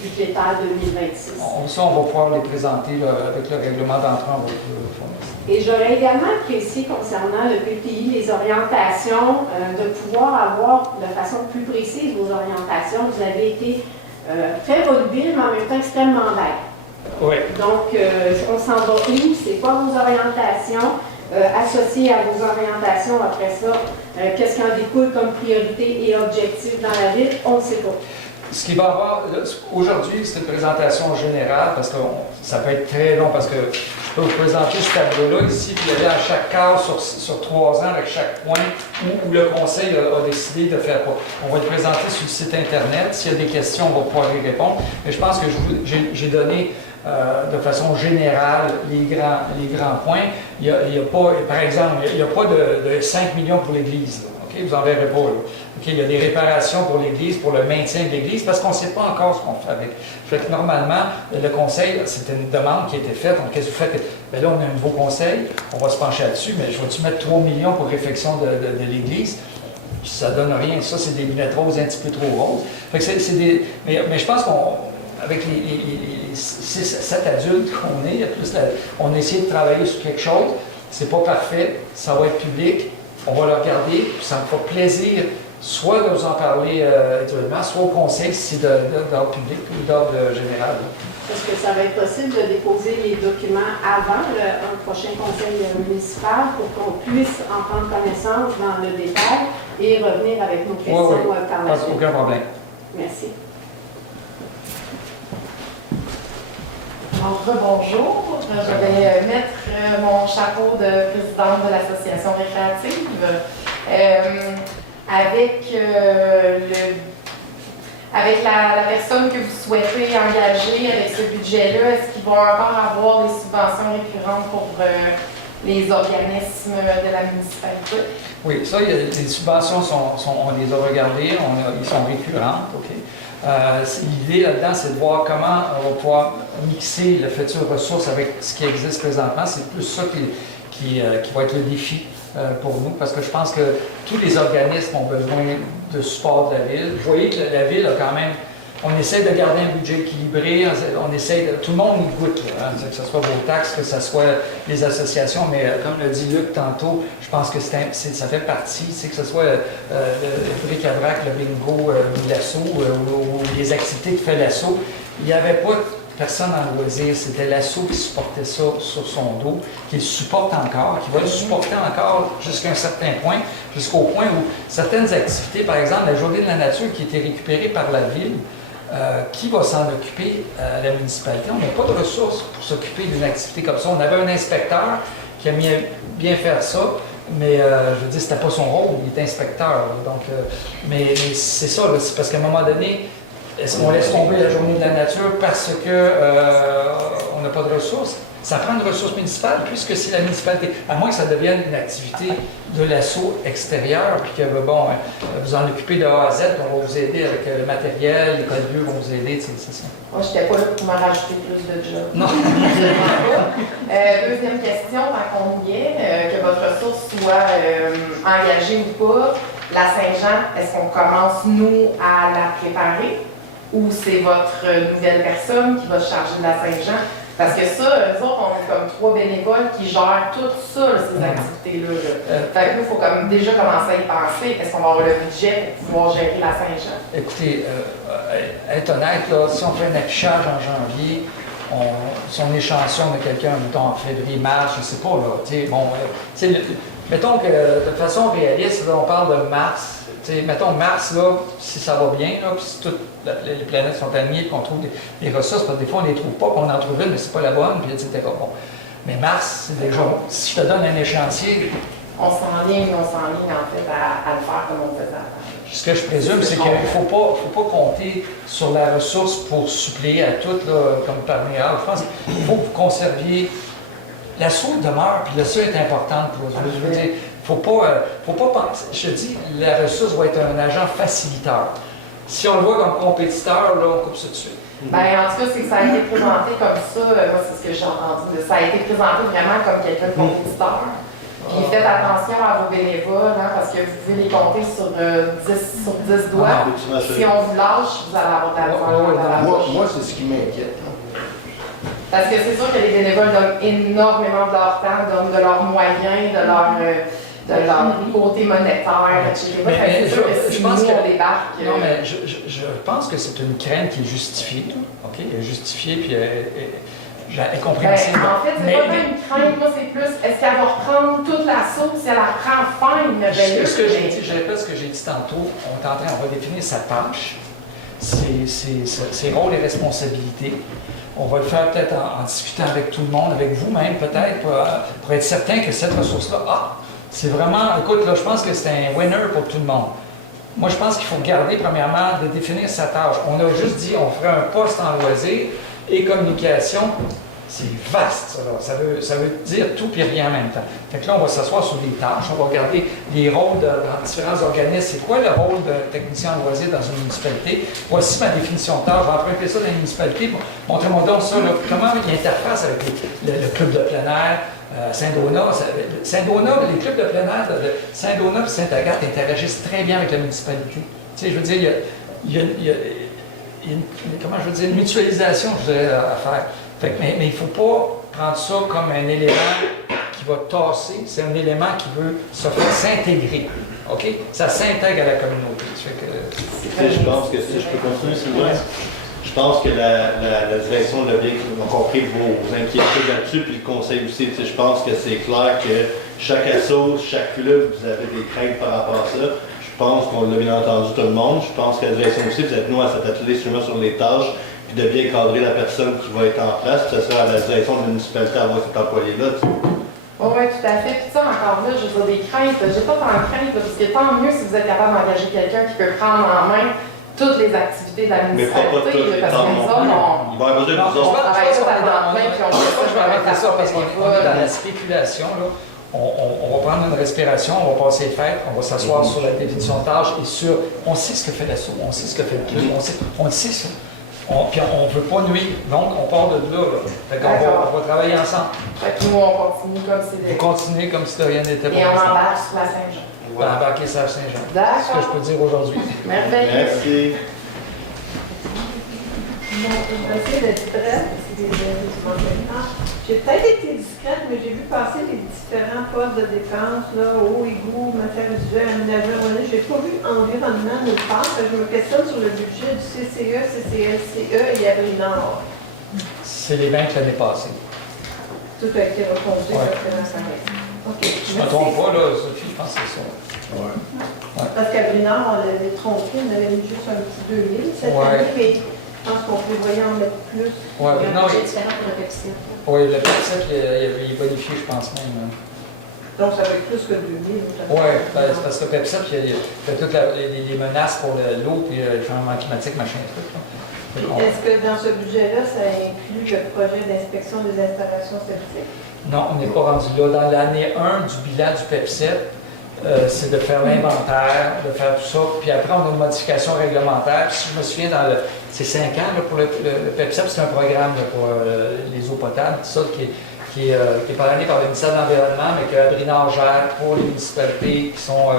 budgétaires 2026. Ça, on va pouvoir les présenter avec le règlement d'entrée en votre fournisseur. Et j'aurais également apprécié, concernant le PPI, les orientations, de pouvoir avoir de façon plus précise vos orientations. Vous avez été très volubile, mais en même temps extrêmement vague. Oui. Donc, on s'en va où? C'est quoi vos orientations? Associées à vos orientations, après ça, qu'est-ce qui en découle comme priorité et objectif dans la ville? On ne sait pas. Ce qu'il va y avoir, aujourd'hui, c'est une présentation générale, parce que ça peut être très long, parce que je peux vous présenter ce tableau-là ici, puis il y a à chaque case sur 3 ans, avec chaque point où le conseil a décidé de faire quoi. On va le présenter sur le site Internet. S'il y a des questions, on va pouvoir y répondre. Mais je pense que j'ai donné de façon générale les grands points. Il y a pas, par exemple, il n'y a pas de 5 millions pour l'Église. Okay? Vous n'en verrez pas. Là. Okay? Il y a des réparations pour l'Église, pour le maintien de l'Église, parce qu'on ne sait pas encore ce qu'on fait avec. Fait que normalement, le conseil, c'était une demande qui a été faite. Donc, qu'est-ce que vous faites? Bien là, on a un nouveau conseil, on va se pencher là-dessus, mais je vais-tu mettre 3 millions pour réfection de l'Église? Ça ne donne rien. Ça, c'est des lunettes roses un petit peu trop roses. Fait que c'est des... mais je pense qu'avec les 7 adultes qu'on est, on a essayé de travailler sur quelque chose. C'est pas parfait, ça va être public. On va le regarder, puis ça me fera plaisir soit de vous en parler individuellement, soit au conseil si c'est d'ordre public ou d'ordre général. Est-ce que ça va être possible de déposer les documents avant un prochain conseil municipal pour qu'on puisse en prendre connaissance dans le détail et revenir avec nos questions par la suite? Aucun problème. Merci. Bonjour, je vais mettre mon chapeau de présidente de l'association récréative avec la personne que vous souhaitez engager avec ce budget-là, est-ce qu'ils vont encore avoir des subventions récurrentes pour les organismes de la municipalité? Oui, ça, les subventions, on les a regardées, ils sont récurrentes, OK? L'idée là-dedans, c'est de voir comment on va pouvoir mixer le futur ressources avec ce qui existe présentement. C'est plus ça qui va être le défi pour nous, parce que je pense que tous les organismes ont besoin de support de la Ville. Vous voyez que la Ville a quand même... On essaie de garder un budget équilibré, tout le monde y goûte, là, hein, que ce soit vos taxes, que ce soit les associations, mais comme l'a dit Luc tantôt, je pense que ça fait partie, que ce soit le bric-à-brac, le bingo, l'assaut ou les activités que fait l'assaut, il n'y avait pas personne en loisir, c'était l'assaut qui supportait ça sur son dos, qui le supporte encore, qui va le supporter encore jusqu'à un certain point, jusqu'au point où certaines activités, par exemple la journée de la nature qui était récupérée par la Ville, qui va s'en occuper à la municipalité? On n'a pas de ressources pour s'occuper d'une activité comme ça. On avait un inspecteur qui a bien faire ça, mais je veux dire, c'était pas son rôle, il était inspecteur. Là, donc, mais c'est ça, là, c'est parce qu'à un moment donné, est-ce qu'on laisse tomber la journée de la nature parce qu'on n'a pas de ressources? Ça prend une ressource municipale, puisque c'est la municipalité, à moins que ça devienne une activité de l'assaut extérieur, puis que, bon, vous en occupez de A à Z, on va vous aider avec le matériel, l'école bleue vont vous aider, c'est ça. Moi, je n'étais pas là pour me rajouter plus de jobs. Non. Deuxième question, tant qu'on y est, que votre ressource soit engagée ou pas, la Saint-Jean, est-ce qu'on commence, nous, à la préparer, ou c'est votre nouvelle personne qui va se charger de la Saint-Jean? Parce que ça, nous autres, on est comme 3 bénévoles qui gèrent tout ça, là, ces activités-là. Fait que nous, il faut comme déjà commencer à y penser. Est-ce qu'on va avoir le budget pour pouvoir gérer la Saint-Jean? Écoutez, être honnête, là, si on fait un affichage en janvier, si on échantillonne de quelqu'un, mettons en février, mars, je ne sais pas, là, bon, mettons que de façon réaliste, là, on parle de mars. Mettons mars, là, si ça va bien, là, puis si toutes les planètes sont alignées, qu'on trouve des ressources, parce que des fois on ne les trouve pas, puis on en trouve une, mais c'est pas la bonne, puis etc. Bon. Mais mars, c'est déjà. Si je te donne un échéancier. On s'enligne en fait à le faire comme on faisait avant. Ce que je présume, c'est qu'il ne faut pas compter sur la ressource pour suppléer à tout, là, comme par miracle. Je pense qu'il faut que vous conserviez. L'assaut demeure, puis l'assaut est importante pour vous. Je veux dire, faut pas penser. Je te dis, la ressource va être un agent facilitateur. Si on le voit comme compétiteur, là, on coupe ça dessus. Ben, en tout cas, c'est que ça a été présenté comme ça. Moi, c'est ce que j'ai entendu. Ça a été présenté vraiment comme quelqu'un de compétiteur. Puis faites attention à vos bénévoles, hein, parce que vous pouvez les compter sur 10 doigts. Si on vous lâche, vous allez avoir de la misère. Moi, c'est ce qui m'inquiète. Parce que c'est sûr que les bénévoles donnent énormément de leur temps, donnent de leurs moyens, de leur côté monétaire, etc. Mais je pense que on débarque. Non, mais je pense que c'est une crainte qui est justifiée. OK? Elle est justifiée, puis elle est compréhensible. En fait, c'est pas une crainte, moi, c'est plus, est-ce qu'elle va reprendre toute la sauce si elle la reprend fine? Je répète ce que j'ai dit tantôt. On va définir sa tâche, ses rôles et responsabilités. On va le faire peut-être en discutant avec tout le monde, avec vous-même peut-être, pour être certain que cette ressource-là, c'est vraiment, écoute, là, je pense que c'est un winner pour tout le monde. Moi, je pense qu'il faut garder, premièrement, de définir sa tâche. On a juste dit, on ferait un poste en loisir et communication. C'est vaste, ça veut dire tout et rien en même temps. Fait que là, on va s'asseoir sur les tâches, on va regarder les rôles dans différents organismes. C'est quoi le rôle d'un technicien en loisir dans une municipalité? Voici ma définition de tâche. Je vais emprunter ça dans une municipalité. Montrez-moi donc ça, là, comment il interface avec le club de plein air, Saint-Donat. Saint-Donat, les clubs de plein air de Saint-Donat et Sainte-Agathe interagissent très bien avec la municipalité. Tu sais, je veux dire, il y a une mutualisation, je dirais, à faire. Mais il ne faut pas prendre ça comme un élément qui va tasser, c'est un élément qui veut se faire s'intégrer. OK? Ça s'intègre à la communauté. Je pense que si je peux continuer, Sylvain, je pense que la direction de la Ville a compris vos inquiétudes là-dessus, puis le conseil aussi. Je pense que c'est clair que chaque assaut, chaque club, vous avez des craintes par rapport à ça. Je pense qu'on l'a bien entendu tout le monde. Je pense que la direction aussi, vous êtes nous à cet atelier sur les tâches, puis de bien cadrer la personne qui va être en place, que ce soit à la direction de la municipalité à avoir cet employé-là. Oui, tout à fait. Puis ça, encore là, j'ai des craintes. J'ai pas tant de craintes, parce que tant mieux si vous êtes capable d'engager quelqu'un qui peut prendre en main toutes les activités de la Mais pas toutes municipalité, les parce temps que non nous plus. autres, Il va y avoir besoin de vous on autres. travaille Je pense ça qu'on est à temps plein, puis on fait ça, je vais arrêter ça parce qu'on est dans la bénévole. spéculation. Là. On va prendre une respiration, on va passer les fêtes, on va s'asseoir sur la définition de tâches et sur. On sait ce que fait la SO, on sait ce que fait le club, on le sait ça. Puis on ne veut pas nuire, donc on part de là. Fait qu'on on va travailler ensemble. Fait que nous, on continue comme si Vous continuez comme si de rien n'était pour Et on l'instant. embarque sur la Saint-Jean. On va embarquer sur la Saint-Jean. C'est ce que D'accord. je peux dire aujourd'hui. Merveilleux. Merci. Bon, je vais essayer d'être prête, parce que j'ai peut-être été discrète, mais j'ai vu passer les différents postes de dépenses, là, eau, égout, matière visuelle, aménagement, j'ai pas vu environnement nulle part, fait que je me questionne sur le budget du CCE, CCLCE et Abri Nord. C'est les mêmes que l'année passée. Tout a été reconduit, Ouais. OK. Je ne me trompe pas, là, Sophie, je pense que c'est ça. Parce qu'Abri Nord, on l'avait trompé, on avait mis juste un petit 2000 cette Ouais. année, mais je pense qu'on prévoyait en mettre plus. Ouais, Il y a non, un budget différent pour le Pepsi. oui, le PEPSET, il est bonifié, je pense même. Hein. Donc ça va être plus que 2000. Oui, c'est parce que PEPSET, il y a toutes les menaces pour l'eau et le changement climatique, machin, truc. Là. Est-ce que dans ce budget-là, ça inclut le projet d'inspection des installations septiques? Non, on n'est pas rendu là. Dans l'année 1 du bilan du PEPSET, c'est de faire l'inventaire, de faire tout ça. Puis après, on a une modification réglementaire. Puis si je me souviens, c'est 5 ans là, pour le PEPSET, c'est un programme là, pour les eaux potables, tout ça, qui est parrainé par le ministère de l'Environnement, mais que Abri-Nord gère pour les municipalités qui sont,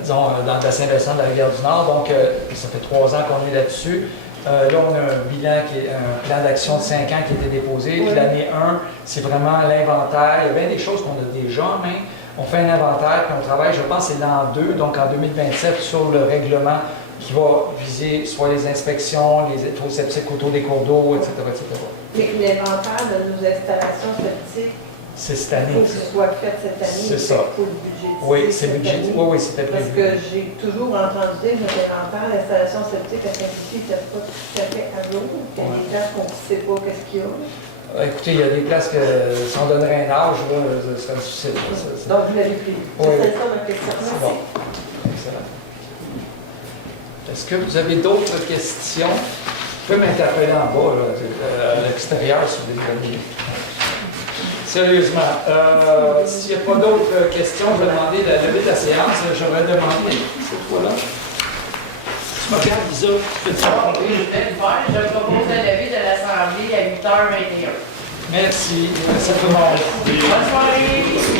disons, dans le bassin versant de la rivière du Nord. Donc, ça fait 3 ans qu'on est là-dessus. Là, on a un bilan, un plan d'action de 5 ans qui a été déposé. Puis l'année 1, c'est vraiment l'inventaire. Il y a bien des choses qu'on a déjà en main. On fait un inventaire, puis on travaille, je pense, c'est l'an 2, donc en 2027, sur le règlement qui va viser soit les inspections, les étaux septiques autour des cours d'eau, etc., etc. Mais l'inventaire de nos installations septiques, C'est cette il année. faut que ce soit fait cette année. C'est ça. Il faut le budgétiser. Oui, c'est cette budget. année. Oui, oui, c'était Parce prévu. que j'ai toujours entendu dire que notre inventaire d'installation septique à Saint-Lucie n'était pas tout à fait à jour. Il y a des places qu'on ne sait pas qu'est-ce qu'il y a. Écoutez, il y a des places que, si on donnerait un âge, là, ce serait difficile. Donc, vous l'avez pris. Oui. C'est ça ma question. C'est Merci. bon. Excellent. Est-ce que vous avez d'autres questions? Vous pouvez m'interpeller en bas, là, à l'extérieur, si vous voulez. Sérieusement, s'il n'y a pas d'autres questions, je vais demander la levée de la séance. J'aurais demandé cette fois-là. Tu me regardes, Lisa, tu peux te faire? Oui, je vais le faire. Je propose la levée de l'Assemblée à 8h21. Merci. Merci à tout le monde. Bonne soirée.